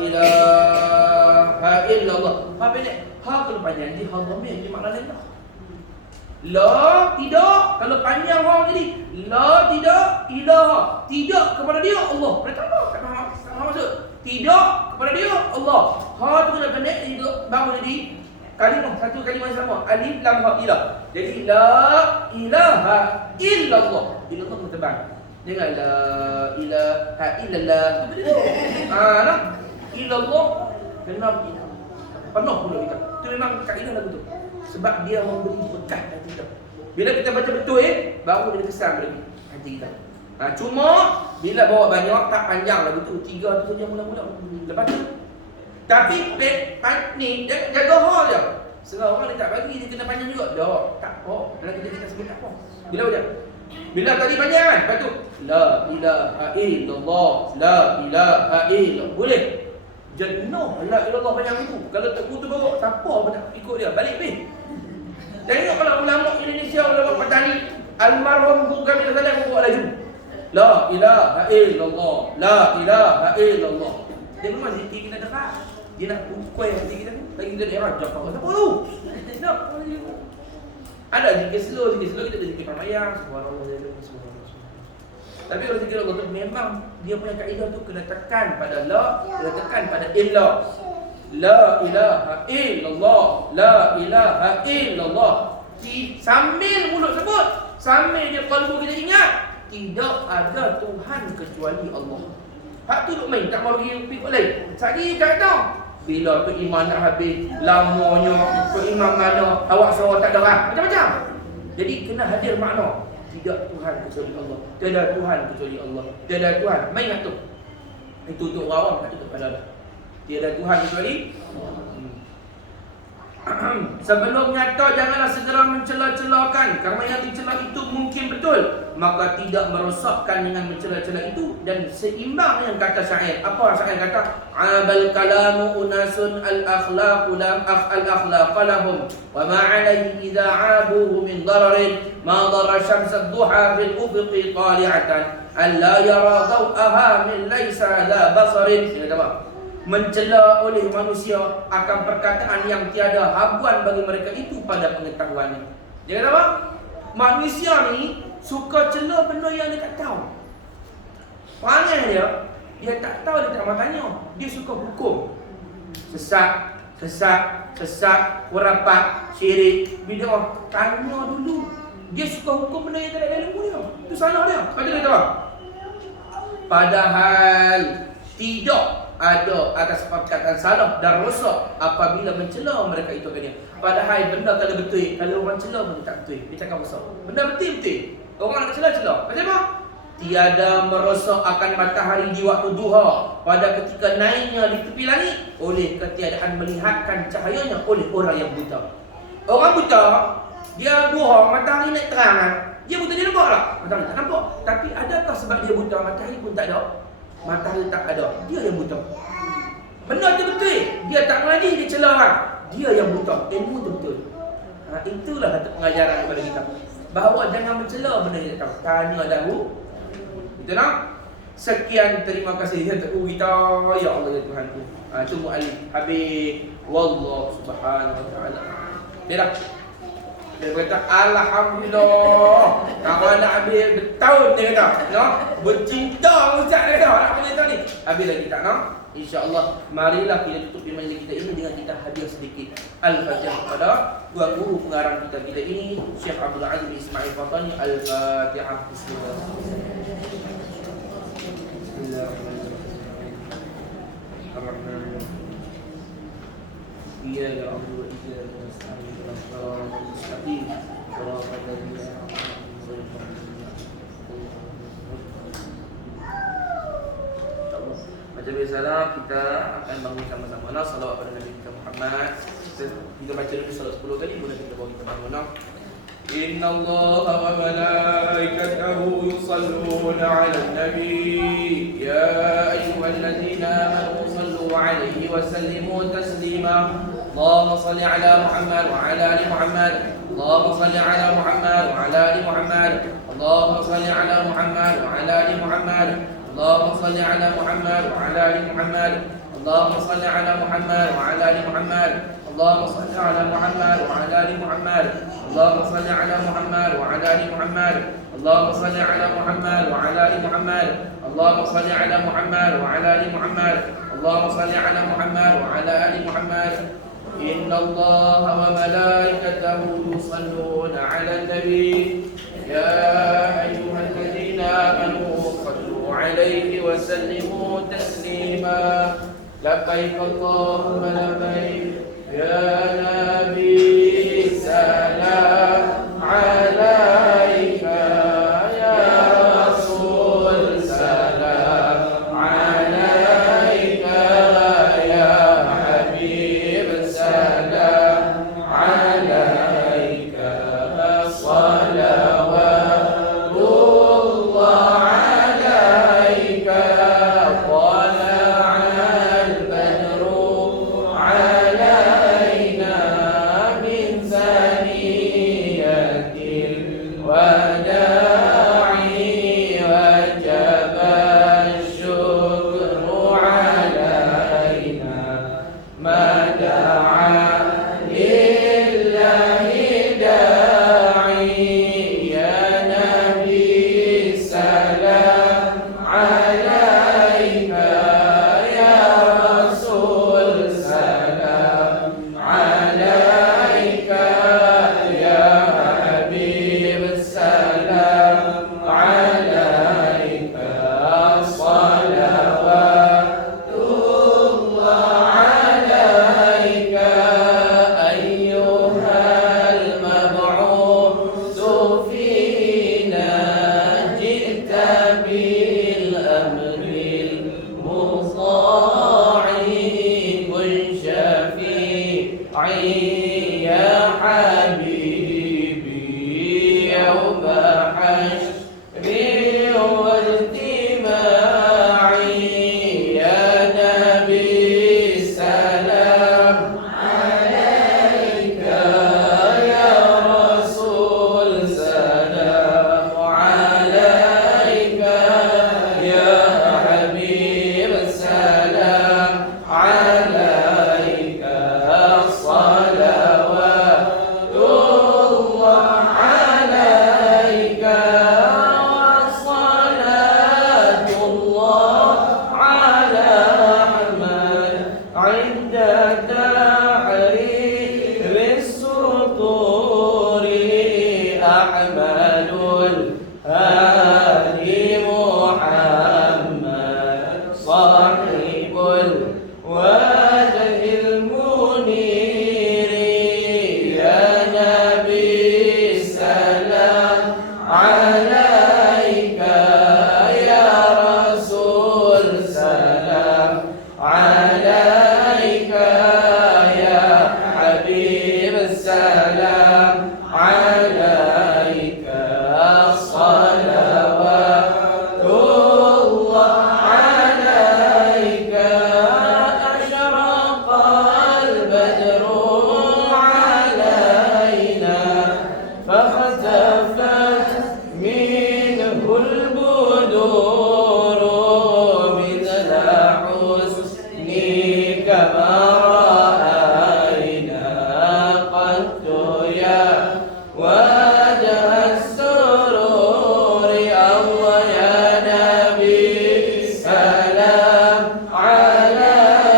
ilaha illallah. Ha pendek. Ha kalau panjang dia ha dhamir, dia makna lain dah. La tidak, kalau panjang ha jadi la tidak ilaha, tidak kepada dia Allah. Berarti apa? Kata maksud tidak kepada dia Allah. Ha tu kena pendek, itu baru jadi kalimah, satu kalimah yang sama. Alif lam ha ilah. Jadi la ilaha illallah. Illallah kena tebal. Jangan la ilaha illallah. Nah, illallah kena penuh pula kita. Itu memang kaedah lagu tu. Sebab dia memberi bekas hati kita. Bila kita baca betul baru dia kesan lagi hati kita. Cuma bila bawa banyak tak panjang lagu tu. 3 tu saja mula-mula. Lepas tu tapi ni jaga hal je. Setengah orang dia tak bagi, dia kena panjang juga. Tak apa. Kalau kita sebut tak apa. Bila baca? Bila tadi panjang kan? Lepas tu la ilaha illallah, la ilaha illallah. Boleh? Jenuh la ilallah panjang itu. Kalau tak putus bawa, siapa pun nak ikut dia. Balik pergi. Tengok kalau ulama Indonesia, ulama Patani, almarhum Guru kami dah salah bawa laju. La ilaha illallah, la ilaha illallah. Dia memang zikir kita dekat. Dia nak kukuai hati kita ni. Lagi kita dia rajak apa tu? Nak. Ada zikir slow kita ada zikir permayang, subhanallah, subhanallah. Tapi kalau zikir Allah tu memang dia punya kaedah tu kena tekan pada la, kena tekan pada illa. La ilaha illallah, la ilaha illallah. Sambil mulut sebut, sambil dia kalbu kita ingat, tidak ada Tuhan kecuali Allah. Hak tu duk main, tak mau pergi pergi lain. Sagi tak tahu. Bila tu iman nak habis, lamanya, tu imam mana, awak suara tak ada orang. Macam-macam. Jadi kena hadir makna. Tidak Tuhan kecuali Allah. Tiada Tuhan kecuali Allah. Tiada Tuhan. Main kat tu. Itu untuk orang awam kat tu kepada Allah. Tiada Tuhan kecuali sebelum nyata janganlah segera mencela-celakan, kerana yang dicela itu mungkin betul, maka tidak merosakkan dengan mencela-cela itu. Dan seimbang dengan kata syair. Apa syair kata? Abal kalamu unasun al-akhlaqu lam al-akhlaq lahum wa ma alayhi idza abuhu min dararin ma dara syamsad duha fil ufuqi tali'atan alla yara daw'aha min laysa la basarin. Dia kata apa? Mencela oleh manusia akan perkataan yang tiada habuan bagi mereka itu pada pengetahuannya. Dia kata apa? Manusia ni suka cela benda yang dia tak tahu. Perangai dia tak tahu, dia tak mau tanya. Dia suka hukum. Sesat, khurafat, syirik, bid'ah. Tanya dulu. Dia suka hukum benda yang tak ada ilmu dia. Itu salah dia. Kata dia apa? Padahal tidak ada atas perkataan salah dan rosak apabila mencela mereka itu kan dia. Padahal benda kalau betul, kalau orang cela pun tak betul. Dia cakap rosak. Benda betul. Orang nak cela. Macam apa? Tiada merosak akan matahari di waktu duha pada ketika naiknya di tepi langit oleh ketiadaan melihatkan cahayanya oleh orang yang buta. Orang buta, dia duha, matahari naik terang. Dia buta, dia nampak tak? Matahari tak nampak. Tapi adakah sebab dia buta, matahari pun tak ada? Matahari tak ada, dia yang buta. Benda tu betul. Dia tak mengaji, dia cela orang. Dia yang buta, ilmu tu betul. Itulah kata pengajaran kepada kita, bahawa jangan mencela benda yang tak tahu. Tanya dahulu. Betul tak? Sekian, terima kasih untuk kita. Ya Allah ya Tuhanku. Itu mu'alif habis. Wallahu subhanahu wa ta'ala. Dia dah. Dia kata alhamdulillah. Kalau nak habis bertahun dia kata, no? Bercinta ustaz dia kata nak habis tahun ni. Habis lagi tak, no? InsyaAllah marilah kita tutup majlis kita ini dengan kita hadiah sedikit Al-Fatihah kepada dua guru pengarang kita ini, Syekh Abdul Aziz bin Ismail Fatani. Al-Fatihah. Bismillahirrahmanirrahim. Iyyaka na'budu wa iyyaka nasta'in. Ihdinas mustaqim. Shiratal ladzina an'amta 'alaihim. Macam biasalah kita akan bangun sama-sama. Nah, salawat pada Nabi kita Muhammad. Kita baca dulu salawat 10 kali, kemudian kita bawa kita bangun. Inna Allah wa malaikatahu yusalluna 'alan nabi ya ayyuhalladzina amanu sallu 'alaihi wa sallimu taslima. Allahumma salli 'ala Muhammad wa 'ala ali Muhammad. Allahumma salli 'ala Muhammad wa 'ala ali Muhammad. Allahumma salli 'ala Muhammad wa 'ala ali Muhammad. Allahumma salli 'ala Muhammad wa 'ala ali Muhammad. Allahumma salli 'ala Muhammad wa 'ala ali Muhammad. Allahumma salli 'ala Muhammad wa 'ala ali Muhammad. Allahumma salli 'ala Muhammad wa 'ala ali Muhammad. Allahumma salli 'ala Muhammad wa 'ala ali Muhammad. Allahumma salli 'ala Muhammad wa 'ala ali Muhammad. Allahumma salli 'ala Muhammad wa 'ala ali Muhammad. Inna Allah wa malaikatahu yusalluna 'alan nabi ya ayyuhalladzina amanu sallu 'alaihi wa sallimu taslima. Labbaik Allahumma labbaik ya nabi salam 'alaika ya rasul salam 'alaika ya habib salam 'alaika salawatullah 'alaika tala'al badru 'alaina min salam alaika salawatullah alaika asyraqal badru alaina fakhtafat minhul buduru mithla husnika ma ra'ayna qattu ya wajah as-sururi Allah ya Nabi salam alaika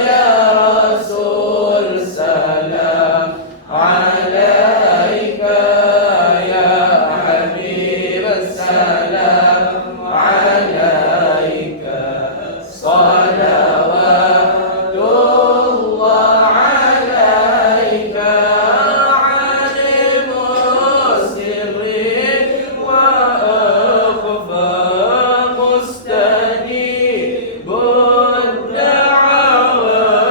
ya Rasul salam alaika ya Habib salam alaika salawatullah alaika alimu sirri wa akhfa mustajibud da'awati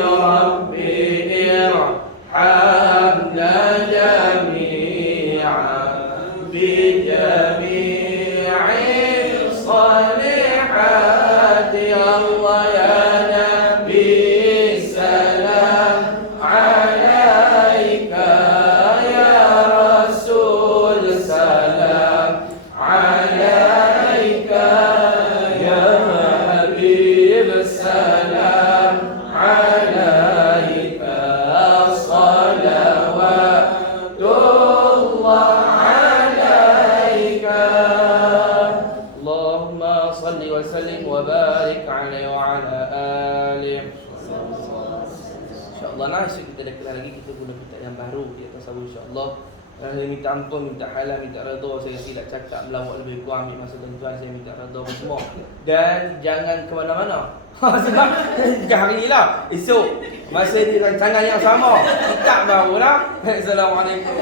rabbi irhamna jami'an bijami'i salihati Allah ya Nabi salam alaika ya Rasul salam alaika ya Habib salam alaika salawatullah alaika Allahumma salli wa sallim wa barik alaihi wa ala alihi. InsyaAllah nasib kita dah kelar lagi, kita guna kitab yang baru di atas Abu insyaAllah. Saya minta ampun, minta halal, minta redha. Saya silap cakap, melawak lebih kurang, ambil masa tuan-tuan. Saya minta redha semua. Dan jangan ke mana-mana. Sebab hari ni lah, esok masa di rancangan yang sama, kitab baru lah. Assalamualaikum.